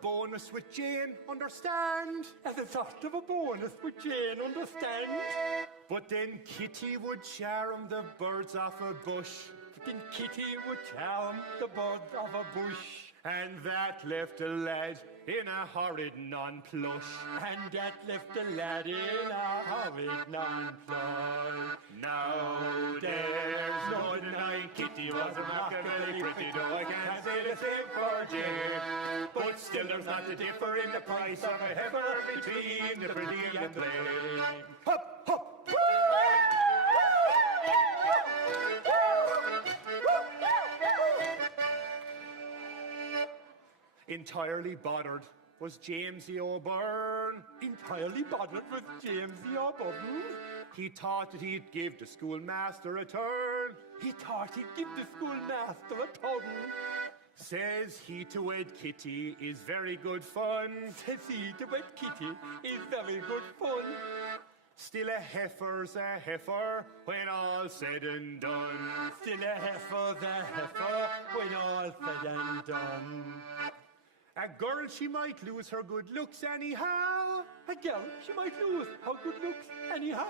bonus with Jane, understand? As a sort of a bonus with Jane, understand? But then Kitty would charm the birds off a bush. But then Kitty would charm the birds off a bush. And that left a lad in a horrid non-plush. And that left a lad in a horrid non-plush. Now there's no denying Kitty was remarkably pretty, though I can't say the same for Jane. But still there's not a differ in the price of a heifer between the pretty and the plain. Hop, hop! Entirely bothered was Jamesy O'Byrne. Entirely bothered was Jamesy O'Byrne. He thought that he'd give the schoolmaster a turn. He thought he'd give the schoolmaster a turn. Says he to wed Kitty is very good fun. Says he to wed Kitty is very good fun. Still a heifer's a heifer when all's said and done. Still a heifer's a heifer when all's said and done. A girl, she might lose her good looks anyhow. A girl, she might lose her good looks anyhow.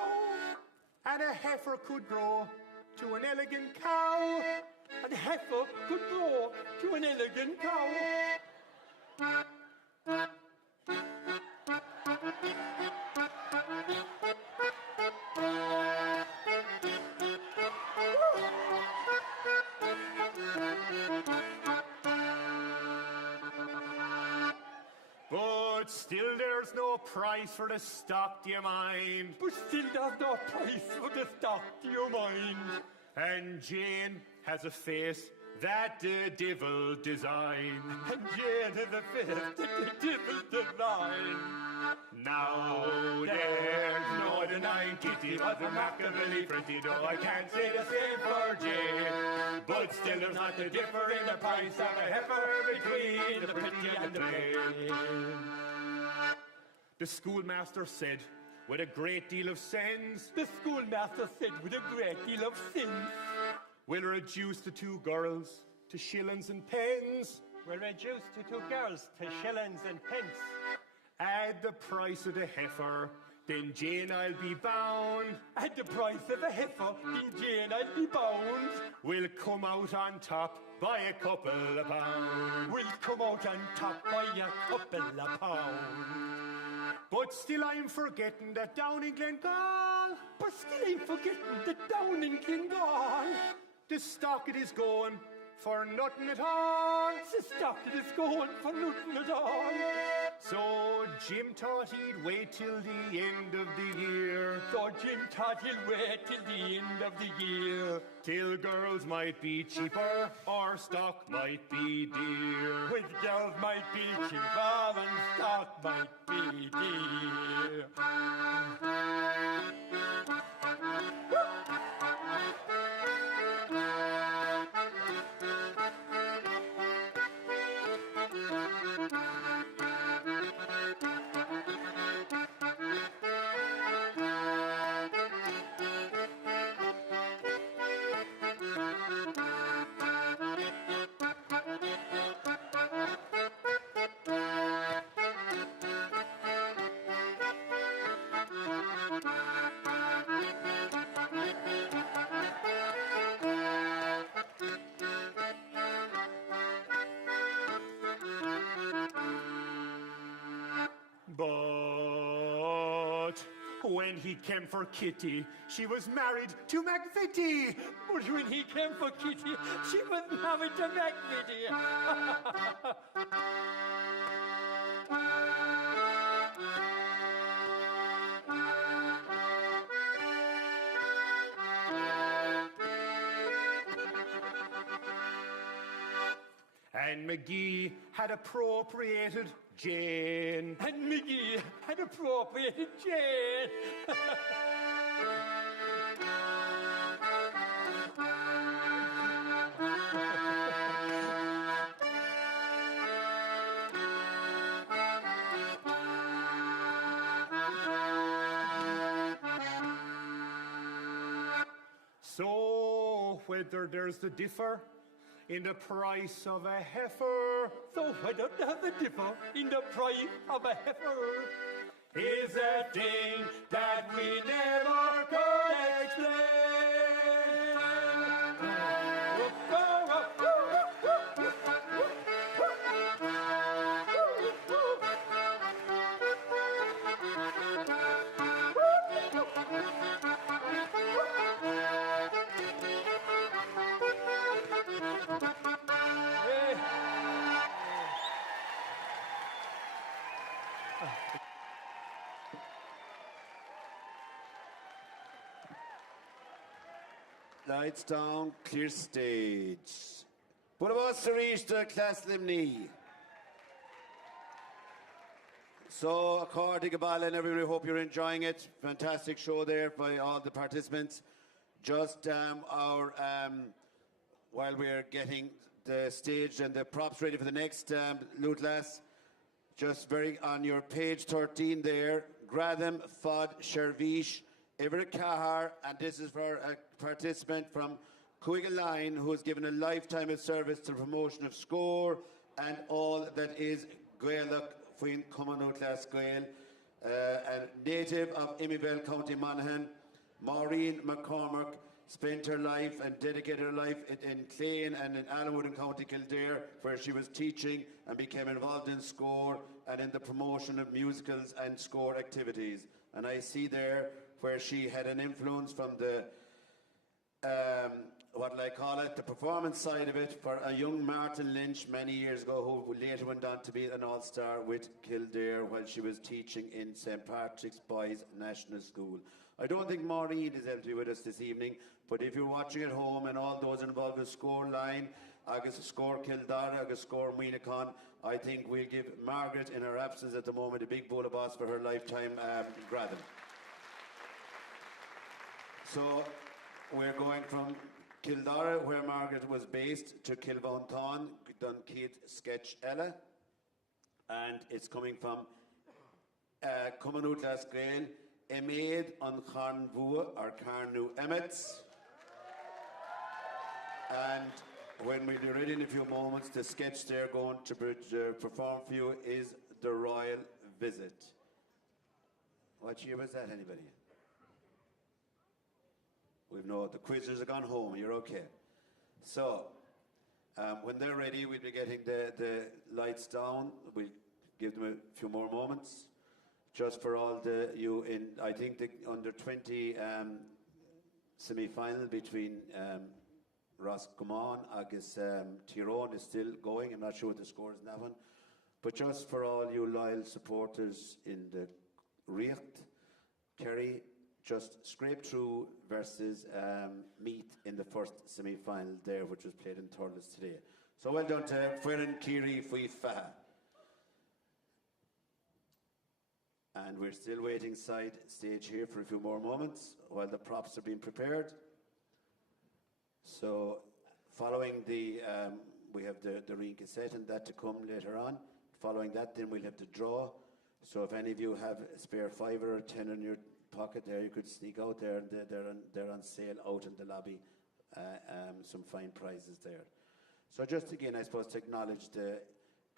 And a heifer could grow to an elegant cow. And a heifer could grow to an elegant cow. But still there's no price for the stock, do you mind? But still there's no price for the stock, do you mind? And Jane has a face that the devil designed. And Jane has a face that the devil designed. Now there's no denying Kitty was remarkably pretty, though I can't say the same for Jane. But still there's not a differ in the price of a heifer between the pretty and the plain. The schoolmaster said, with a great deal of sense. The schoolmaster said, with a great deal of sense. We'll reduce the two girls to shillings and pence. We'll reduce the two girls to shillings and pence. Add the price of the heifer, then Jane I'll be bound. Add the price of the heifer, then Jane I'll be bound. We'll come out on top by a couple of pounds. We'll come out on top by a couple of pounds. But still I'm forgetting that down in Glengall. But still I'm forgetting that down in Glengall. The stock it is going for nothing at all. The stock it is going for nothing at all. So Jim thought he'd wait till the end of the year. So Jim thought he'll wait till the end of the year. Till girls might be cheaper or stock might be dear. With girls might be cheaper and stock might be dear. When he came for Kitty, she was married to McVitie. But when he came for Kitty, she was married to McVitie. And McGee had appropriated Jane. And McGee had appropriated Jane. So, whether there's the differ in the price of a heifer so why don't you have a dipper in the pride of a heifer? Is a thing that we never could explain. Lights down, clear stage. What about Sarista Class Limni? So, according to Ballad, everybody, hope you're enjoying it. Fantastic show there by all the participants. Just while we're getting the stage and the props ready for the next Lutlas, just very on your page 13 there, Gratham, Fod, Shervish, Everett Cahar, and this is for a participant from Cuigaline who has given a lifetime of service to the promotion of Scór and all that is Gaelic Fuin Cumanutlas Gael, a native of Imivale, County Monaghan. Maureen McCormack spent her life and dedicated her life in Clane and in Allenwood in County Kildare, where she was teaching and became involved in Scór and in the promotion of musicals and Scór activities. And I see there where she had an influence from the, the performance side of it for a young Martin Lynch many years ago, who later went on to be an all-star with Kildare while she was teaching in St. Patrick's Boys National School. I don't think Maureen is able to be with us this evening, but if you're watching at home and all those involved with Scór Line, agus Scór Kildare, agus Scór Muinacon, I think we'll give Margaret, in her absence at the moment, a big bowl of boss for her lifetime Gratham. So we're going from Kildare, where Margaret was based, to Kilbonton, Dunkid Sketch Ella, and it's coming from Cumanutlas Gael, Emed on Carnvua or Carnu Emmets. And when we'll be ready in a few moments, the sketch they're going to perform for you is The Royal Visit. What year was that, anybody? We've no, the quizzers have gone home, you're okay. So, when they're ready, we'll be getting the lights down. We'll give them a few more moments. Just for all you in, I think the under 20 semi-final between Roscommon agus Tyrone is still going. I'm not sure what the score is in that one. But just for all you loyal supporters in the Richt, Kerry just scraped through versus Meath in the first semi-final there, which was played in Thurles today. So well done to Fuirin Ciarraí Fui Faha. And we're still waiting side stage here for a few more moments while the props are being prepared. So following the, we have the ring cassette and that to come later on. Following that, then we'll have to draw. So if any of you have a spare $5 or $10 in your pocket there, you could sneak out there, and they're on sale out in the lobby. Some fine prizes there. So just again, I suppose to acknowledge the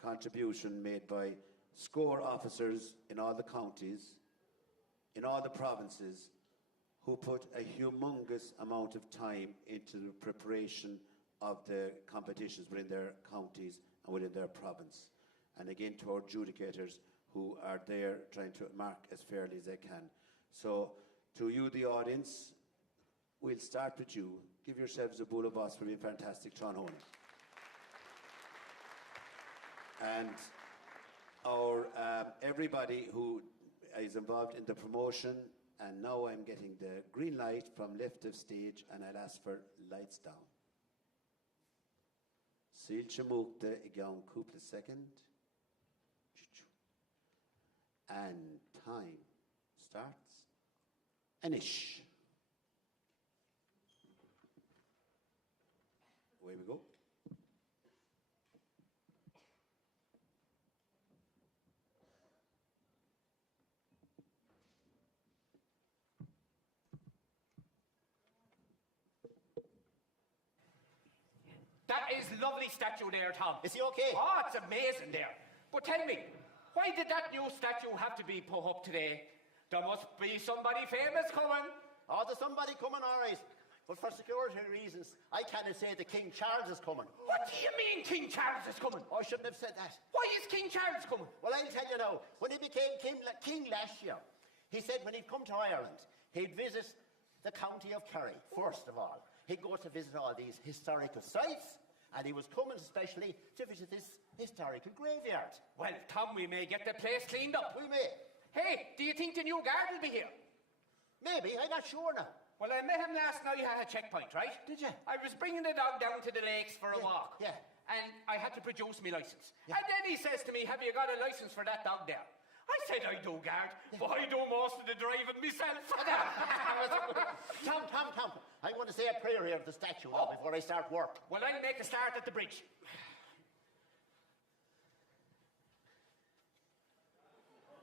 contribution made by Scór officers in all the counties, in all the provinces, who put a humongous amount of time into the preparation of the competitions within their counties and within their province. And again, to our adjudicators who are there trying to mark as fairly as they can. So, to you, the audience, we'll start with you. Give yourselves a bowl of us for being fantastic, Sean Honey. And our everybody who is involved in the promotion, and now I'm getting the green light from left of stage, and I'll ask for lights down. Cill Chamukta again, couple second. And time starts. Anish. Away we go. That is lovely statue there, Tom. Is he okay? Oh, it's amazing there. But tell me, why did that new statue have to be put up today? There must be somebody famous coming. Oh, there's somebody coming, all right. But for security reasons, I cannot say that King Charles is coming. What do you mean King Charles is coming? I shouldn't have said that. Why is King Charles coming? Well, I'll tell you now. When he became king last year, he said when he'd come to Ireland, he'd visit the county of Kerry, first of all. He'd go to visit all these historical sites, and he was coming especially to visit this historical graveyard. Well, Tom, we may get the place cleaned up. We may. Hey, do you think the new guard will be here? Maybe, I'm not sure now. Well, I met him last night at a checkpoint, right? Did you? I was bringing the dog down to the lakes for a walk. Yeah. And I had to produce my licence. Yeah. And then he says to me, have you got a licence for that dog there? I said, I do, guard, but I do most of the driving myself. Tom, I'm going to say a prayer here at the statue now before I start work. Well, I'll make a start at the bridge.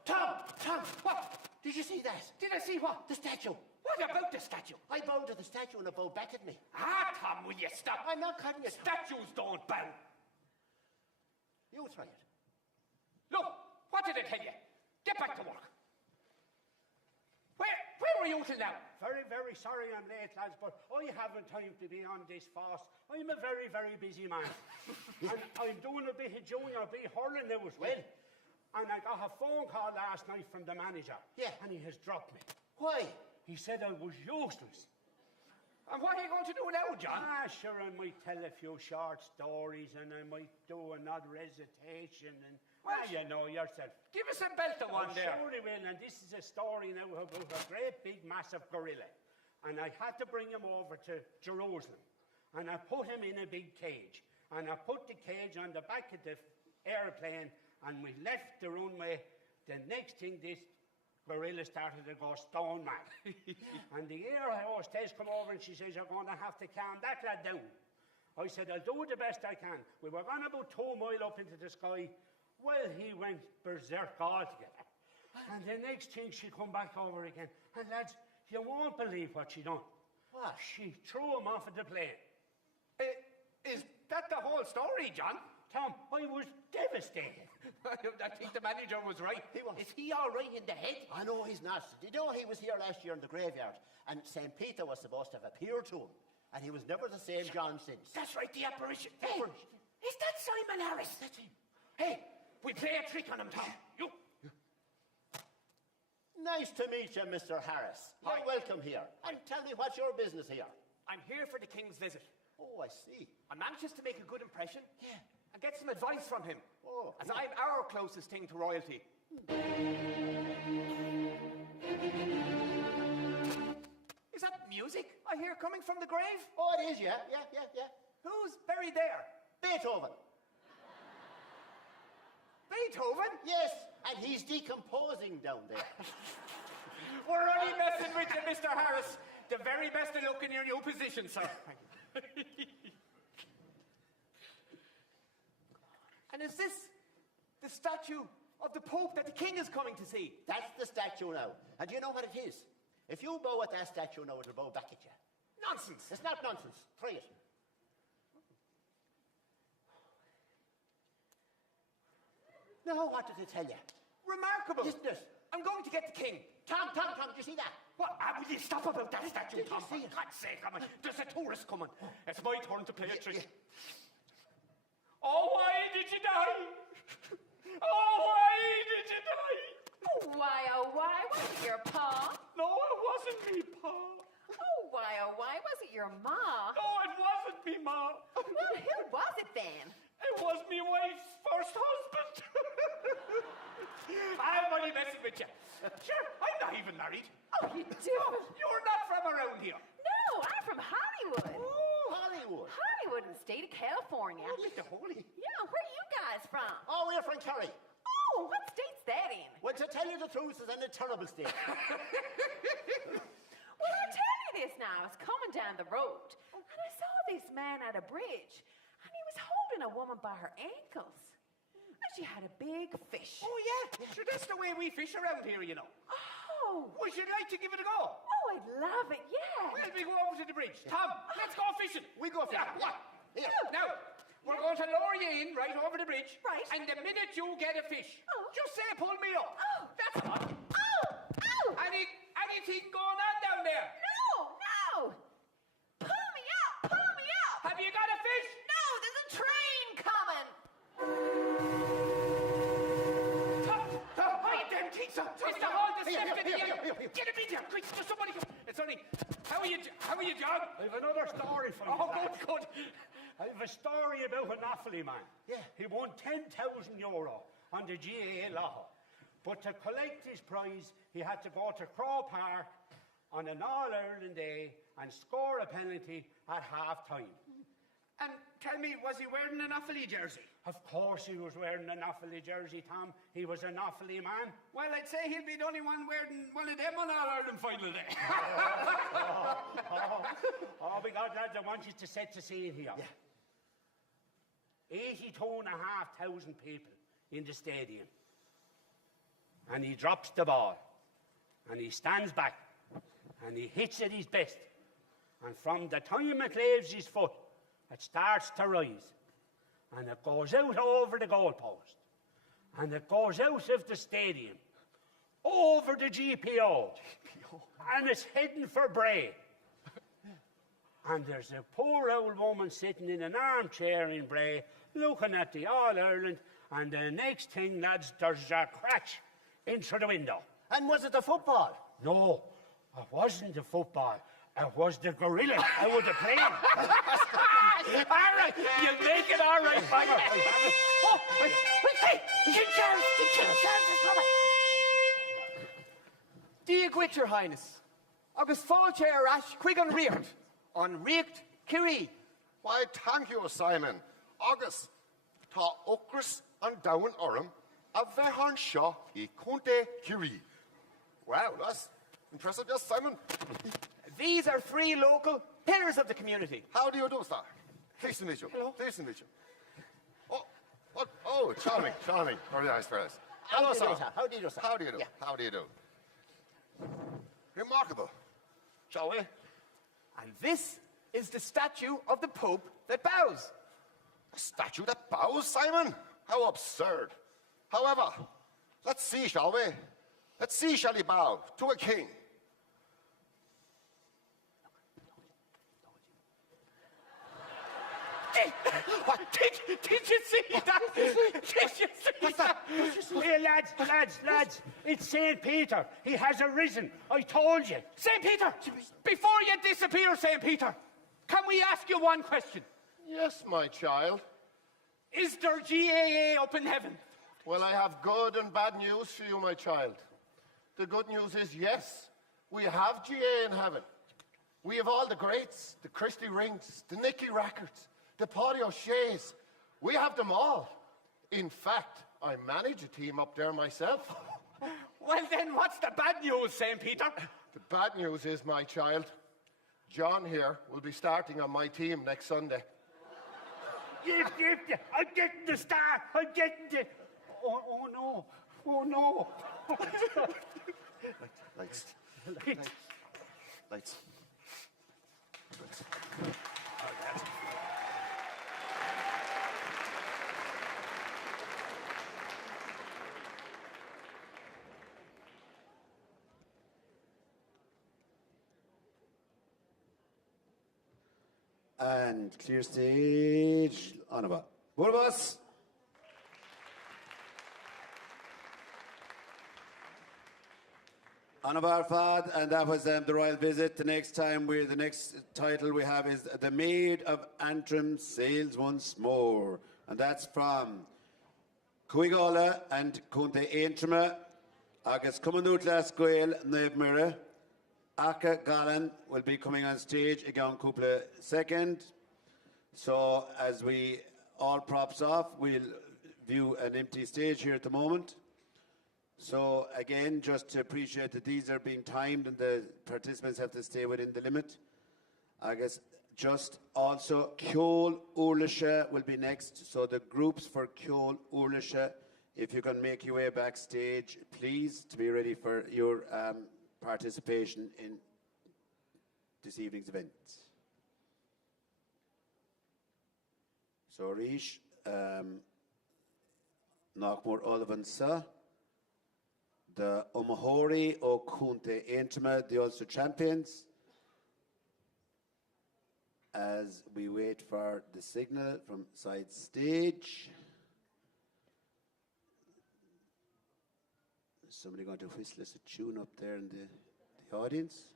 Tom, what? Did you see that? Did I see what? The statue. What about the statue? I bowed to the statue and it bowed back at me. Ah, Tom, will you stop? I'm not cutting you. Statues don't bow. You try it. Look, what did I tell you? Get back to work. Where were you till now? Very, very sorry I'm late, lads, but I haven't time to be on this fast. I'm a very, very busy man. And I'm doing a bit of junior B hurling now as well. And I got a phone call last night from the manager. Yeah. And he has dropped me. Why? He said I was useless. And what are you going to do now, John? Sure, I might tell a few short stories and I might do another recitation and... Well, you know yourself. Give us a belt of one there. Sure he will, and this is a story now about a great big massive gorilla. And I had to bring him over to Jerusalem. And I put him in a big cage. And I put the cage on the back of the airplane and we left the runway. The next thing, this gorilla started to go stone mad. And the air hostess come over and she says, you're going to have to calm that lad down. I said, I'll do the best I can. We were gone about 2 miles up into the sky. Well, he went berserk altogether. And the next thing, she come back over again. And lads, you won't believe what she done. What? She threw him off of the plane. Is that the whole story, John? Tom, I was devastated. I think the manager was right. He was. Is he all right in the head? I know he's not. Did you know he was here last year in the graveyard? And St. Peter was supposed to have appeared to him. And he was never the same John since. That's right, the apparition. Hey, is that Simon Harris? That's him. Hey, we play a trick on him, Tom. You. Nice to meet you, Mr. Harris. You're welcome here. And tell me, what's your business here? I'm here for the king's visit. Oh, I see. I'm anxious to make a good impression. Yeah. And get some advice from him. Oh. As I'm our closest thing to royalty. Is that music I hear coming from the grave? Oh, it is, yeah. Who's buried there? Beethoven. Beethoven? Yes, and he's decomposing down there. We're only messing with you, Mr. Harris. The very best of luck in your new position, sir. And is this the statue of the Pope that the King is coming to see? That's the statue now. And do you know what it is? If you bow at that statue now, it'll bow back at you. Nonsense. It's not nonsense. Try it. Now, what did it tell you? Remarkable. Isn't it? I'm going to get the King. Tom, did you see that? What? Will you stop about that statue, Tom? See it? For God's sake, there's a tourist coming. It's my turn to play a trick. Oh, why did you die? Oh, why did you die? Oh, why, was it your pa? No, it wasn't me, Pa. Oh, why, was it your ma? No, it wasn't me, Ma. Well, who was it then? It was me wife's first husband. I'm only messing with you. Sure, I'm not even married. Oh, you do? You're not from around here. No, I'm from Hollywood. Oh, Hollywood. Hollywood in the state of California. Holy. Yeah, where are you guys from? Oh, we're from Kerry. Oh, what state's that in? Well, to tell you the truth, it's in a terrible state. Well, I'll tell you this now. I was coming down the road, and I saw this man at a bridge, and he was holding a woman by her ankles. And she had a big fish. Oh, yeah. Sure, that's the way we fish around here, you know. Oh. Would you like to give it a go? Oh, I'd love it, yeah. Well, we go over to the bridge. Tom, let's go fishing. We go fishing. Yeah, what? Here. Now, We're going to lower you in right over the bridge. Right. And the minute you get a fish, just say, pull me up. That's all. Anything going on down there? No. Pull me up. Have you got a fish? No, there's a train coming. Hi, them things. It's the whole deception again. Get him in there, quick. Just somebody come. It's only. How are you, John? I have another story for you. Oh, lad. good. I have a story about an Offaly man. Yeah. He won €10,000 on the GAA lotto. But to collect his prize, he had to go to Crow Park on an All-Ireland day and score a penalty at half-time. And tell me, was he wearing an Offaly jersey? Of course he was wearing an Offaly jersey, Tom. He was an Offaly man. Well, I'd say he'll be the only one wearing one of them on All-Ireland final day. Because lads, I want you to set the scene here. Yeah. 82,500 people in the stadium. And he drops the ball. And he stands back. And he hits it his best. And from the time it leaves his foot, it starts to rise. And it goes out over the goalpost. And it goes out of the stadium. Over the GPO. And it's heading for Bray. And there's a poor old woman sitting in an armchair in Bray, looking at the All-Ireland, and the next thing, lads, there's a crash into the window. And was it the football? No, it wasn't the football. It was the gorilla out of the plane. All right, you make it all right, Mike. Hey, King Charles is coming. Dia gwit, Your Highness. Agus fáilte ash chuig an riocht Ciarraí. Why, thank you, Simon. Agus, tá ocras an down orm a bheithan seo I Conte Ciarraí. Wow, that's impressive, yes, Simon. These are 3 local pillars of the community. How do you do, sir? Pleased to meet you. Hello. Pleased to meet you. Oh, charming. Very nice. Hello, sir. How do you do, sir? How do you do? Yeah. How do you do? Remarkable. Shall we? And this is the statue of the Pope that bows. A statue that bows, Simon? How absurd. However, let's see, shall we? Let's see, shall he bow to a king? Did you see that? Hey, lads, it's St. Peter. He has arisen. I told you. St. Peter, before you disappear, St. Peter, can we ask you one question? Yes, my child. Is there GAA up in heaven? Well, I have good and bad news for you, my child. The good news is, yes, we have GAA in heaven. We have all the greats, the Christy Rings, the Nicky Rackards, the Paddy O'Shea's. We have them all. In fact, I manage a team up there myself. Well, then, what's the bad news, St. Peter? The bad news is, my child, John here will be starting on my team next Sunday. I'm getting the star. I'm getting the... Oh, no. Lights. And clear stage. On about. Both of us. On about Fad, and that was the royal visit. The next title we have is The Maid of Antrim Sails Once More. And that's from Cuigala and Conte Aintrama. Agus Cumanutla Squale Nevmira. Aka Galan will be coming on stage again couple second. So as we all props off, we'll view an empty stage here at the moment. So again, just to appreciate that these are being timed and the participants have to stay within the limit. I guess just also Cill Urlisha will be next. So the groups for Cill Urlisha, if you can make your way backstage, please, to be ready for your participation in this evening's event. So Rish, Knockmore Olivan Sa, the Omahori O Kunte Intima, the Ulster champions. As we wait for the signal from side stage. Is somebody going to whistle us a tune up there in the audience?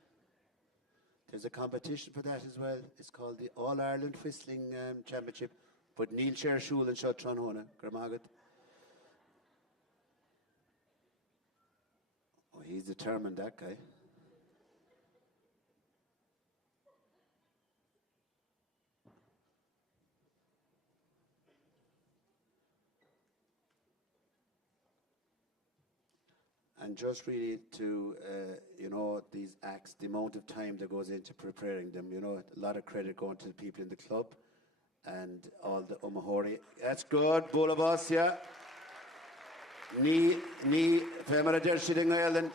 There's a competition for that as well. It's called the All-Ireland Whistling Championship. But Neil Cher Shul and Shotron Hona, Gramagat. Oh, he's determined, that guy. And just really to, you know, these acts, the amount of time that goes into preparing them, you know, a lot of credit going to the people in the club and all the Omahori. That's good, both of us, yeah. Ni femara der shitting Ireland,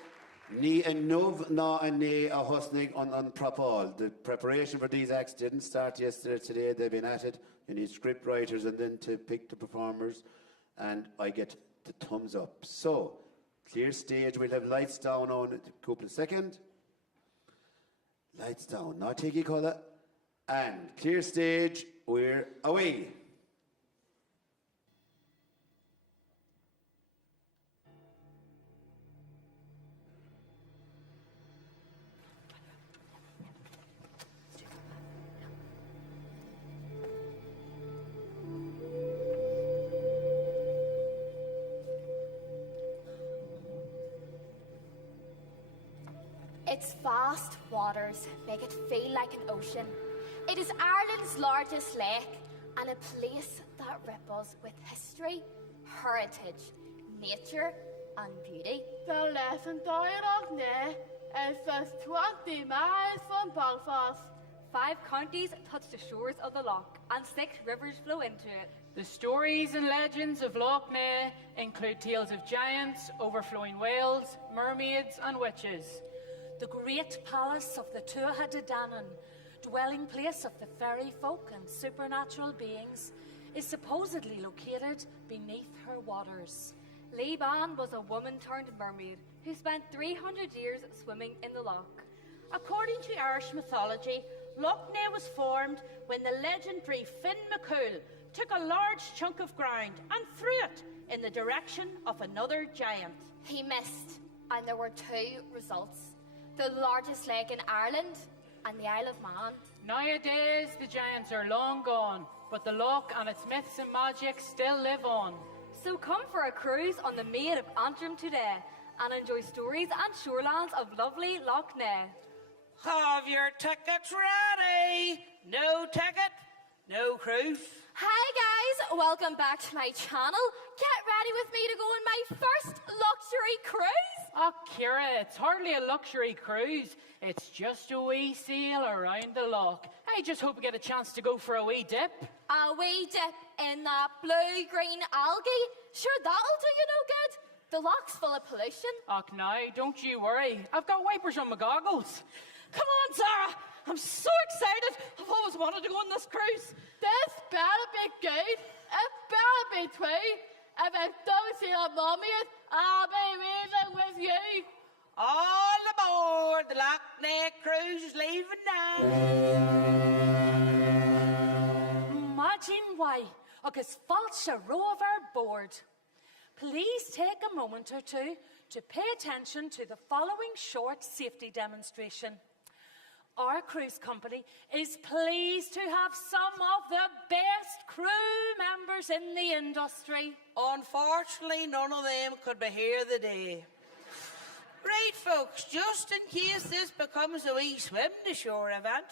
ni en nov na and ni a hosnig on propal. The preparation for these acts didn't start yesterday, today they've been at it. You need script writers and then to pick the performers, and I get the thumbs up. So, clear stage, we'll have lights down on a couple of seconds. Lights down, not tiki colour. And clear stage, we're away. Its vast waters make it feel like an ocean. It is Ireland's largest lake and a place that ripples with history, heritage, nature and beauty. The legendary Airne is just 20 miles from Belfast. 5 counties touch the shores of the loch and 6 rivers flow into it. The stories and legends of Loch Ness include tales of giants, overflowing whales, mermaids and witches. The great palace of the Tuatha De Danann, dwelling place of the fairy folk and supernatural beings, is supposedly located beneath her waters. Laban was a woman turned mermaid who spent 300 years swimming in the loch. According to Irish mythology, Loch Ness was formed when the legendary Finn McCool took a large chunk of ground and threw it in the direction of another giant. He missed, and there were 2 results. The largest lake in Ireland and the Isle of Man. Nowadays, the giants are long gone, but the loch and its myths and magic still live on. So come for a cruise on the Maid of Antrim today and enjoy stories and shorelands of lovely Loch Ness. Have your tickets ready? No ticket, no cruise. Hi guys, welcome back to my channel. Get ready with me to go on my first luxury cruise. Oh, Ciara, it's hardly a luxury cruise. It's just a wee sail around the loch. I just hope we get a chance to go for a wee dip. A wee dip in that blue-green algae? Sure, that'll do you no good. The loch's full of pollution. Och, now, don't you worry. I've got wipers on my goggles. Come on, Sarah. I'm so excited. I've always wanted to go on this cruise. This better be good. It better be true. If I don't see a mommy, I'll be leaving with you. All aboard the Loch Ness cruise is leaving now. Imagine why, agus false a row of our board. Please take a moment or two to pay attention to the following short safety demonstration. Our cruise company is pleased to have some of the best crew members in the industry. Unfortunately, none of them could be here today. Right, folks, just in case this becomes a wee swim to shore event,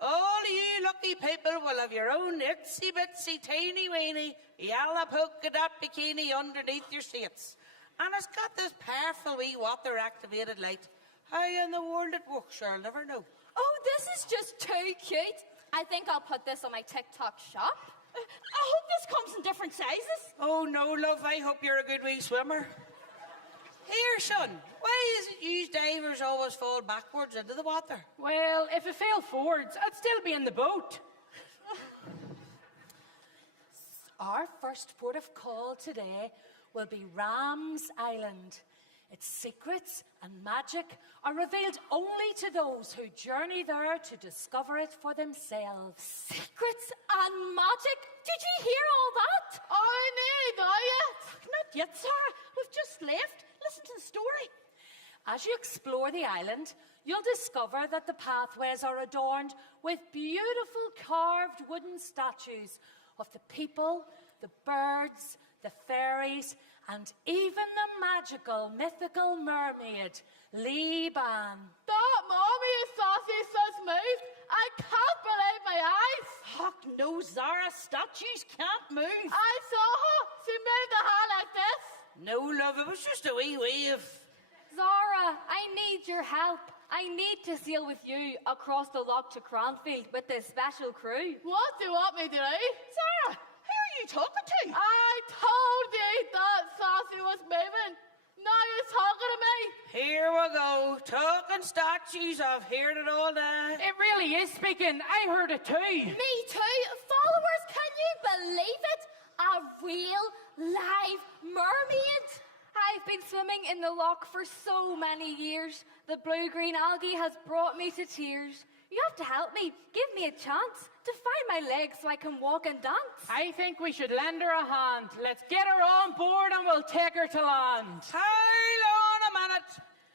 all of you lucky people will have your own itsy-bitsy, tiny-weeny, yellow polka dot bikini underneath your seats. And it's got this powerful wee water-activated light. How in the world it works, I'll never know. Oh, this is just too cute. I think I'll put this on my TikTok shop. I hope this comes in different sizes. Oh, no, love, I hope you're a good wee swimmer. Here, son, why is it you divers always fall backwards into the water? Well, if it fell forwards, I'd still be in the boat. Our first port of call today will be Ram's Island. Its secrets and magic are revealed only to those who journey there to discover it for themselves. Secrets and magic? Did you hear all that? I need that. Not yet, Sarah. We've just left. Listen to the story. As you explore the island, you'll discover that the pathways are adorned with beautiful carved wooden statues of the people, the birds, the fairies, and even the magical, mythical mermaid, Liban. That mommy is saucy says moved. I can't believe my eyes. Fuck no, Zara. Statues can't move. I saw her. She moved the hand like this. No, love, it was just a wee wave. Zara, I need your help. I need to sail with you across the loch to Cranfield with this special crew. What do you want me to do? Sarah, who are you talking to? I told you that Saucy was moving. Now you're talking to me. Here we go. Talking statues. I've heard it all now. It really is speaking. I heard it too. Me too. Followers, can you believe it? A real live mermaid. I've been swimming in the loch for so many years. The blue-green algae has brought me to tears. You have to help me. Give me a chance to find my legs so I can walk and dance. I think we should lend her a hand. Let's get her on board and we'll take her to land. Hold on a minute.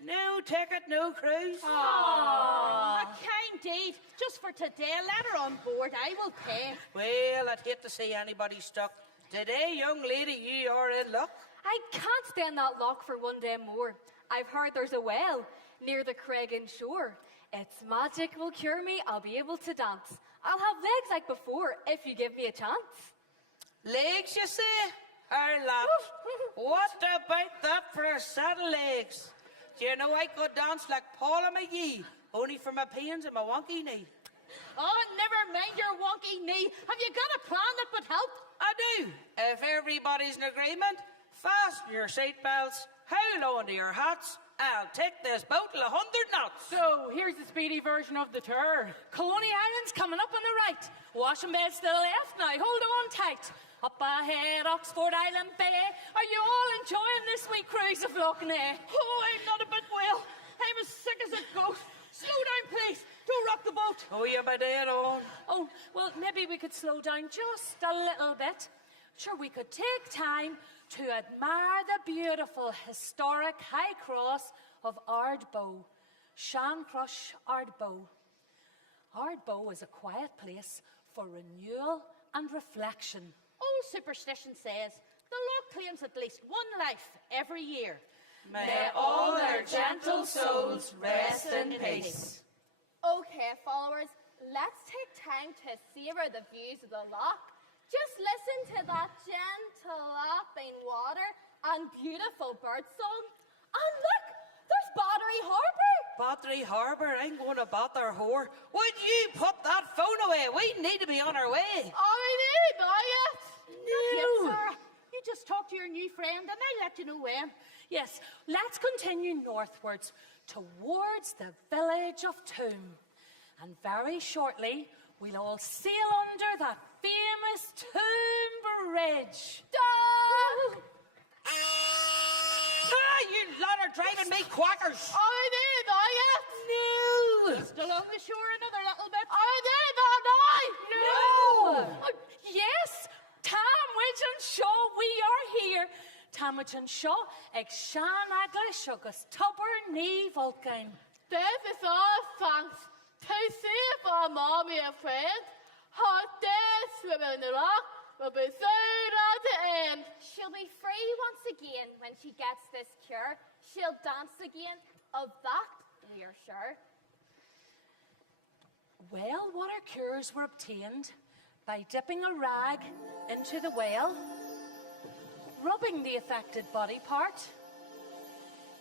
No ticket, no cruise. Aww. A kind deed. Just for today, let her on board. I will pay. Well, I'd hate to see anybody stuck. Today, young lady, you are in luck. I can't stay in that loch for one day more. I've heard there's a well near the Craigan shore. Its magic will cure me. I'll be able to dance. I'll have legs like before if you give me a chance. Legs, you say? Our lad. What about that for a set of legs? Do you know I could dance like Paula McGee, only for my pains and my wonky knee? Oh, never mind your wonky knee. Have you got a plan that would help? I do. If everybody's in agreement, fasten your seatbelts, hold on to your hats. I'll take this boat to 100 knots. So, here's the speedy version of the tour. Coney Island's coming up on the right. Washing Bay's to the left now. Hold on tight. Up ahead, Oxford Island Bay. Are you all enjoying this wee cruise of Loch Ness? Oh, I'm not a bit well. I'm as sick as a goat. Slow down, please. Don't rock the boat. Oh, you're by dead on. Oh, well, maybe we could slow down just a little bit. Sure, we could take time to admire the beautiful historic high cross of Ardbow, Shancrosh Ardbow. Ardbow is a quiet place for renewal and reflection. Old superstition says the loch claims at least one life every year. May all their gentle souls rest in peace. Okay, followers, let's take time to savor the views of the loch. Just listen to that gentle lapping water and beautiful birdsong. And look, there's Battery Harbour. Battery Harbour, I'm going to batter whore. Would you put that phone away? We need to be on our way. I need that. Not yet, Sarah. You just talk to your new friend and I'll let you know when. Yes, let's continue northwards towards the village of Toom. And very shortly, we'll all sail under that famous Toom Bridge. You lot are driving me quackers. I need that. No. Just along the shore another little bit. I need that now. No. Oh, yes, Tamwich and Shaw, we are here. Tamwich and Shaw, ag Sean Aglish agus Tubber Ní Vulcan. This is all thanks to save our mommy and friend. Her day swimming in the rock will be soon at the end. She'll be free once again when she gets this cure. She'll dance again. Of that, we are sure. Well, water cures were obtained by dipping a rag into the well, rubbing the affected body part,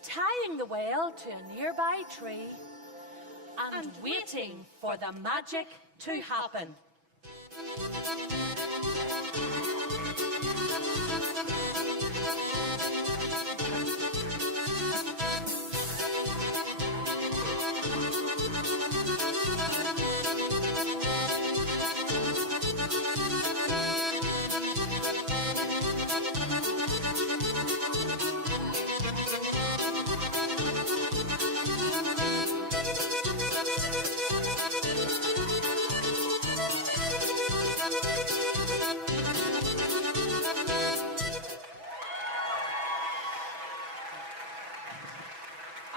tying the well to a nearby tree, and waiting for the magic to happen.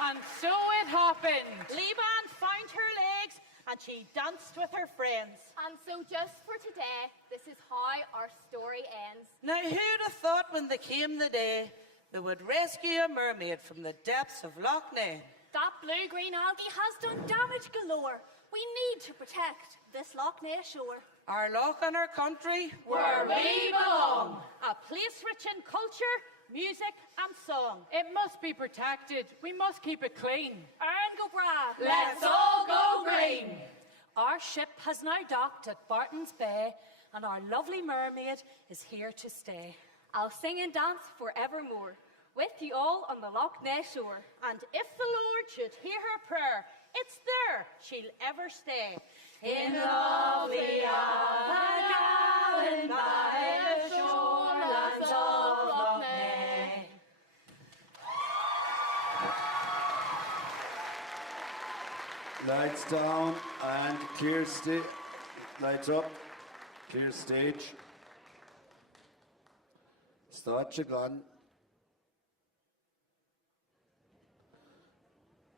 And so it happened. Levan found her legs and she danced with her friends. And so just for today, this is how our story ends. Now who'd have thought when there came the day they would rescue a mermaid from the depths of Loch Ness? That blue-green algae has done damage galore. We need to protect this Loch Ness shore. Our loch and our country, Where we belong. A place rich in culture, music and song. It must be protected. We must keep it clean. Airne go bragh. Let's all go green. Our ship has now docked at Barton's Bay, and our lovely mermaid is here to stay. I'll sing and dance forevermore, with you all on the Loch Ness shore. And if the Lord should hear her prayer, it's there she'll ever stay. In lovely Airne, by the shorelands of Loch Ness. Lights down and clear stage. Lights up. Clear stage. Start your gun.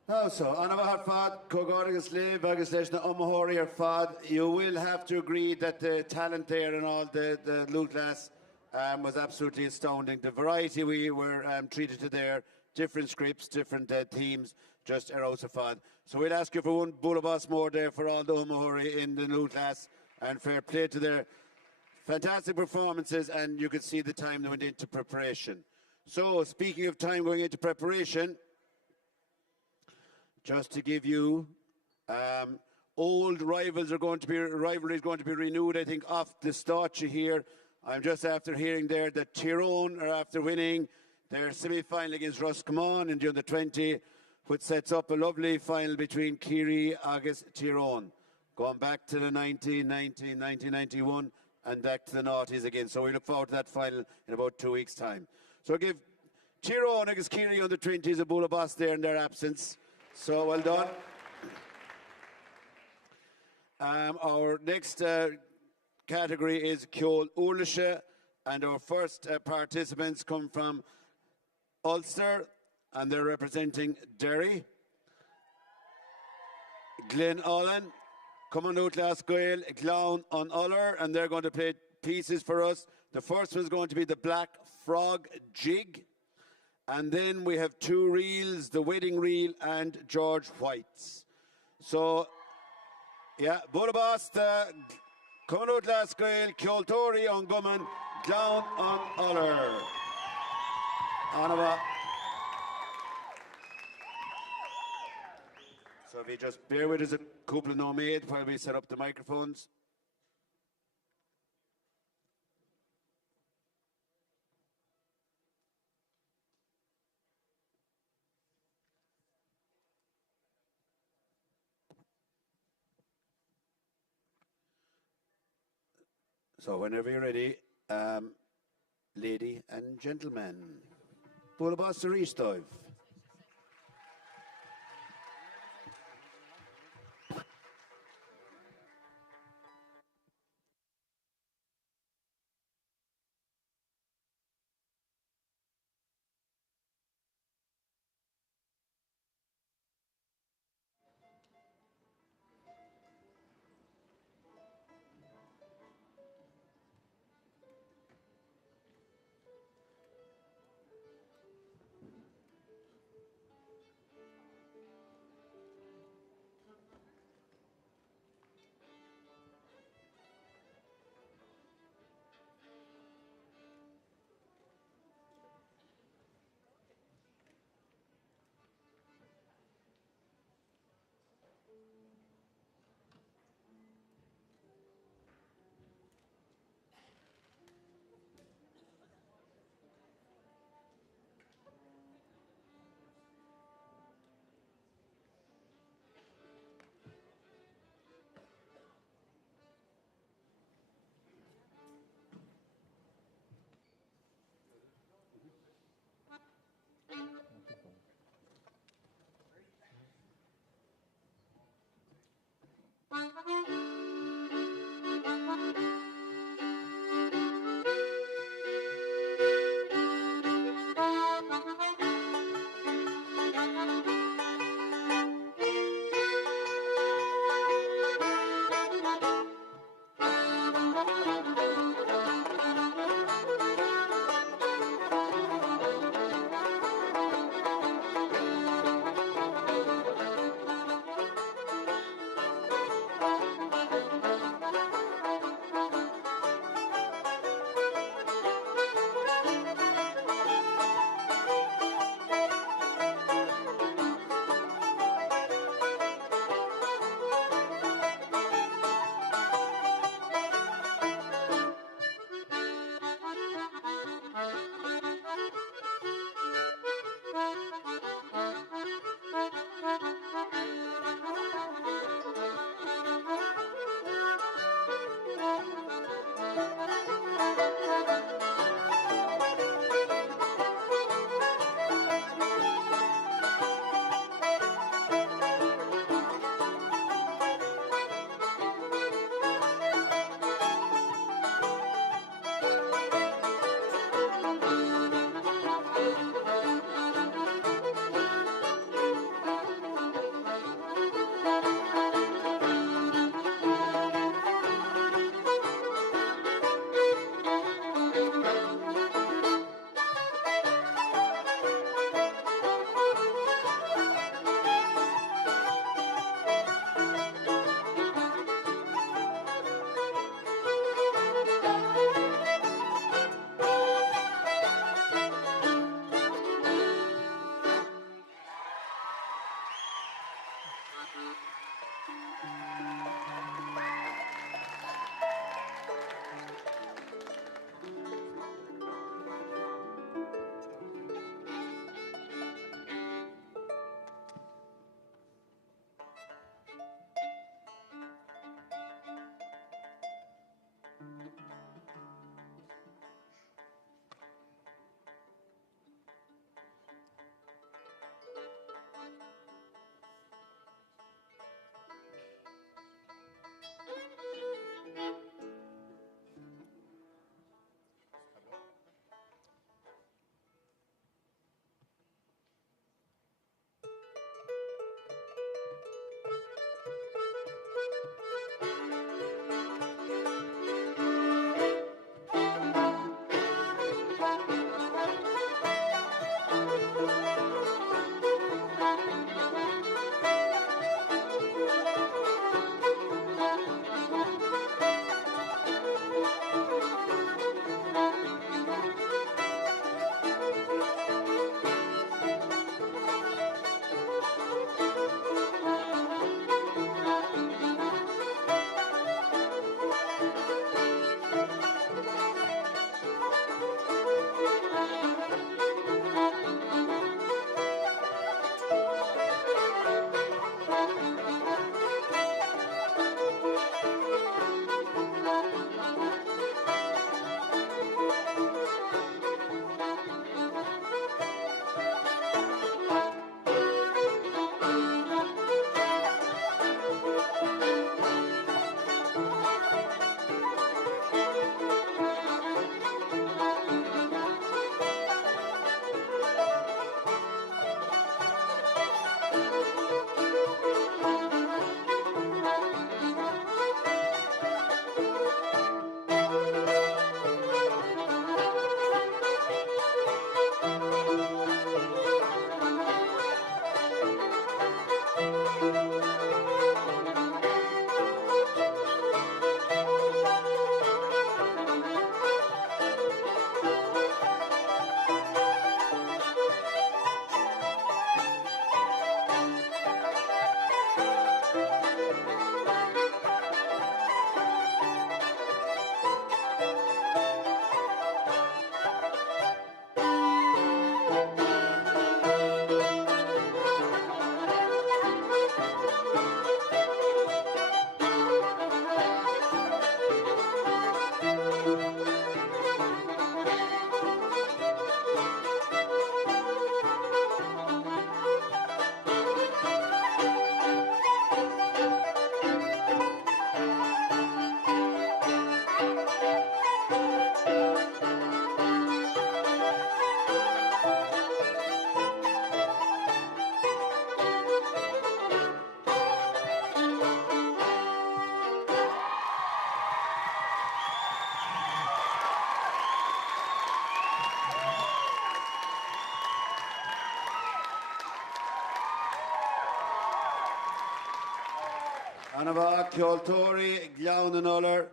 Now, so, Anna Fad, Cogorigus Live, Agus Leishna Omahori or Fad, you will have to agree that the talent there and all the Lute class was absolutely astounding. The variety we were treated to there, different scripts, different themes, just Eros Fad. So we'll ask you for one Bullabas more there for all the Omahori in the Lute class, and fair play to their fantastic performances, and you could see the time they went into preparation. So, speaking of time going into preparation, just to give you, old rivalries are going to be renewed, I think, off the Stáitse here. I'm just after hearing there that Tyrone are after winning their semi-final against Roscommon in the under-20, which sets up a lovely final between Ciarraí agus Tyrone, going back to the 1990, 1991, and back to the noughties again. So we look forward to that final in about 2 weeks' time. So give Tyrone against Ciarraí under-20s a Bullabas there in their absence. So well done. Our next category is Ceol Uirlishe, and our first participants come from Ulster, and they're representing Derry. Glen Olin, coming out last Gael, Glown on Uller, and they're going to play pieces for us. The first one's going to be the Black Frog Jig. And then we have two reels, the Wedding Reel and George White's. So, yeah, Bullabas, coming out last Gael, Ceoltóirí on Gumman, Glown on Uller. Anava. So if you just bear with us a couple of no made while we set up the microphones. So whenever you're ready, lady and gentlemen, Bullabas to Ristoiv. Anava Ceoltóirí Gleann an Uller,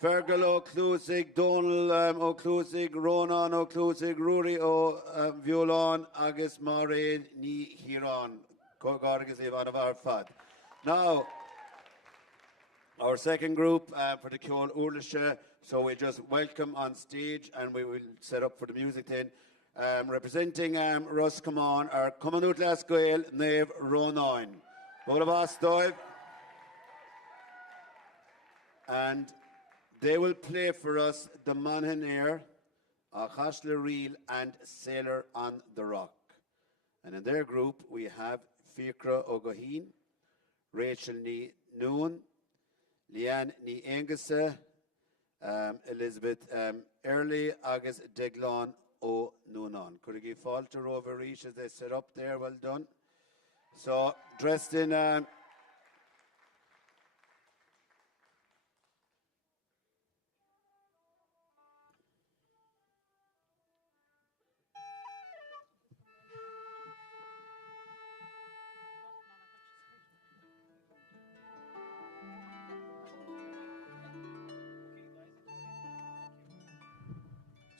Fergal Ó Clúsaigh, Donal Ó Clúsaigh, Ronan Ó Clúsaigh, Ruairi Ó Bhealtaine agus Mairead ní hÉireann. Cógáragus Ivan of our fad. Now, our second group for the Ceol Úrlaise, so we just welcome on stage and we will set up for the music then. Representing Roscommon are Cumanút Las Gael, Nave Ronain. Both of us, Doiv. And they will play for us the Monaghan Air, Achashla Reel and Sailor on the Rock. And in their group we have Fiacra O'Goheen, Rachel Ní Noon, Leanne Ní Angasa, Elizabeth Early, agus Deglan Ó Noonan. Could I give Falter over Reach as they set up there? Well done. So, dressed in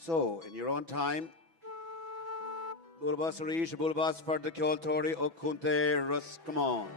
so, in your own time, Bulbas Rish, Bulbas for the Ceoltóirí Ó Cúnta Roscommon.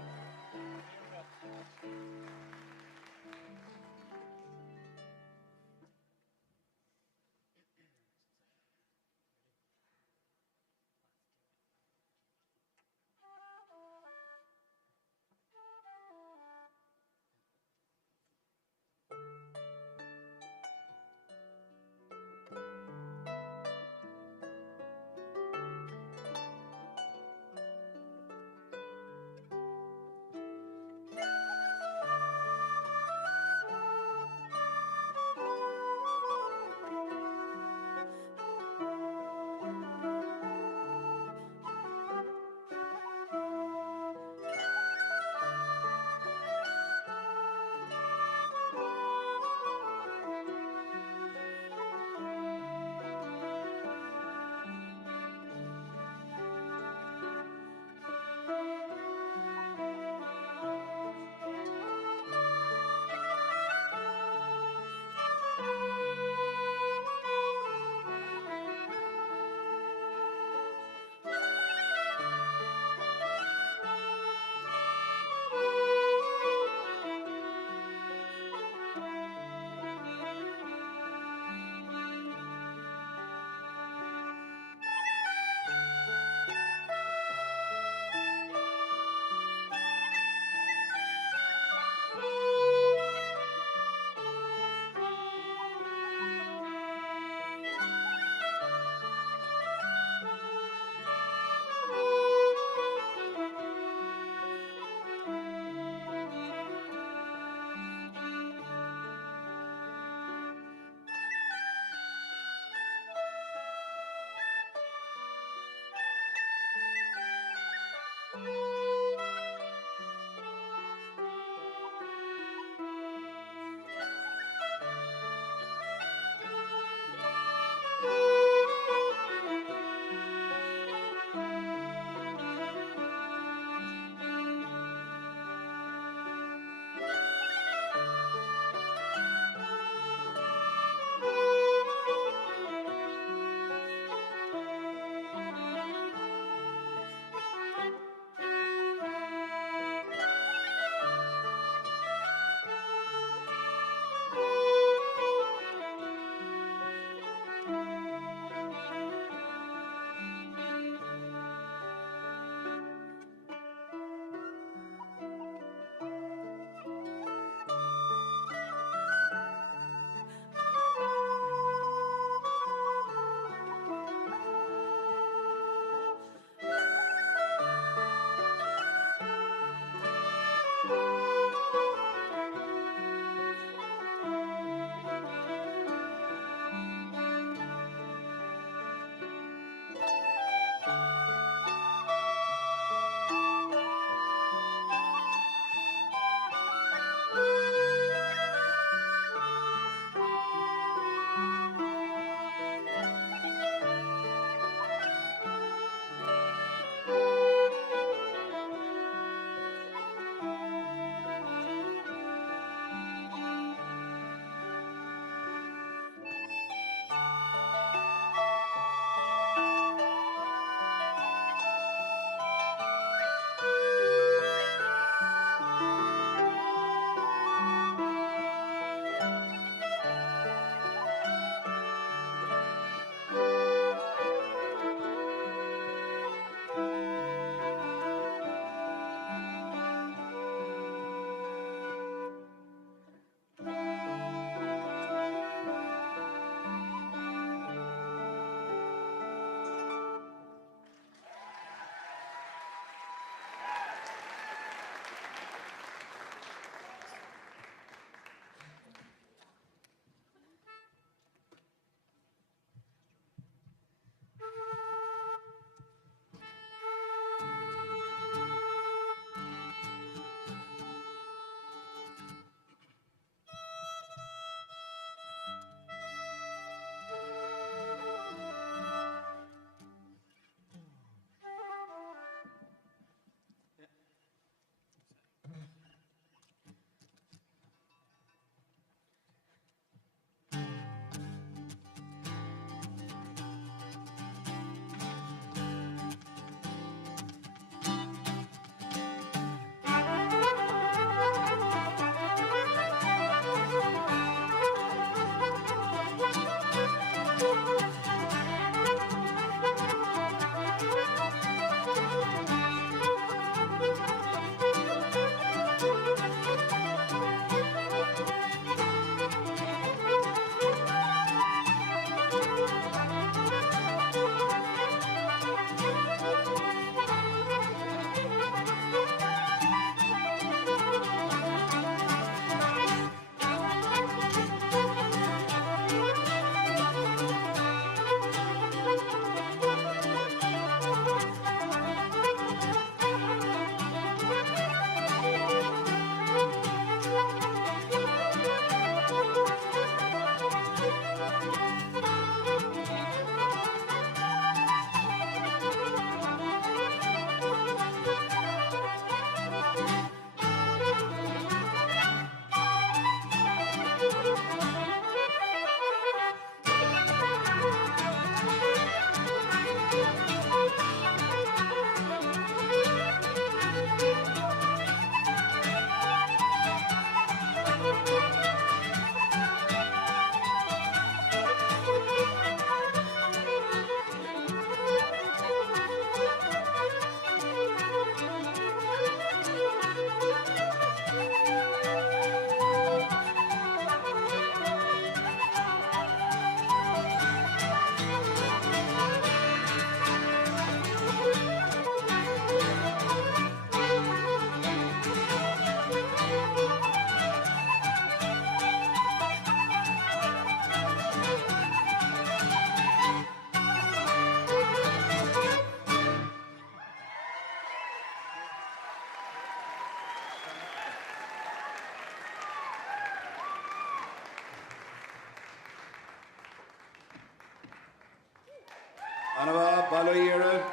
Gaire.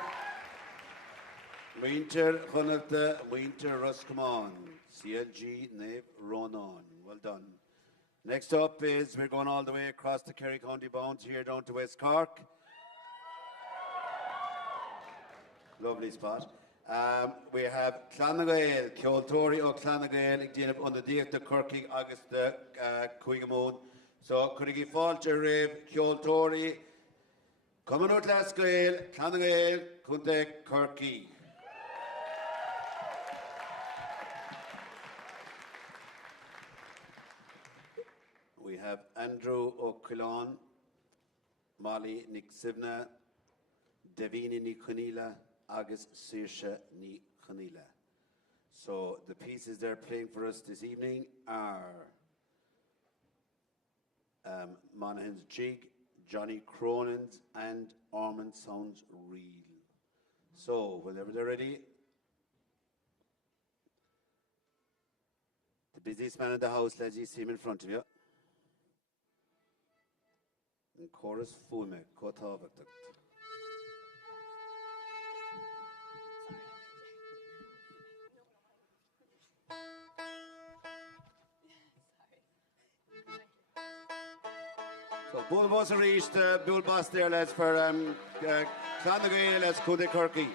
Winter Chunalta, Winter Ruscomon. CLG Nave Ronan. Well done. Next up is we're going all the way across the Kerry County bounds here down to West Cork. Lovely spot. We have Clonagail, Ceoltóirí ó Clonagail, ag déanamh under Díochta Corky agus the Cuigamón. So could you fáilte rave Ceoltóirí, Cumann ó Glasgow, Clonagail, Cunta Corky. We have Andrew O'Quillan, Molly Nixivna, Davina Ní Chonila, agus Saoirse Ní Chonila. So the pieces they're playing for us this evening are Monaghan's Jig, Johnny Cronin's, and Ormond Sounds Real. So whenever they're ready, the busiest man in the house, let's you see him in front of you. And chorus Fume, Kotavaktak. So Bulbos are reached, Bulbos there, lads, for Clonagail, let's Cunta Corky.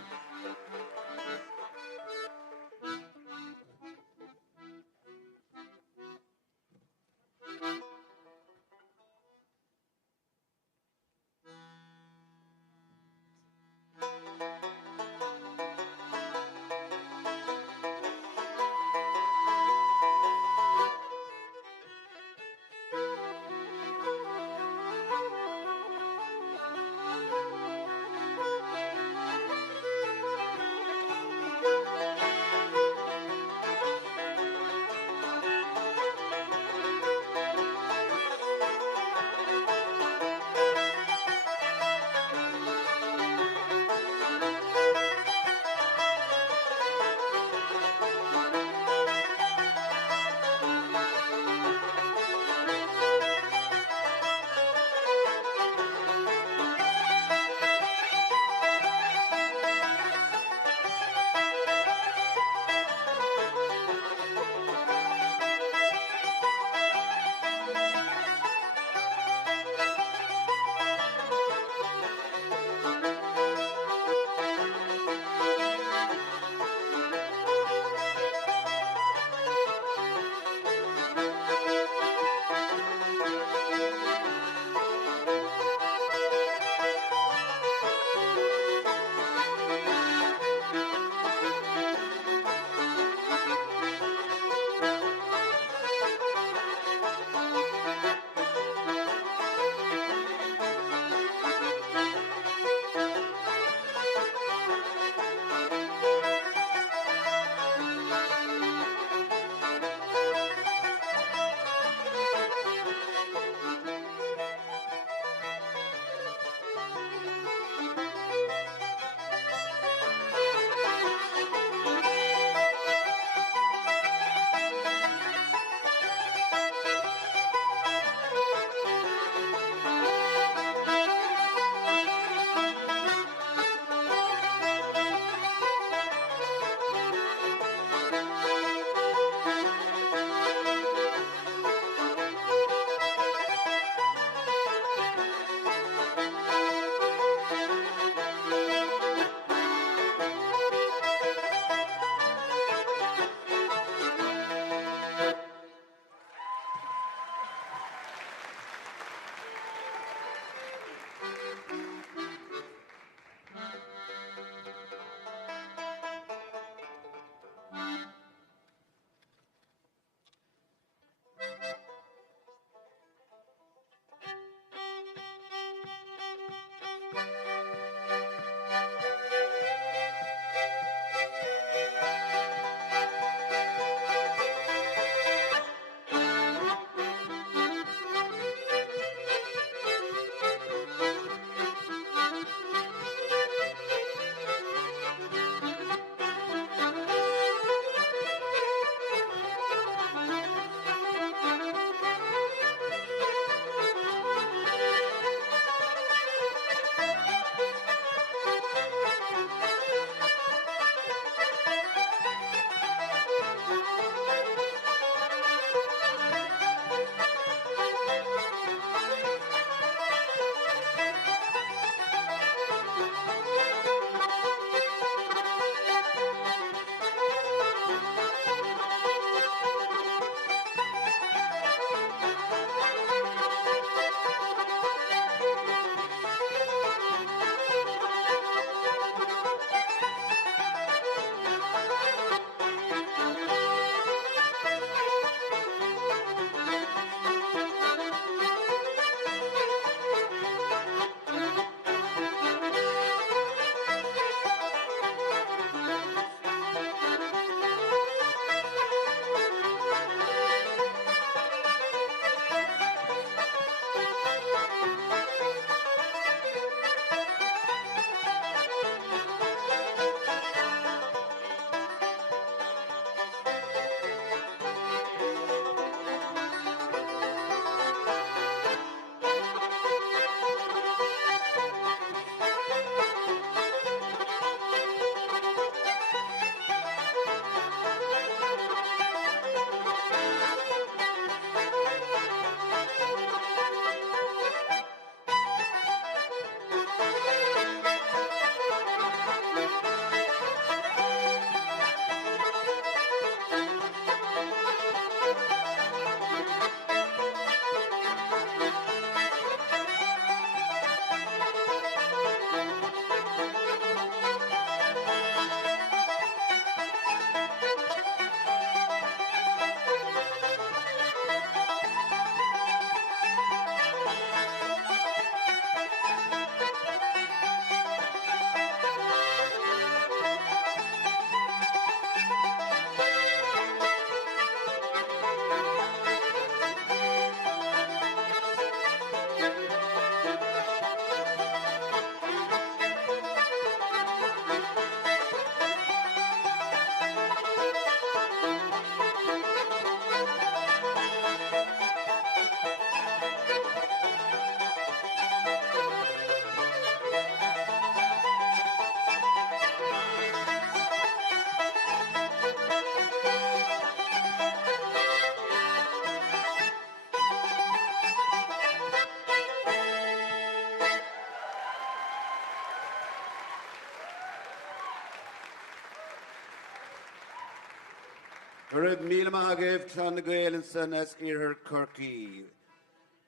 Currib Míle Mahagav, Clon Gaelic Son as Earher Kirky.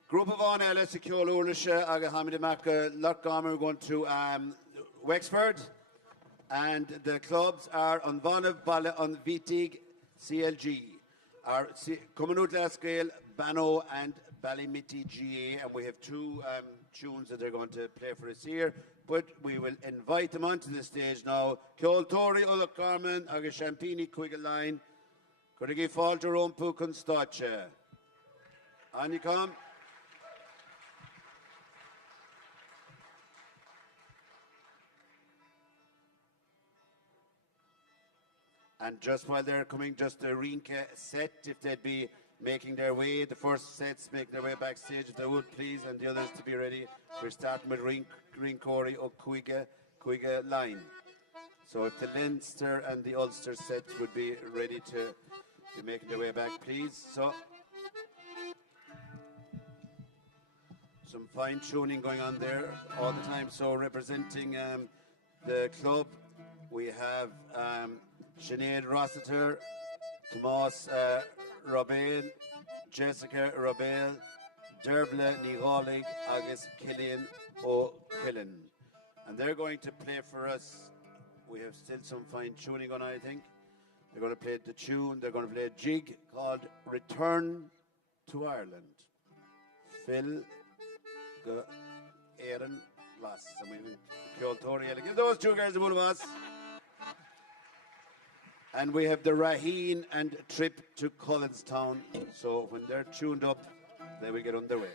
Group of on Ellis, Ciol Urlisha, Aga Hamid Maka, Lockgamer going to Wexford. And the clubs are on Vannev, Balla, on Vitig, CLG. Are Cumanut Lascale, Bano, and Ballymitty GA. And we have two tunes that they're going to play for us here. But we will invite them onto the stage now. Ciol Tori, Ulla Carmen, Aga Champini, Quigaline. Corrigi Falter, Rompu, Constace. On you come. And just while they're coming, just the Rinka set, if they'd be making their way, the first sets make their way backstage, if they would please, and the others to be ready. We're starting with Rincorey or Quiga line. So if the Leinster and the Ulster sets would be ready to be making their way back, please. So some fine tuning going on there all the time. So representing the club, we have Sinead Rossiter, Tomás Robel, Jessica Robel, Derbla Niholig, Agus Killian O'Quillan. And they're going to play for us. We have still some fine tuning on, I think. They're going to play the tune. They're going to play a jig called Return to Ireland. Phil Airne Lass. And we will Tori. Give those two guys a bit of us. And we have the Raheen and Trip to Collinstown. So when they're tuned up, they will get underway.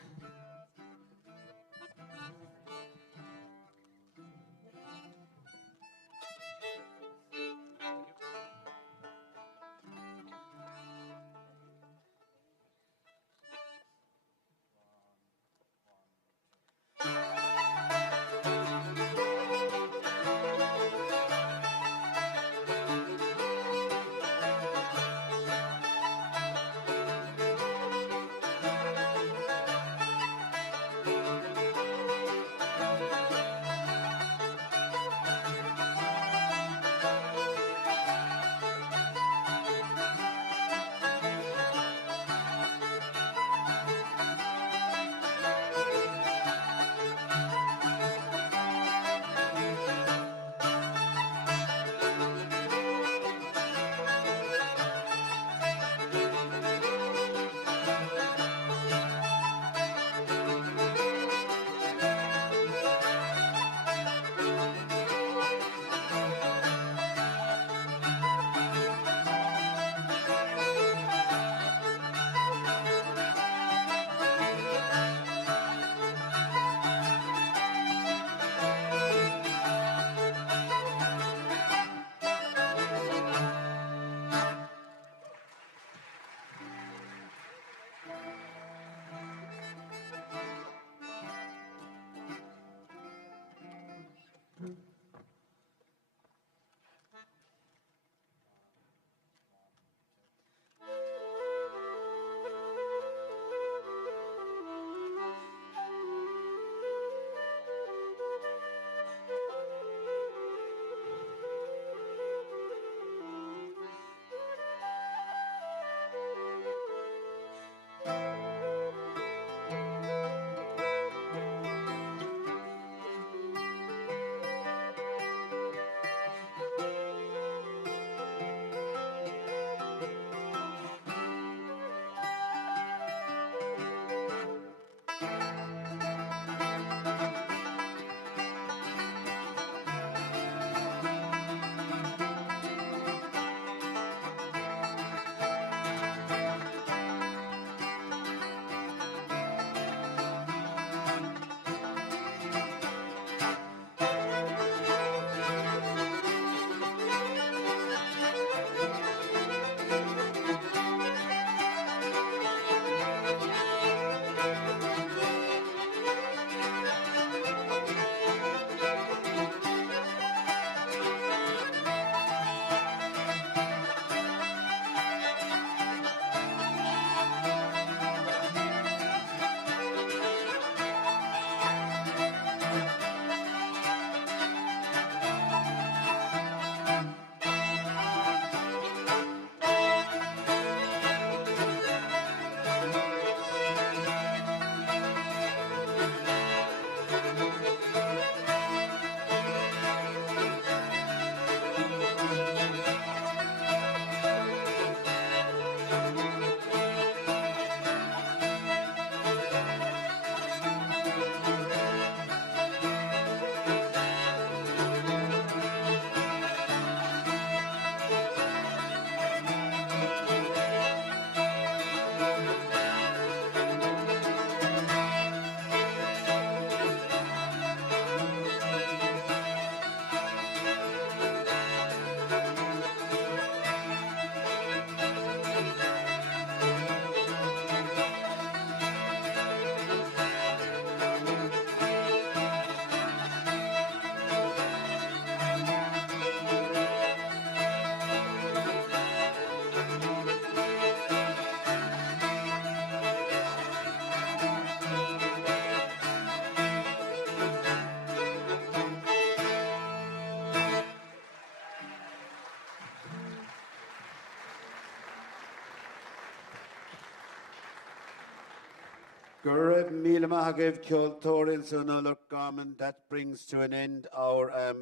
Gurib Milamahagiv Kjol Torin Sonalok Garmin. That brings to an end our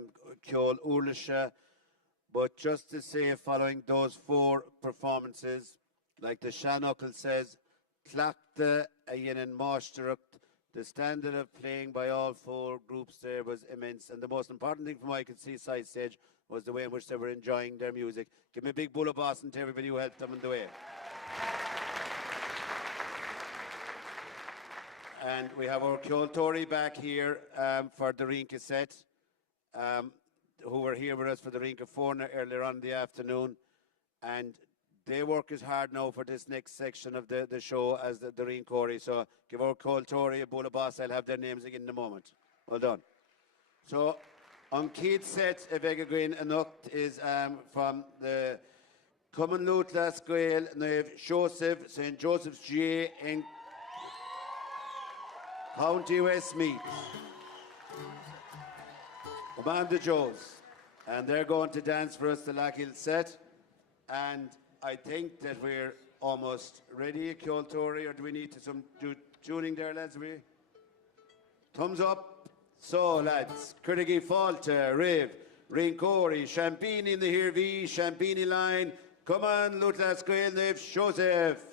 Kjol Ulisha. But just to say, following those 4 performances, like the Shanukkel says, Tlachta Ayin Moshtarukt, the standard of playing by all 4 groups there was immense. And the most important thing from what I could see side stage was the way in which they were enjoying their music. Give me a big bull of Boston to everybody who helped them in the way. And we have our Kjol Tori back here for the Rinka set, who were here with us for the Rinka Forna earlier on in the afternoon. And they work as hard now for this next section of the show as the Rinkori. So give our Kjol Tori a bull of Boss. I'll have their names again in a moment. Well done. So on Keith's set, Evega Green Anukt is from the Common Lutla Square, Nave Joseph, St. Joseph's GA in County Westmeath. Amanda Joes. And they're going to dance for us the Lackhill set. And I think that we're almost ready, Kjol Tori, or do we need to do tuning there, lads? Thumbs up. So, lads, Curriggy Falter, Riv, Rinkori, Champini in the here V, Champini line. Come on, Lutla Square, Nave Joseph.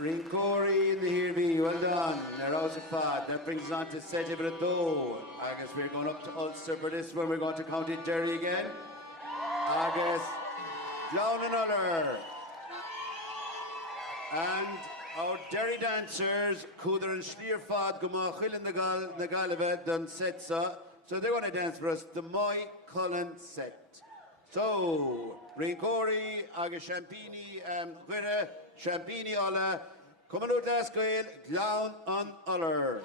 Rincori in the Hirvi, well done. They're out of fad. That brings us on to Céilí Dancing. I guess we're going up to Ulster for this one. We're going to County Derry again. Agus Clown and Uller. And our Derry dancers, Cúdar and Schlier Fad, Goma Chill and the Galived, done setsa. So they're going to dance for us the Moy Cullen set. So, Rincori, Agus Champini, Gwyrra, Champini Ulla, come on out last Gael, Clown on Uller.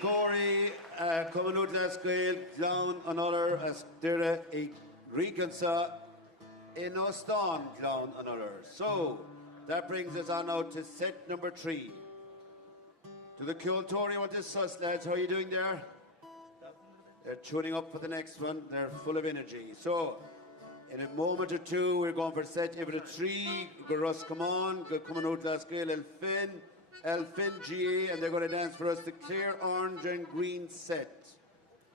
Corey, coming out last Gael, down another as Dere a Ricansa in Ostan, down another. So that brings us on now to set number 3. To the Cultori, what is sus, lads? How are you doing there? They're tuning up for the next one. They're full of energy. So, in a moment or two, we're going for set number 3. Go Russ, come on. Go coming out last Gael, Elfin GA, and they're going to dance for us the clear orange and green set.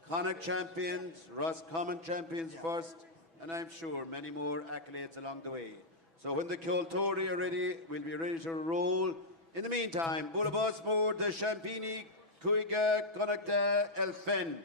Connacht champions, Ross Common champions first, and I'm sure many more accolades along the way. So when the Cultori are ready, we'll be ready to roll. In the meantime, Bulabos Moor, the Champini, Kuiga, Connacht, Elfin.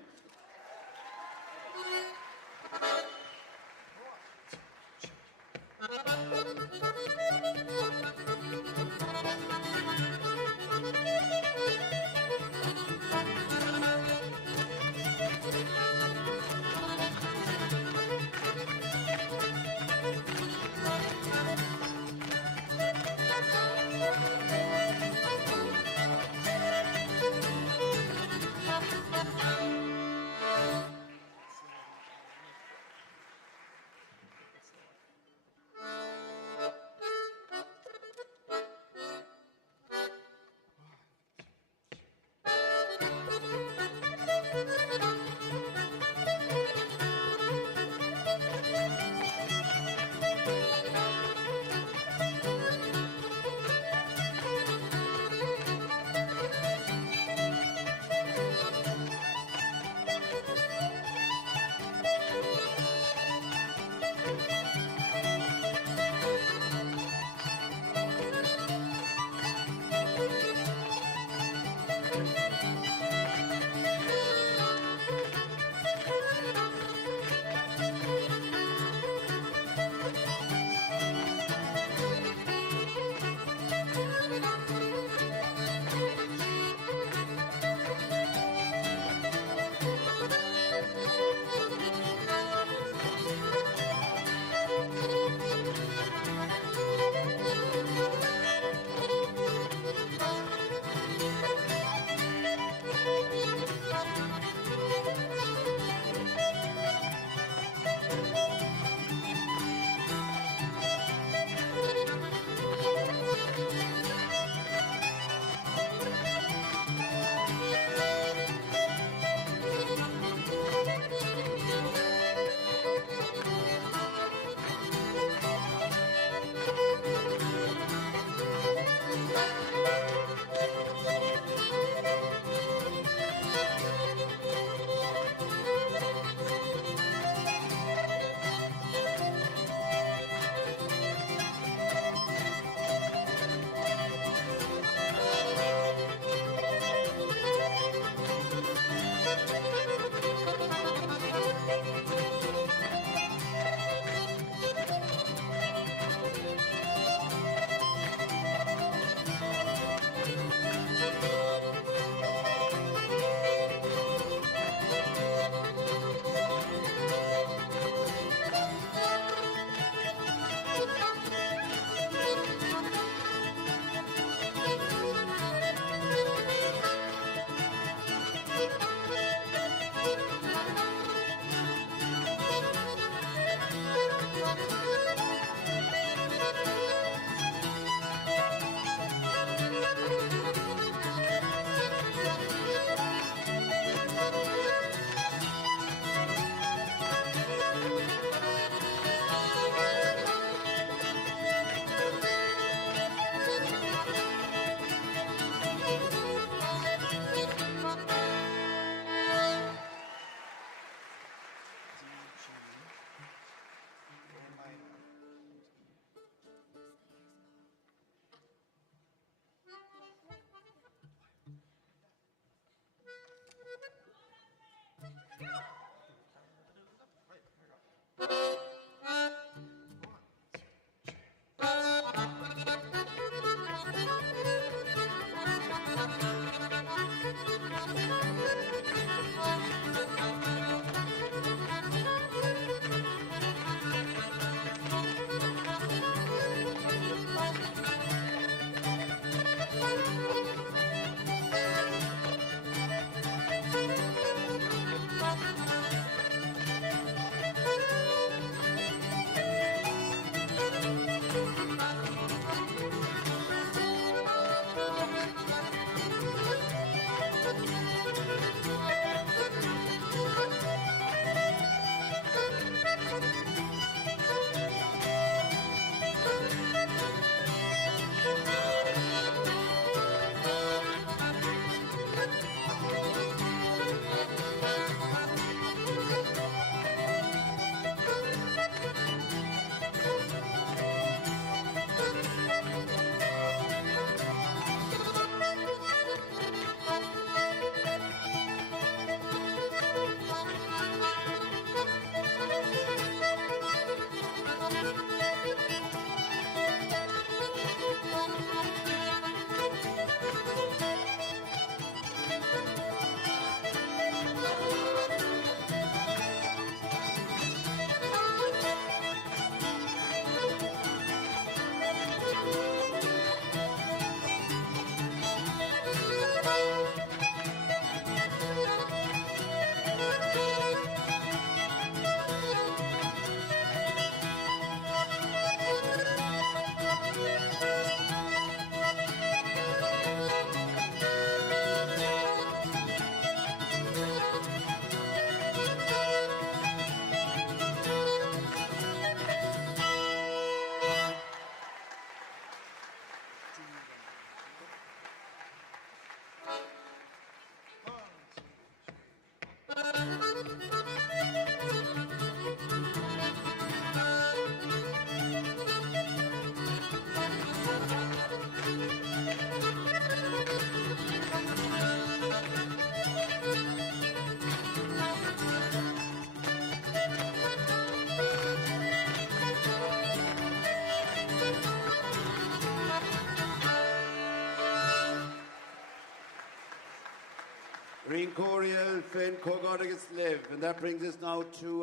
Rin Coriel, Finn Cogordagus Live. And that brings us now to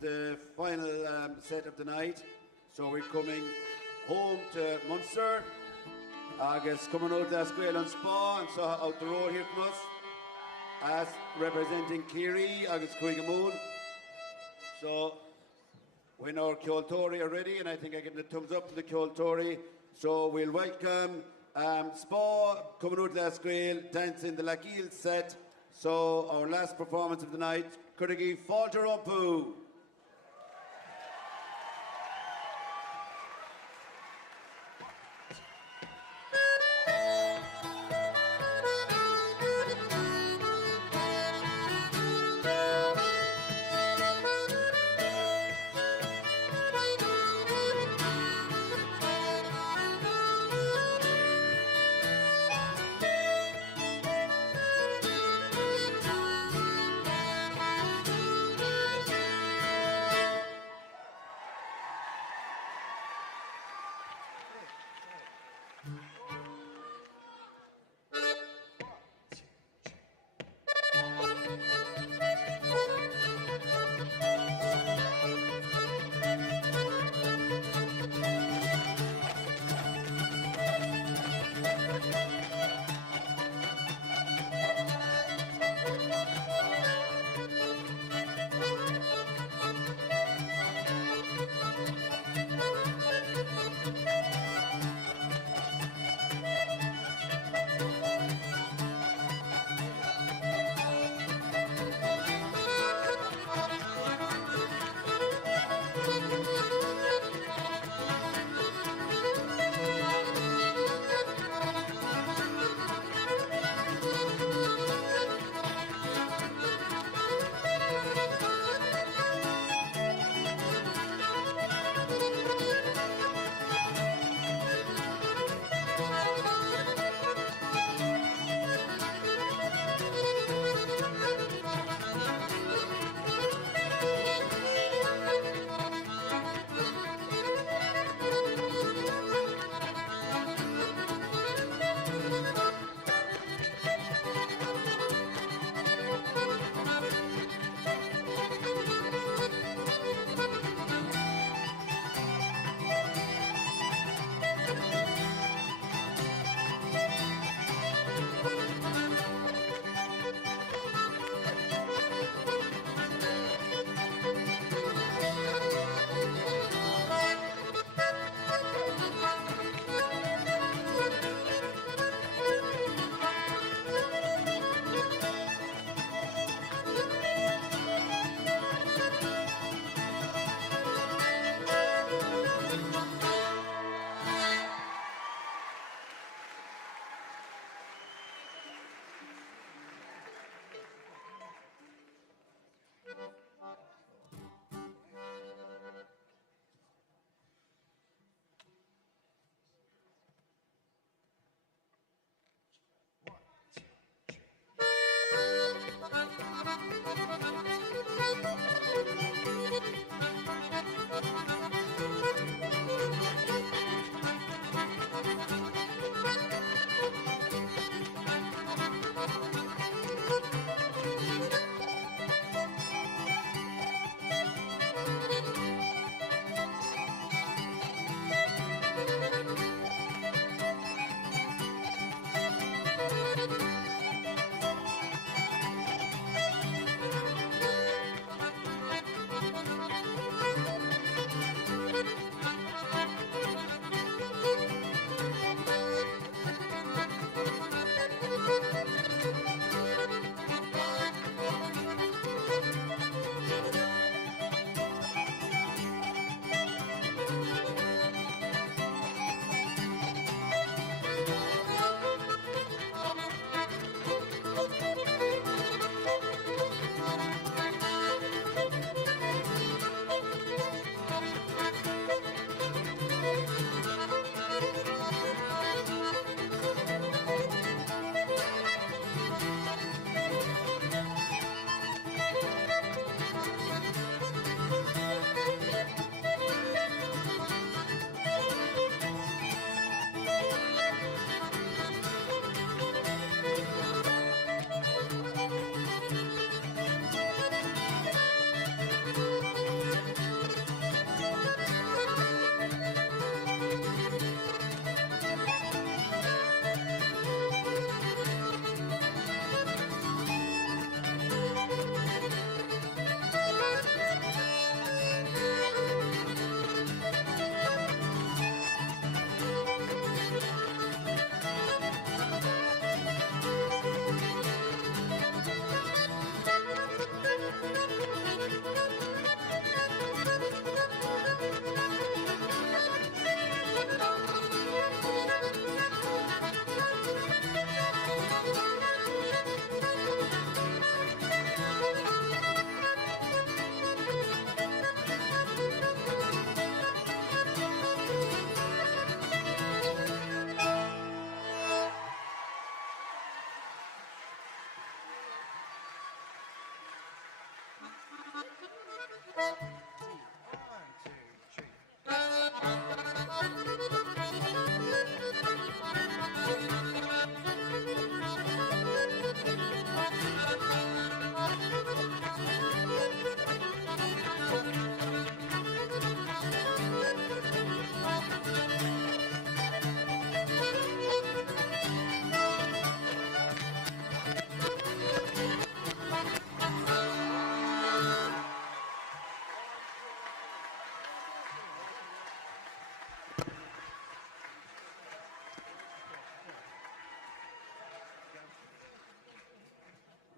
the final set of the night. So we're coming home to Munster. Agus coming out to Scéalaíocht and Spa, and so out the road here from us. As representing Ciarraí, Agus Cuigamoon. So when our Ceoltóirí are ready, and I think I give the thumbs up to the Ceoltóirí. So we'll welcome Spa coming out to Scéalaíocht, dancing the Lakil set. So our last performance of the night, Curragee Falter Umpu.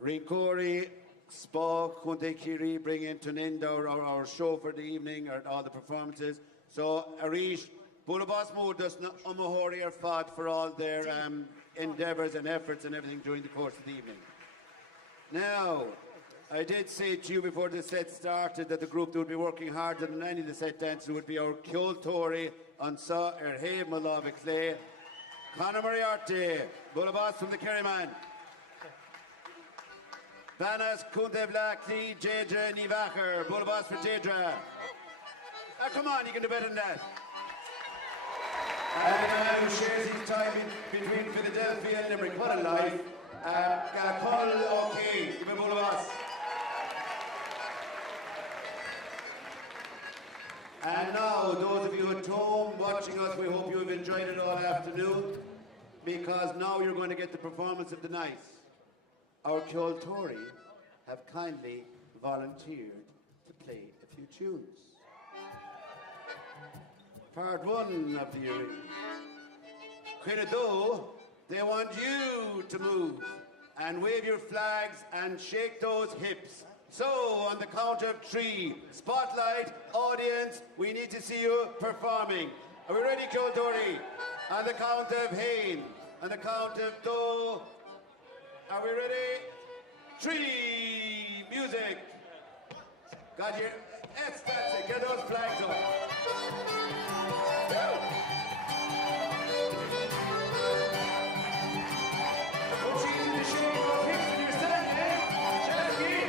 Rincori, Spock, Hunte Kiri, bringing to an end our show for the evening, or all the performances. So, Arish, Bulabas Modas, Umahori are fought for all their endeavours and efforts and everything during the course of the evening. Now, I did say to you before the set started that the group that would be working harder than any of the set dancers would be our Cill Tori on Sa hÉireann Malava Clay, Conor Moriarty, Bulabas from the Kerryman. Banas Kundevla Kli Jedra Nivacher, Bulabas for Jedra. Come on, you can do better than that. And the man who shares his time between Philadelphia and Limerick, what a life. Conal OK, give him Bulabas. And now, those of you at home watching us, we hope you have enjoyed it all afternoon, because now you're going to get the performance of the night. Our Cill Tori have kindly volunteered to play a few tunes. Part one of the arena. Quirido, they want you to move and wave your flags and shake those hips. So, on the count of 3, spotlight, audience, we need to see you performing. Are we ready, Cill Tori? On the count of hÉireann, on the count of Do. Are we ready? 3, music. Got your, yes, that's it, get those flags up. Put you in the shade of hips when you're standing, eh? Chiarraí.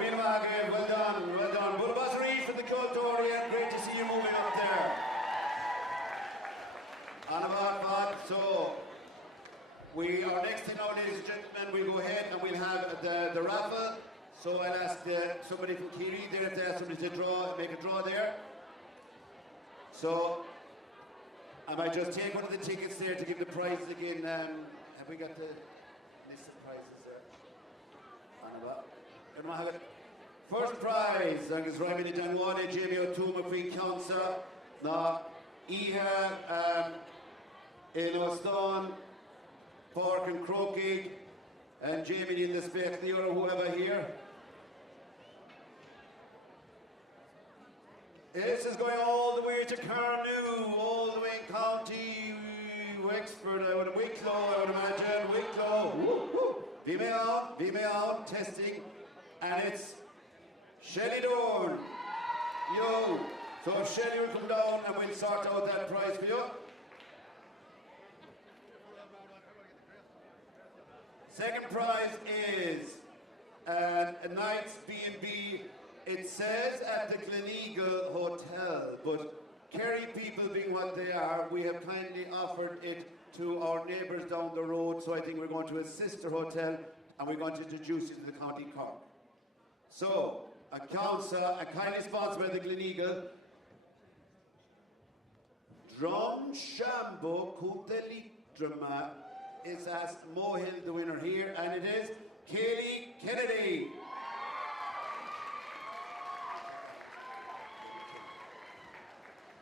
Camille Magan, well done, well done. But Basri for the Cultorian, great to see you moving up there. And about so our next thing now, ladies and gentlemen, we'll go ahead and we'll have the raffle. So I'll ask somebody from Ciarraí there if they ask somebody to make a draw there. So I might just take one of the tickets there to give the prizes again. Have we got the list of prizes there? And have it. First prize, agus Raimini Danwane, Jamie O'Toole, McQueen Council, na Iha, Stone, Pork and Croaky, and Jamie in the space, or whoever here. This is going all the way to Carnew, all the way in County Wexford, Wicklow, I would imagine, Wicklow. Vime out, testing, and it's Shelley Dorn. Yo, so Shelley will come down and we'll sort out that prize for you. Second prize is a night's B&B. It says at the Gleneagle Hotel, but Kerry people being what they are, we have kindly offered it to our neighbours down the road, so I think we're going to a sister hotel and we're going to introduce it to the County Cork. So, a council, a kindly sponsored by the Gleneagle, Drum Shambo Kuntali Drama is asked Mohill, the winner here, and it is Céilí Kennedy.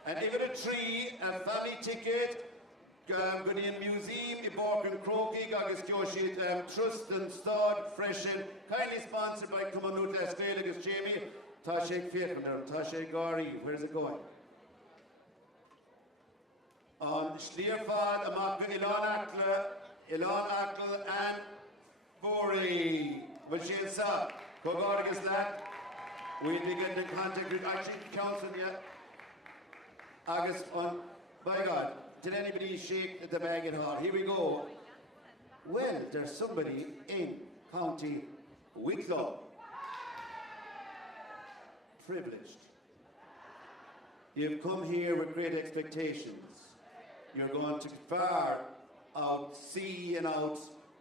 And even a tree, a family ticket, going in museum, I Bork and Croaky, Gagas Kyoshi, Trust and Stod, Freshen, kindly sponsored by Cumanut Scéalaíocht Jamie, Tashek Fiechner, Tashek Gari, where's it going? On Schlierfad, Amaka, Ilan Akle, and Bori. Machine Sa, Kogorgas that. We'll be getting in contact with actually council yet. August on, by God, did anybody shake the bag at all? Here we go. Well, there's somebody in County Wicklow. Privileged. You've come here with great expectations. You're going to far out, see and out,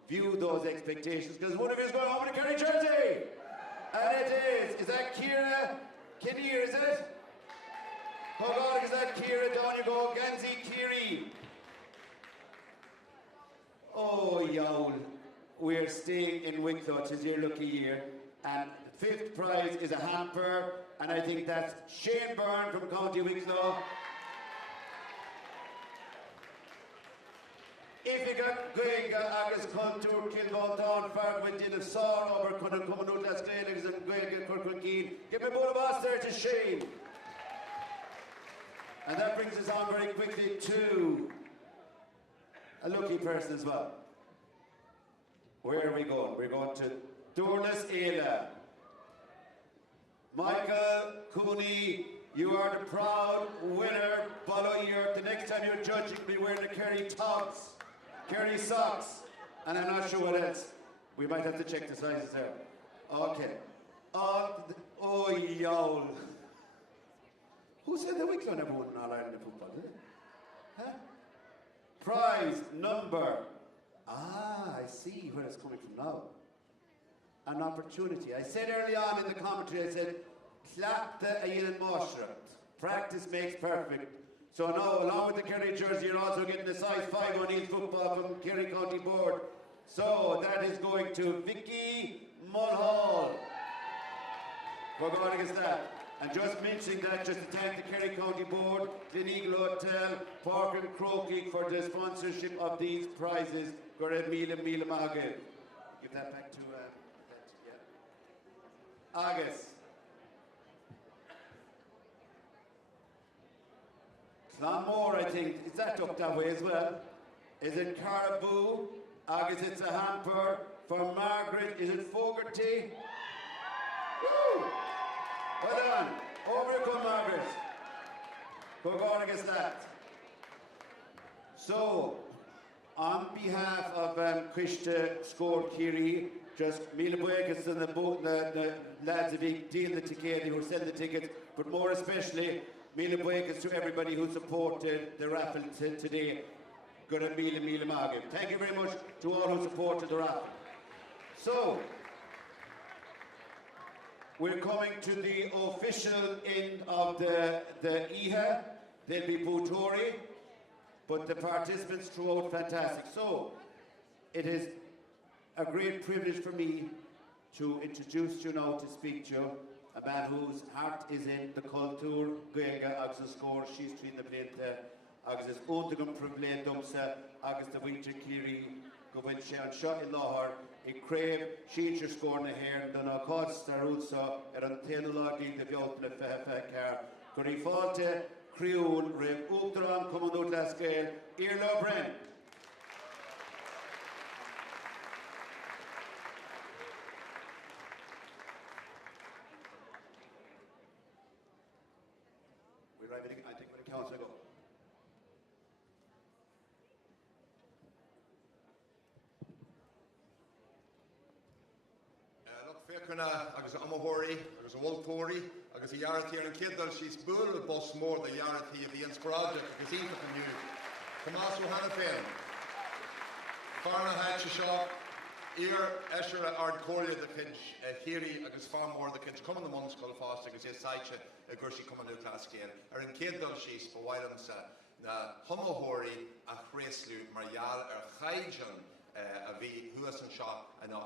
view those expectations, because one of you is going home with a Kerry jersey. And it is. Is that Ciara Kinnear, is it? Oh God, is that Ciara? Down you go, Ganzi Ciarraí. Oh, yowl. We're staying in Wicklow, it's your lucky year. And the fifth prize is a hamper, and I think that's Shane Byrne from County Wicklow. If you got going, August Contour, Kilbontown, Farquhar, Dina Saw, over Cumanut, Scéalaíocht, and Gaelic Games, give me both of us there to Shane. And that brings us on very quickly to a lucky person as well. Where are we going? We're going to Dorless Éile. Michael Cooney, you are the proud winner. Ballad. The next time you're judging, be wearing the Kerry tops, Kerry socks, and I'm not sure what else. We might have to check the sizes there. Okay. Oh, yowl. Who said that Wicklow never won an All-Ireland in football, did it? Huh? Prize number. I see where it's coming from now. An opportunity. I said early on in the commentary, I said, clap the hÉireann Máisreacht. Practice makes perfect. So now, along with the Kerry jersey, you're also getting a size 5 on each football from Kerry County Board. So that is going to Vicky Mulhall. We're going against that. And just mentioning that, just to thank the Kerry County Board, Gleneagle Hotel, Park and Croaky for the sponsorship of these prizes. Go ahead, Mila Magan. Give that back to August. Clonmore, I think. Is that up that way as well? Is it Caribou? August, it's a hamper. For Margaret, is it Fogarty? Woo! Well done. Over you come, Margaret. Go on against that. So, on behalf of Christa Scór Sinsir, just Mila Buegas and the lads of Deal the Ticket who sell the tickets, but more especially Mila Buegas to everybody who supported the raffle today. Good at Mila Magam. Thank you very much to all who supported the raffle. So, we're coming to the official end of the hÉireann. There'll be Bútóirí, but the participants threw out fantastic. So, it is a great privilege for me to introduce you now, to speak to you, a man whose heart is in the culture Gaeilge agus the Scór Sinsir na Bealtaine agus is óntagam privilé dumsa agus the winter Ciarraí go bhain sé an seo in láthar I crave Sinsir Scór na hÉireann donna costar útsa an téanúlágaí de Bealtaine fefe car go í fáilte criúil rib úttarán cumanút le scéil Iarla Brenn. I think when it counts, I go. Look, Faircuna, agus a Amahori, agus a Woltóri, agus a Yarati and Kiddle, she's bull bus more the Yarati of the Inspirajak, agus Eva from you. Tomás Ó hAiniféin. Farna Hatchashaw, Ear Esher Ard Coria the kids, Chiarraí agus far more the kids come in the months called fast agus Dé Sathairn a Gurshi come on the class scale. In Kiddle she's for Wylands na Humahori a Chréslú Marial Chaijan a V Huasan Shah and an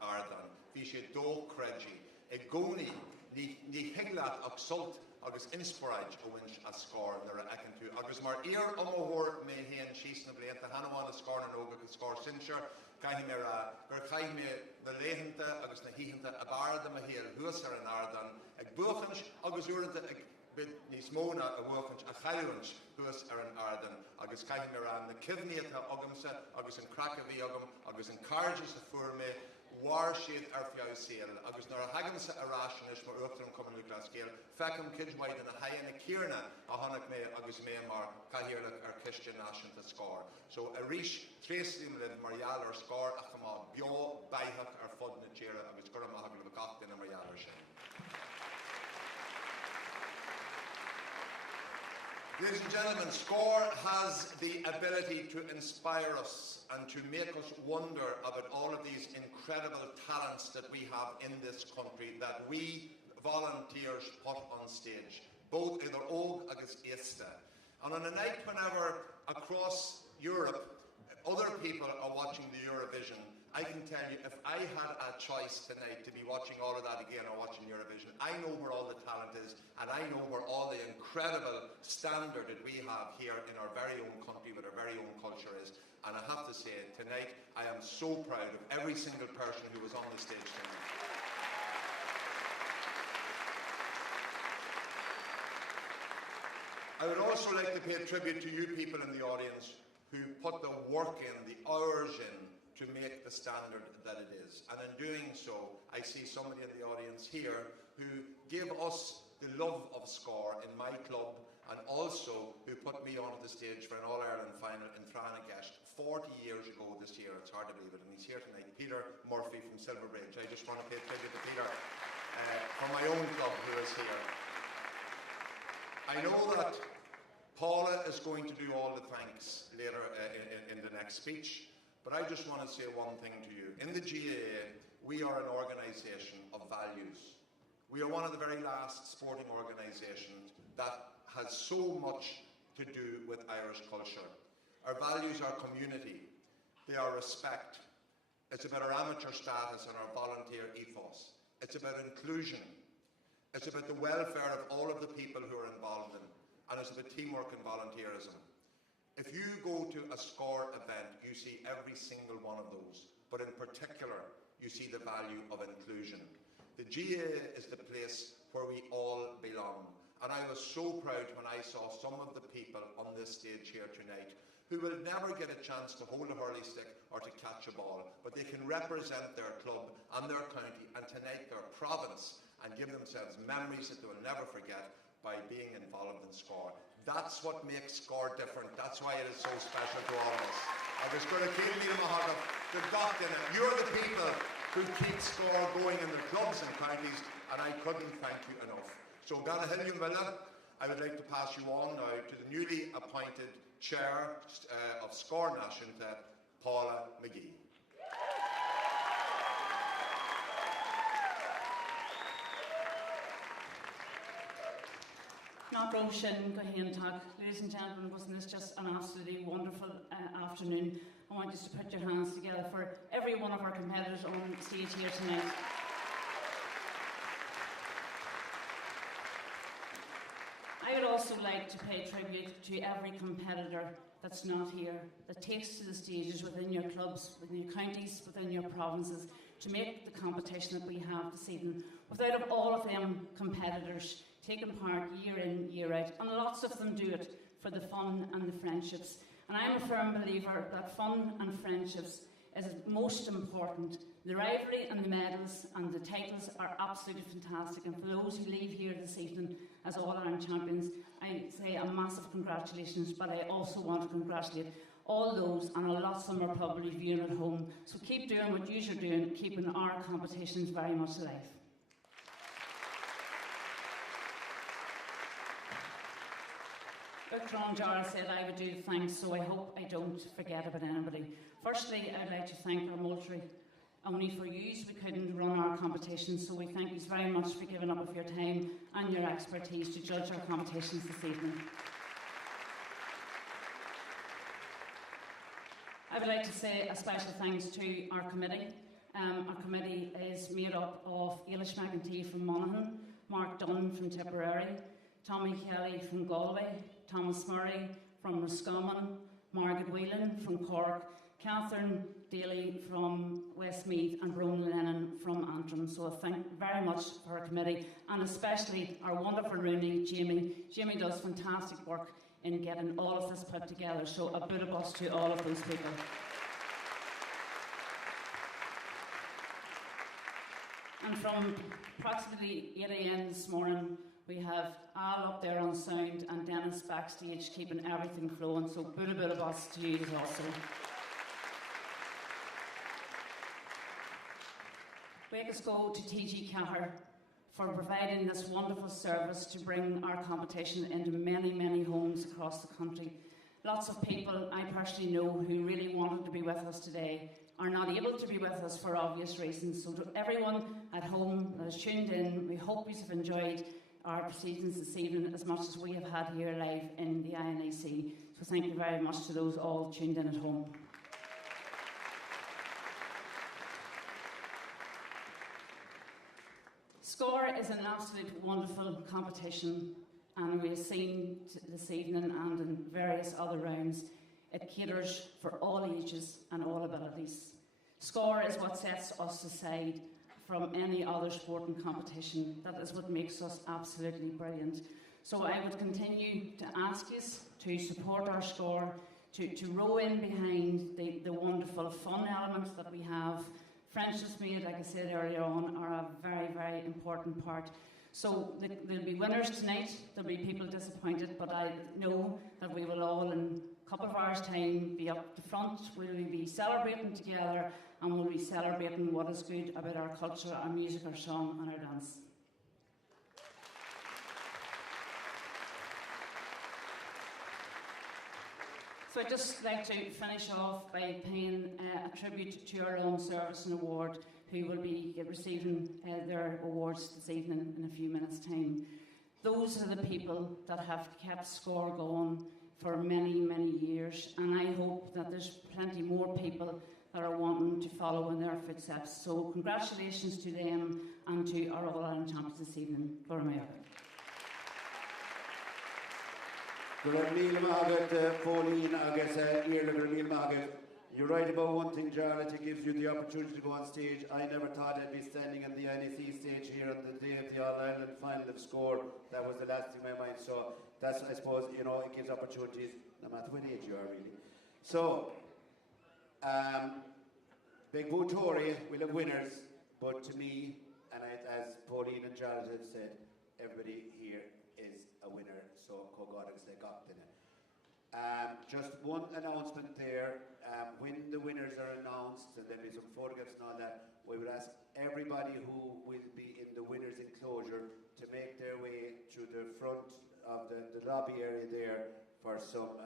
Ardan. Vishe Do Creji a Goni ni Higlat Oxult agus Inspiraj a winch a score there a Akantu agus Mar Ear Umahor may he and she's na Blade the Hanawan a score and Oga Scór Sinsir. Caihimera, Caihime, the Lehinta, agus na Hihanta, a Barda Mahir, Huasar and Ardan, a Buchanch, agus Uranta, a bit Nismona, a Wuchanch, a Chailunch, Huasar and Ardan, agus Caihimera, the Kivniata, Ogamsa, agus in Crackavi Ogam, agus in Carges of Furme, Warshed Arfiau Cill, agus nor a Hagamsa Arashanish, more Upton Common Nuclear Scale, Facum Kidwide and a High and a Kierna, a Honak me, agus Maymar, Kahirla, or Christian Nation to score. So a Rish, Tracy Marial or Scór a Chama, Bio, Baihak or Fud na Chiarraí, agus Gurama Hagel of Gachtin and Marial or Shin. Ladies and gentlemen, Scór has the ability to inspire us and to make us wonder about all of these incredible talents that we have in this country that we volunteers put on stage, both in their Og agus Éiste. And on a night whenever across Europe other people are watching the Eurovision, I can tell you, if I had a choice tonight to be watching all of that again or watching Eurovision, I know where all the talent is, and I know where all the incredible standard that we have here in our very own country with our very own culture is. And I have to say, tonight, I am so proud of every single person who was on the stage tonight. I would also like to pay a tribute to you people in the audience who put the work in, the hours in, to make the standard that it is. And in doing so, I see somebody in the audience here who gave us the love of Scór in my club, and also who put me onto the stage for an All-Ireland final in Thranagast 40 years ago this year. It's hard to believe it, and he's here tonight. Peter Murphy from Silverbridge. I just want to pay tribute to Peter from my own club who is here. I know that Paula is going to do all the thanks later in the next speech. But I just want to say one thing to you. In the GAA, we are an organisation of values. We are one of the very last sporting organisations that has so much to do with Irish culture. Our values are community. They are respect. It's about our amateur status and our volunteer ethos. It's about inclusion. It's about the welfare of all of the people who are involved in. And it's about teamwork and volunteerism. If you go to a Scór event, you see every single one of those. But in particular, you see the value of inclusion. The GAA is the place where we all belong. And I was so proud when I saw some of the people on this stage here tonight who will never get a chance to hold a hurley stick or to catch a ball, but they can represent their club and their county and tonight their province and give themselves memories that they will never forget by being involved in Scór. That's what makes Scór different. That's why it is so special to all of us. I was going to keep me in my heart. You're the people who keep Scór going in their clubs and counties, and I couldn't thank you enough. So, Gana Hillium Villa, I would like to pass you on now to the newly appointed Chair of Scór Náisiúnta, Paula McGee. Not Roshan, Gohintag. Ladies and gentlemen, wasn't this just an absolutely wonderful afternoon? I want you to put your hands together for every one of our competitors on stage here tonight. I would also like to pay tribute to every competitor that's not here, that takes to the stages within your clubs, within your counties, within your provinces, to make the competition that we have this evening. Without all of them competitors taking part year in, year out, and lots of them do it for the fun and the friendships. And I'm a firm believer that fun and friendships is most important. The rivalry and the medals and the titles are absolutely fantastic, and for those who leave here this evening as All-Ireland champions, I say a massive congratulations, but I also want to congratulate all those, and lots of them are probably viewing at home. So keep doing what you're doing, keeping our competitions very much alive. Bertrand Jarl said I would do the thanks, so I hope I don't forget about anybody. Firstly, I'd like to thank our Moultrie. Only for you, we couldn't run our competitions, so we thank you very much for giving up of your time and your expertise to judge our competitions this evening. I would like to say a special thanks to our committee. Our committee is made up of Eilish McEntee from Monaghan, Mark Dunn from Tipperary, Tommy Kelly from Galway, Thomas Murray from Roscommon, Margaret Whelan from Cork, Catherine Daly from Westmeath, and Ronan Lennon from Antrim. So I thank very much for our committee, and especially our wonderful Rooney, Jamie. Jamie does fantastic work in getting all of this put together, so a bit of us to all of those people. And from approximately 8 a.m. this morning, we have Al up there on sound and Dennis backstage keeping everything flowing, so a bit of us to you also. Let us go to TG Cahir for providing this wonderful service to bring our competition into many, many homes across the country. Lots of people I personally know who really wanted to be with us today are not able to be with us for obvious reasons. So to everyone at home that has tuned in, we hope you have enjoyed our proceedings this evening as much as we have had here live in the INEC. So thank you very much to those all tuned in at home. Scór is an absolute wonderful competition, and we have seen this evening and in various other rounds, it caters for all ages and all abilities. Scór is what sets us aside from any other sporting competition. That is what makes us absolutely brilliant. So I would continue to ask you to support our Scór, to row in behind the wonderful fun elements that we have. Friendships made, like I said earlier on, are a very, very important part. So there'll be winners tonight, there'll be people disappointed, but I know that we will all, in a couple of hours' time, be up the front. We'll be celebrating together, and we'll be celebrating what is good about our culture, our music, our song, and our dance. So I'd just like to finish off by paying a tribute to our Long Service and Award, who will be receiving their awards this evening in a few minutes' time. Those are the people that have kept Scór going for many, many years, and I hope that there's plenty more people that are wanting to follow in their footsteps. So congratulations to them and to our All-Ireland champions this evening. Pauline, you're right about one thing, Jarlath, it gives you the opportunity to go on stage. I never thought I'd be standing on the INEC stage here on the day of the All-Ireland final of Scór. That was the last thing in my mind. So that's, I suppose, you know, it gives opportunities, no matter what age you are, really. So, Big Bootori will have winners, but to me, and as Pauline and Jarlath have said, everybody here is a winner. So, Kogodags they got in it. Just one announcement there. When the winners are announced, and there'll be some photographs and all that, we would ask everybody who will be in the winners' enclosure to make their way to the front of the lobby area there for some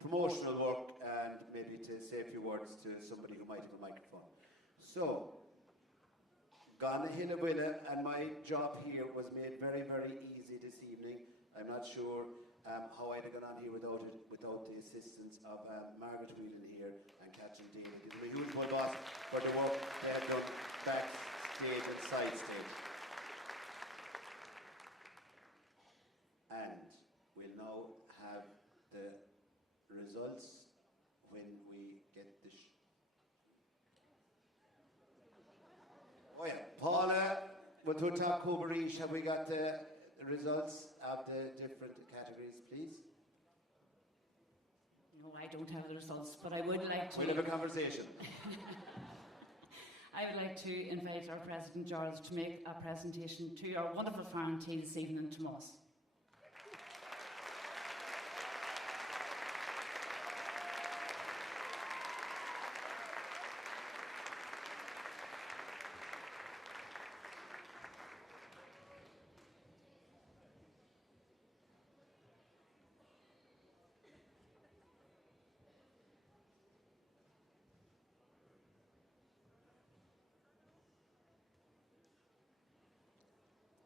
promotional work and maybe to say a few words to somebody who might have a microphone. So, Gana Hillawilla, and my job here was made very, very easy this evening. I'm not sure how I'd have gone on here without the assistance of Margaret Whelan here and Catherine Daly. Give them a huge one boss for the work they have done backstage and side stage. And we'll now have the results when we get the oh yeah, Paula, with Tuta Kubarish, have we got the results of the different categories, please? No, I don't have the results, but I would like to... We'll have a conversation. I would like to invite our President Charles to make a presentation to our wonderful farm team this evening, Tomás.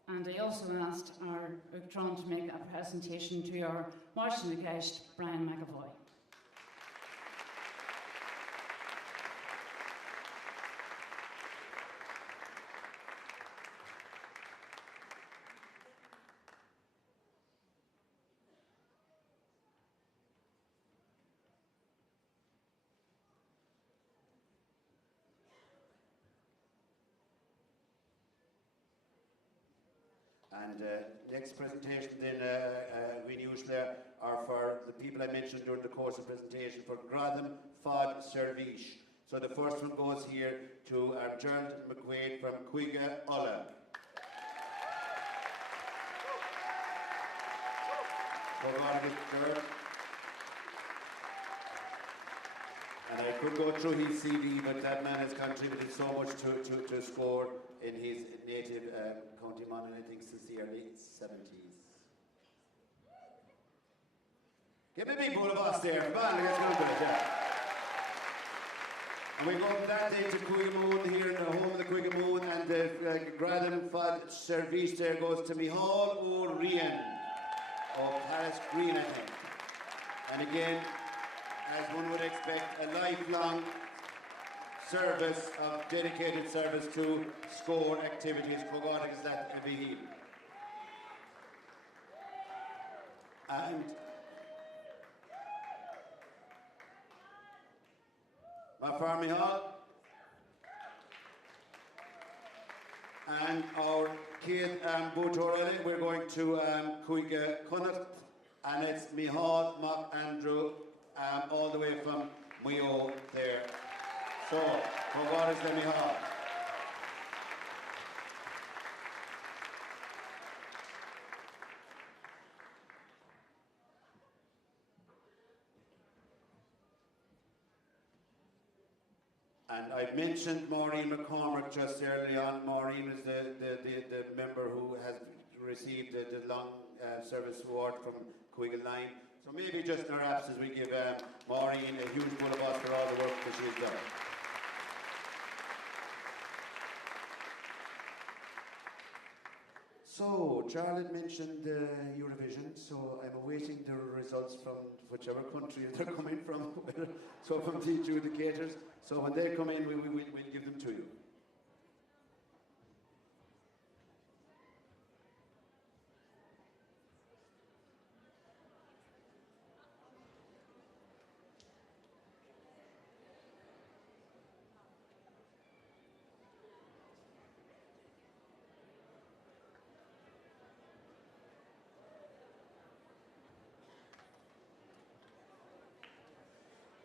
And I also asked our Uchtron to make a presentation to our Marshal Gaist, Brian McAvoy. And next presentation then, we usually are for the people I mentioned during the course of presentation for Gratham, Fod, Servish. So the first one goes here to Gerald McQuaid from Cuiga, Ulla. And I could go through his CV, but that man has contributed so much to Scór in his native County Monaghan, I think, since the early 70s. Give me a big bull of us there. Come on, let's go to it, yeah. And we go from that day to Cuigamoon here in the home of the Cuigamoon, and the Gratham Fod Service there goes to Mihal O'Rian of Paris Green, I think. And again, as one would expect, a lifelong service of dedicated service to Scór activities. Cogatic is that to be. And my farmy hall and our kid Bootorelli, we're going to Cuiga Connacht, and it's Mihal Mac Andrew all the way from Muyo there. So, God is the Mihal. And I mentioned Maureen McCormick just early on. Maureen is the member who has received the long service award from Cuiga Line. So maybe just in our absence we give Maureen a huge bull of us for all the work that she's done. So, Charlotte mentioned Eurovision, so I'm awaiting the results from whichever country they're coming from. So from the adjudicators. So when they come in, we'll give them to you.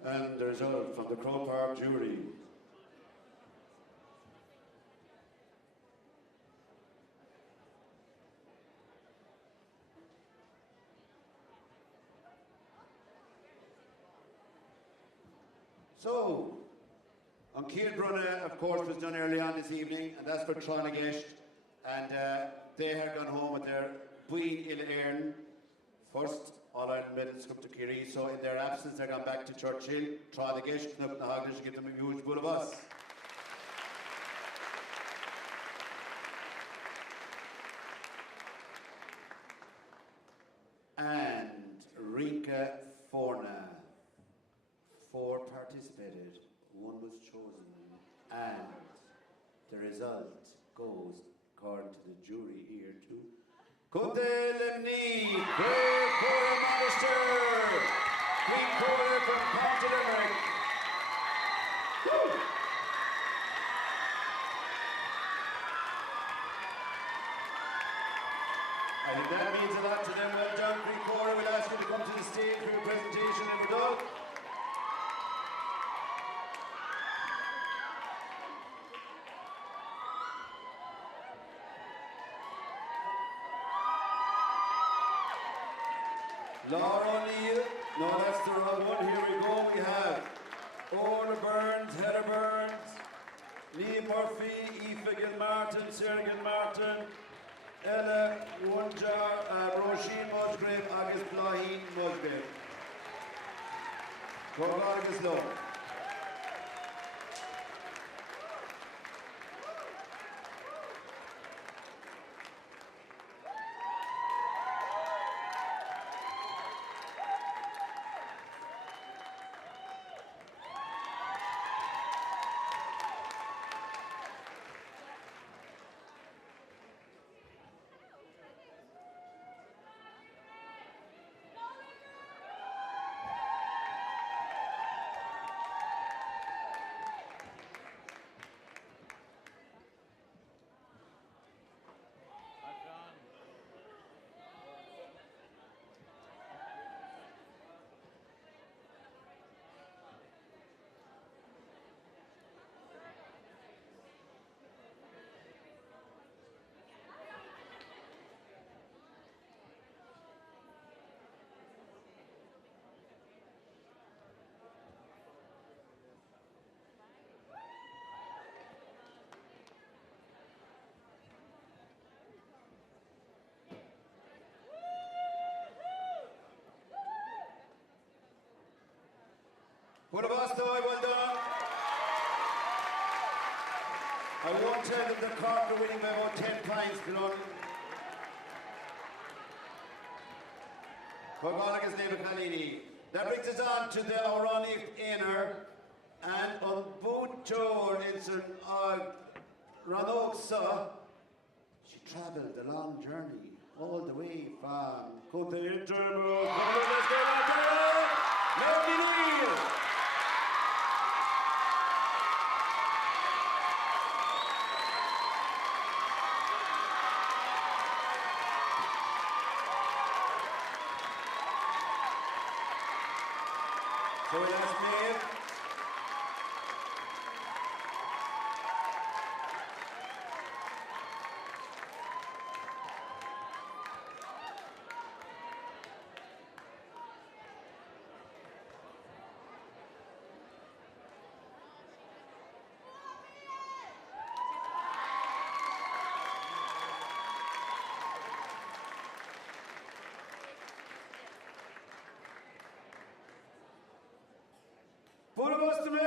And the result from the Crow Park jury. So, on Cill Brunna, of course, was done early on this evening, and that's for Ciarraí. And they have gone home with their Buin il Airne, first All-Ireland medals come to Chiarraí. So in their absence, they're gone back to Churchill, Ciarraí, Knock na Hagler, to give them a huge bull of us. And Rinka Forna. 4 participated, 1 was chosen, and the result goes, according to the jury here, to Kudelemni, Queen Quarter Magister, Queen Quarter from County Limerick. Woo! I think that means a lot to them. Well done, Queen Quarter. We'll ask you to come to the stage for your presentation, and we're done. Laura O'Neill, no, that's the wrong one. Here we go. We have Orla Burns, Heather Burns, Lee Murphy, Aoife Gilmartin, Sarah Gilmartin, Ella Wunja, Roisin Musgrave, Agus Blaheen Musgrave. Go Agus Low. What of us, though? Well done. I won't tell them the Cork are winning by about 10 points, below. Cork is David Kalini. That brings us on to the Oronic Inner and on Bootor in St. Ranoksa. She travelled a long journey all the way from Cote So we ask Maeve. Put of us to me!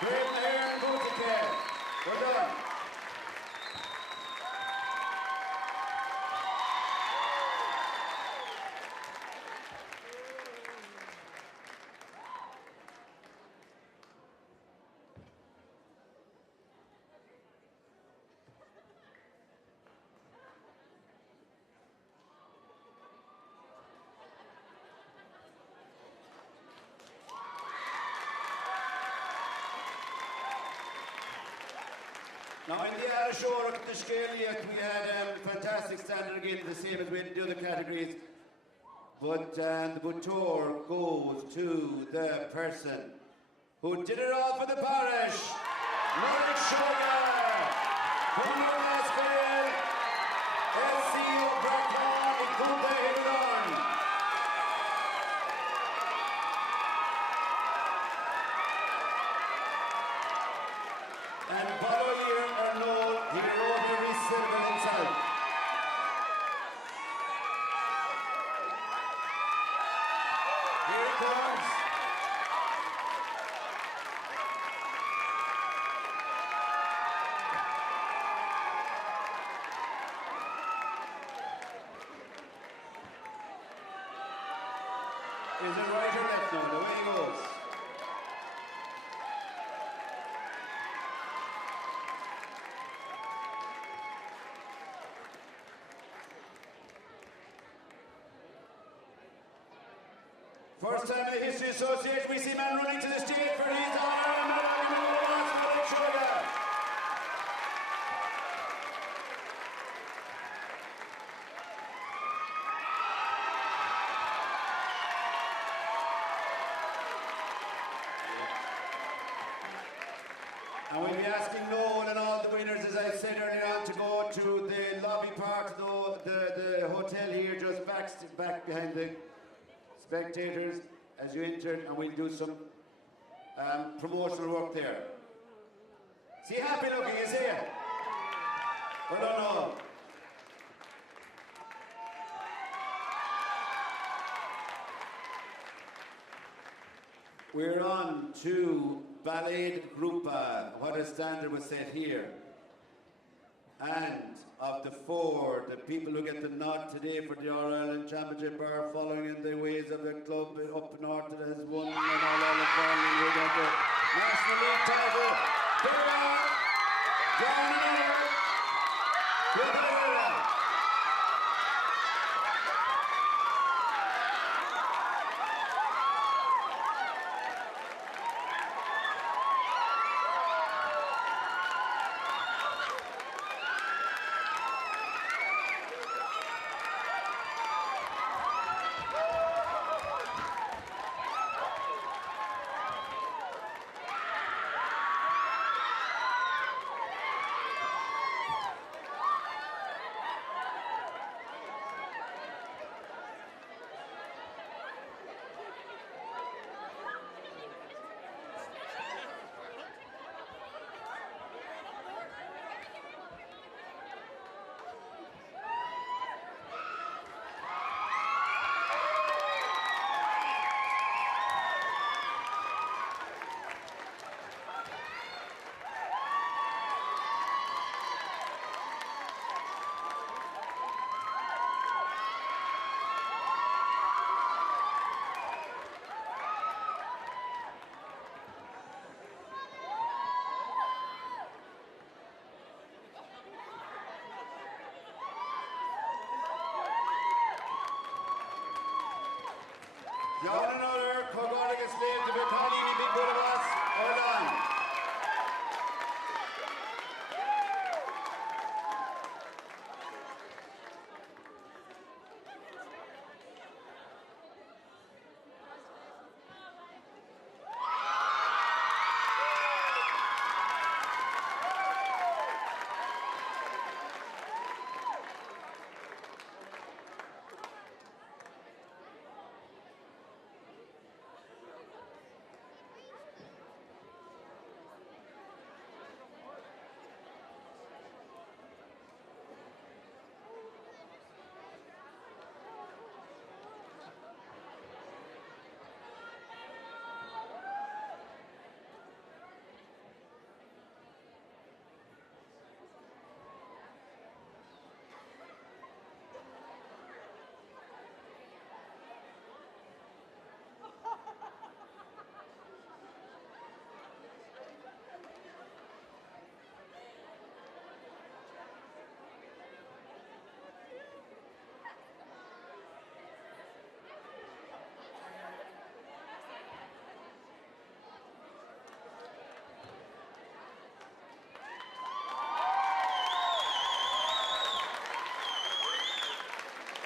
Great Airne Balltaí. Well done. Now in the Irish show up at the Scéalaíocht, we had fantastic standard again, the same as we had to do the categories. But the Buttor goes to the person who did it all for the parish. Nordic Sugar, from Newcastle, SCO Brackon, Icunda Hilleron. Is it right or left now? The way he goes. First time in the History Association we see men running to the stage for his All-Ireland medal. And we'll be asking Noel and all the winners, as I said earlier on, to go to the lobby part of the hotel here, just back behind the spectators as you enter, and we'll do some promotional work there. Is he happy looking, is he? Well done all. We're on to Ballad Group, what a standard was set here. And of the four, the people who get the nod today for the All-Ireland Championship are following in the ways of the club up north that has won an All-Ireland final. We got the National League title. There we are. John and Oliver. Good day. John and Oliver, Cogonic and Slave, the Battalion, big good of us. Hold on.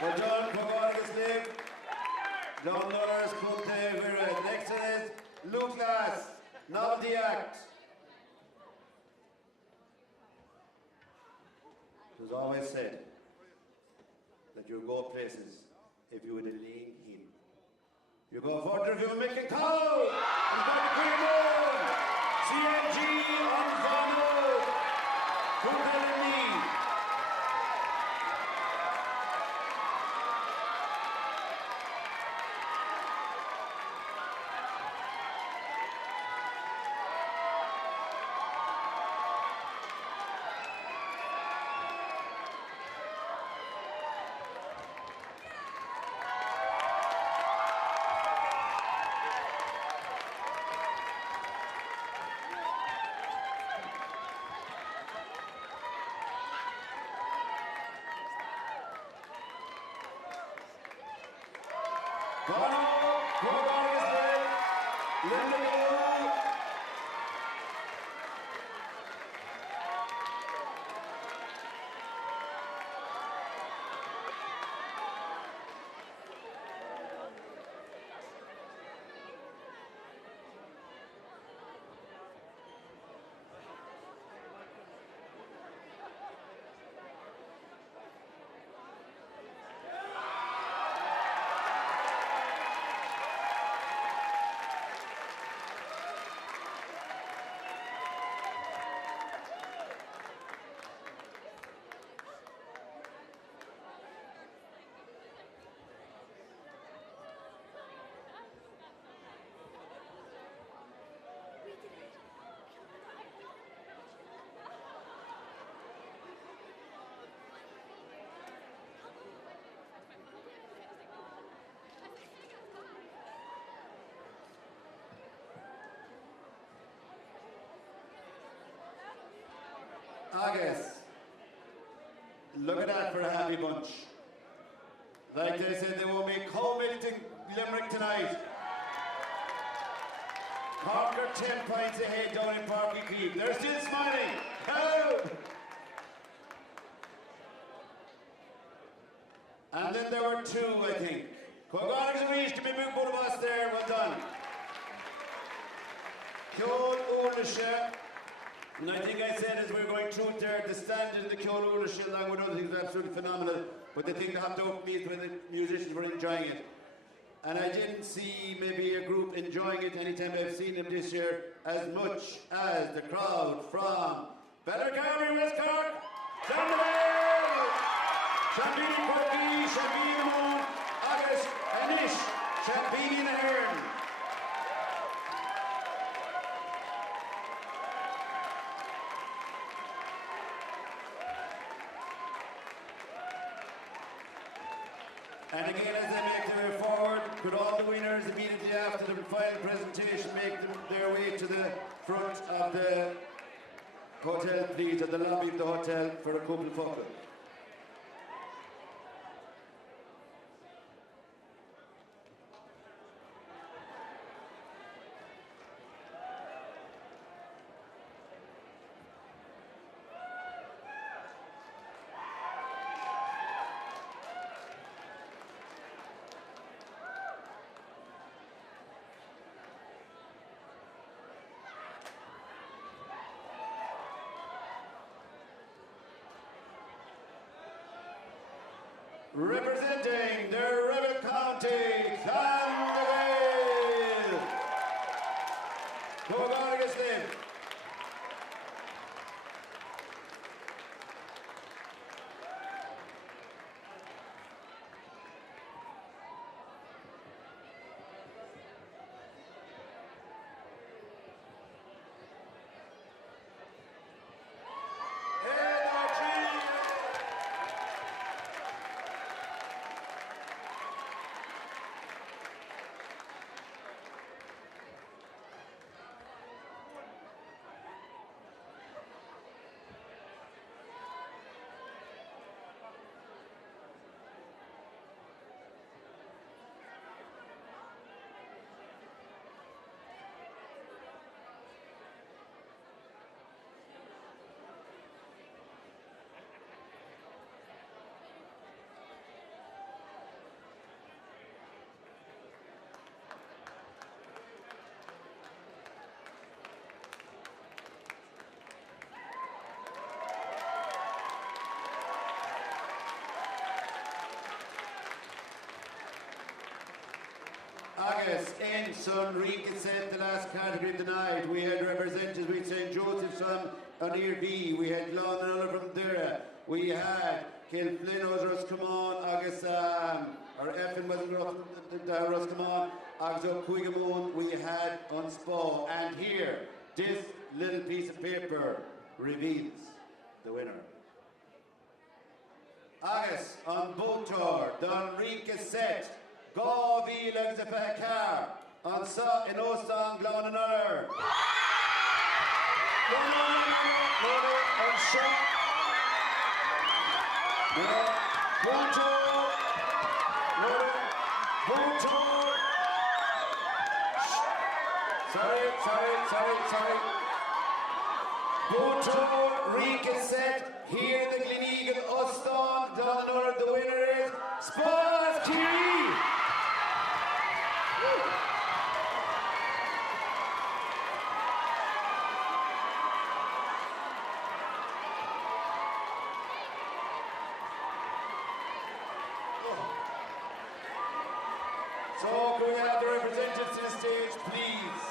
Well done, Cogonic and Slave. John Nullers, Kunte, Wirred. Next to this, Luke Glass, Novelty Act. It was always said that you go places if you would lean in. You go for the review, make a call! He's got the green moon! CNG on Vano! Kunte and me! August. Look at that for a happy bunch. Like they said, they won't make home to Limerick tonight. Cork are 10 points ahead down in Parky Cleave. They're still smiling. Hello! And then there were two, I think. Quagonic has reached to be moved both of us there. Well done. Ceol Ulasha. And I think I said as we were going through there, the standard in the Ceol Ulasha along with other things was absolutely phenomenal. But the thing that happened to open meet when the musicians were enjoying it. And I didn't see maybe a group enjoying it anytime I've seen them this year as much as the crowd from Bealtaine, West Cork, Cill, Champeen Corky, Champeen Moon, August, Anish, Champeen Airne. And again, as they make their way forward, could all the winners immediately after the final presentation make their way to the front of the hotel, please, at the lobby of the hotel for a couple of photos. Representing the Rebel County, Clondalkin. Quagonic Slim. August, Ensign, Recitation, the last category of the night. We had representatives with St. Joseph's from Airne B. We had Clonanalla from Dura. We had Kilflin, Roscommon, August, or Effin wasn't Roscommon, August O'Quigamoon. We had Unspaw. And here, this little piece of paper reveals the winner. August, on Botor, Don Recitation. Go Vilags of a car on Sa in Ostan Glonanur. On shot. Boto. sorry. Búteoir, Rika set, here the Gleneagle Uston, Donor, the winner is Spot Ciarraí. So, can we have the representatives to the stage, please?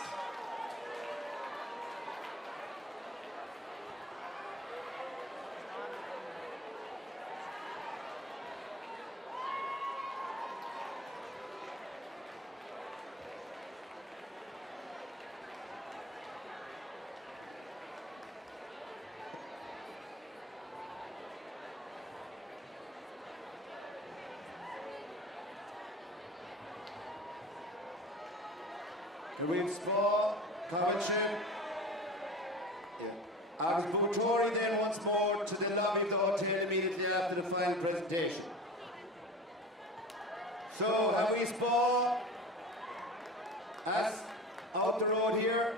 We have Spá, Coventry. As Búteoir then once more to the lobby of the hotel immediately after the final presentation. So have we Spá as out the road here.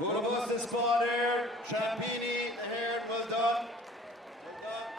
Good of us the spot here. Champini, hÉireann, well done. Well done.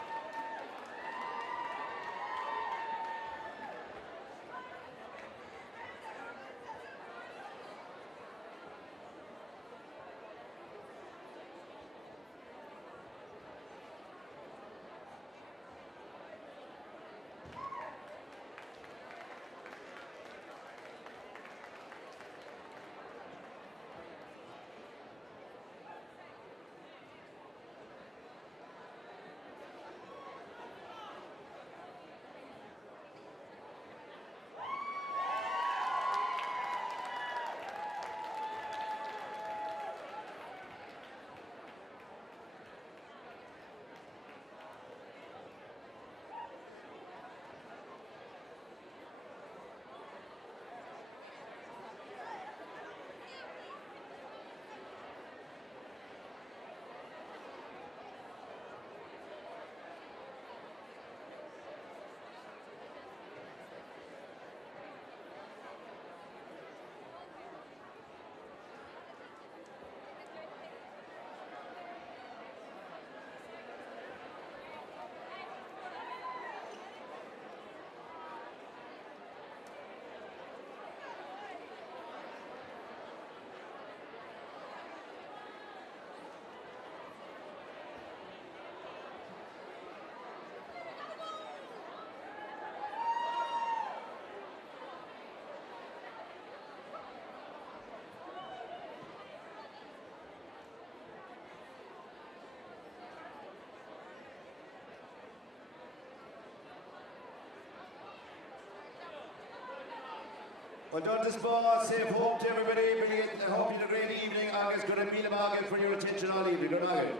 Well done to Spá, safe home to everybody. I hope you had a great evening. Agus good a míle maith for your attention all evening. Good night.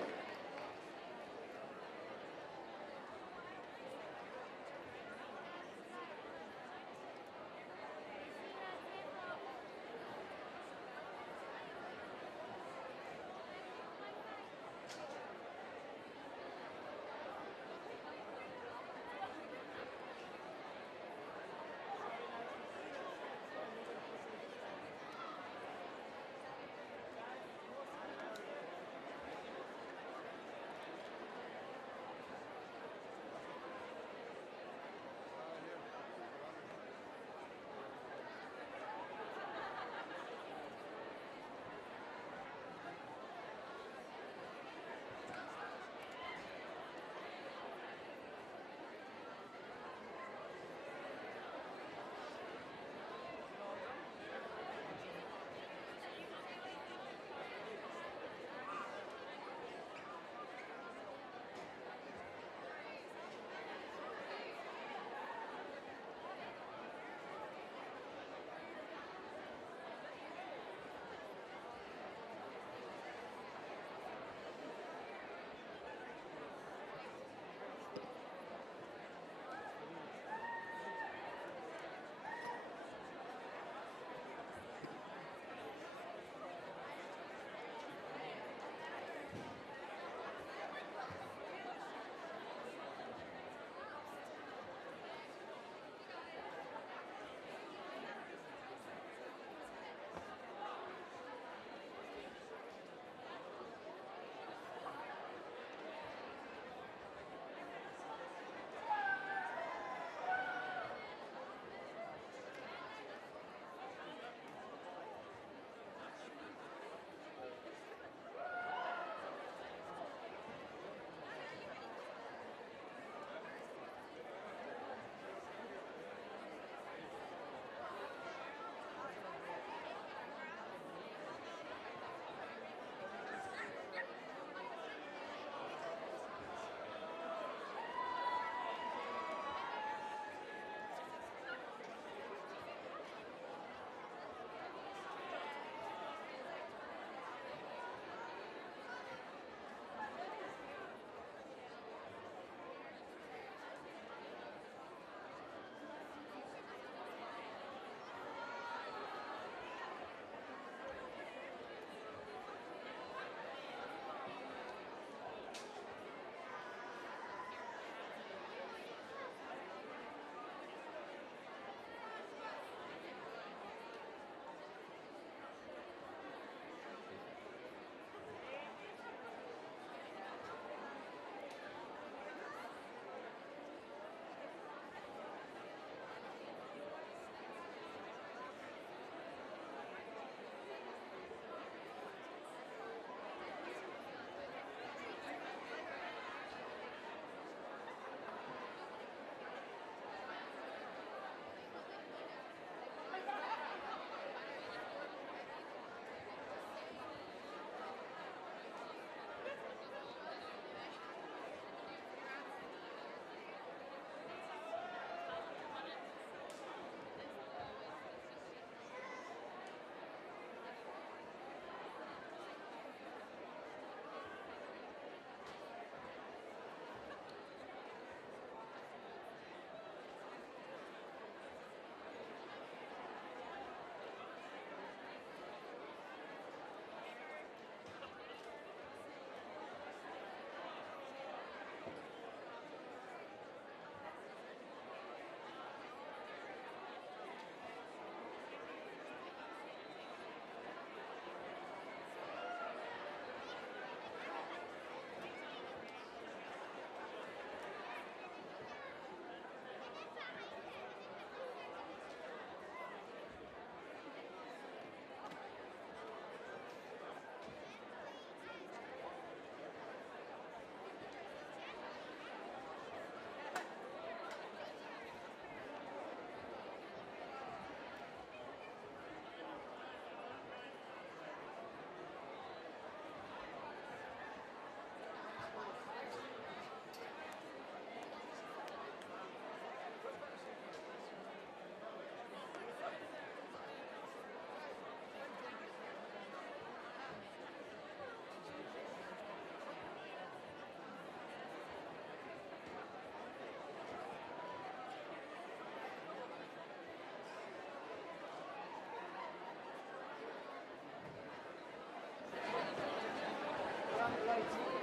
right.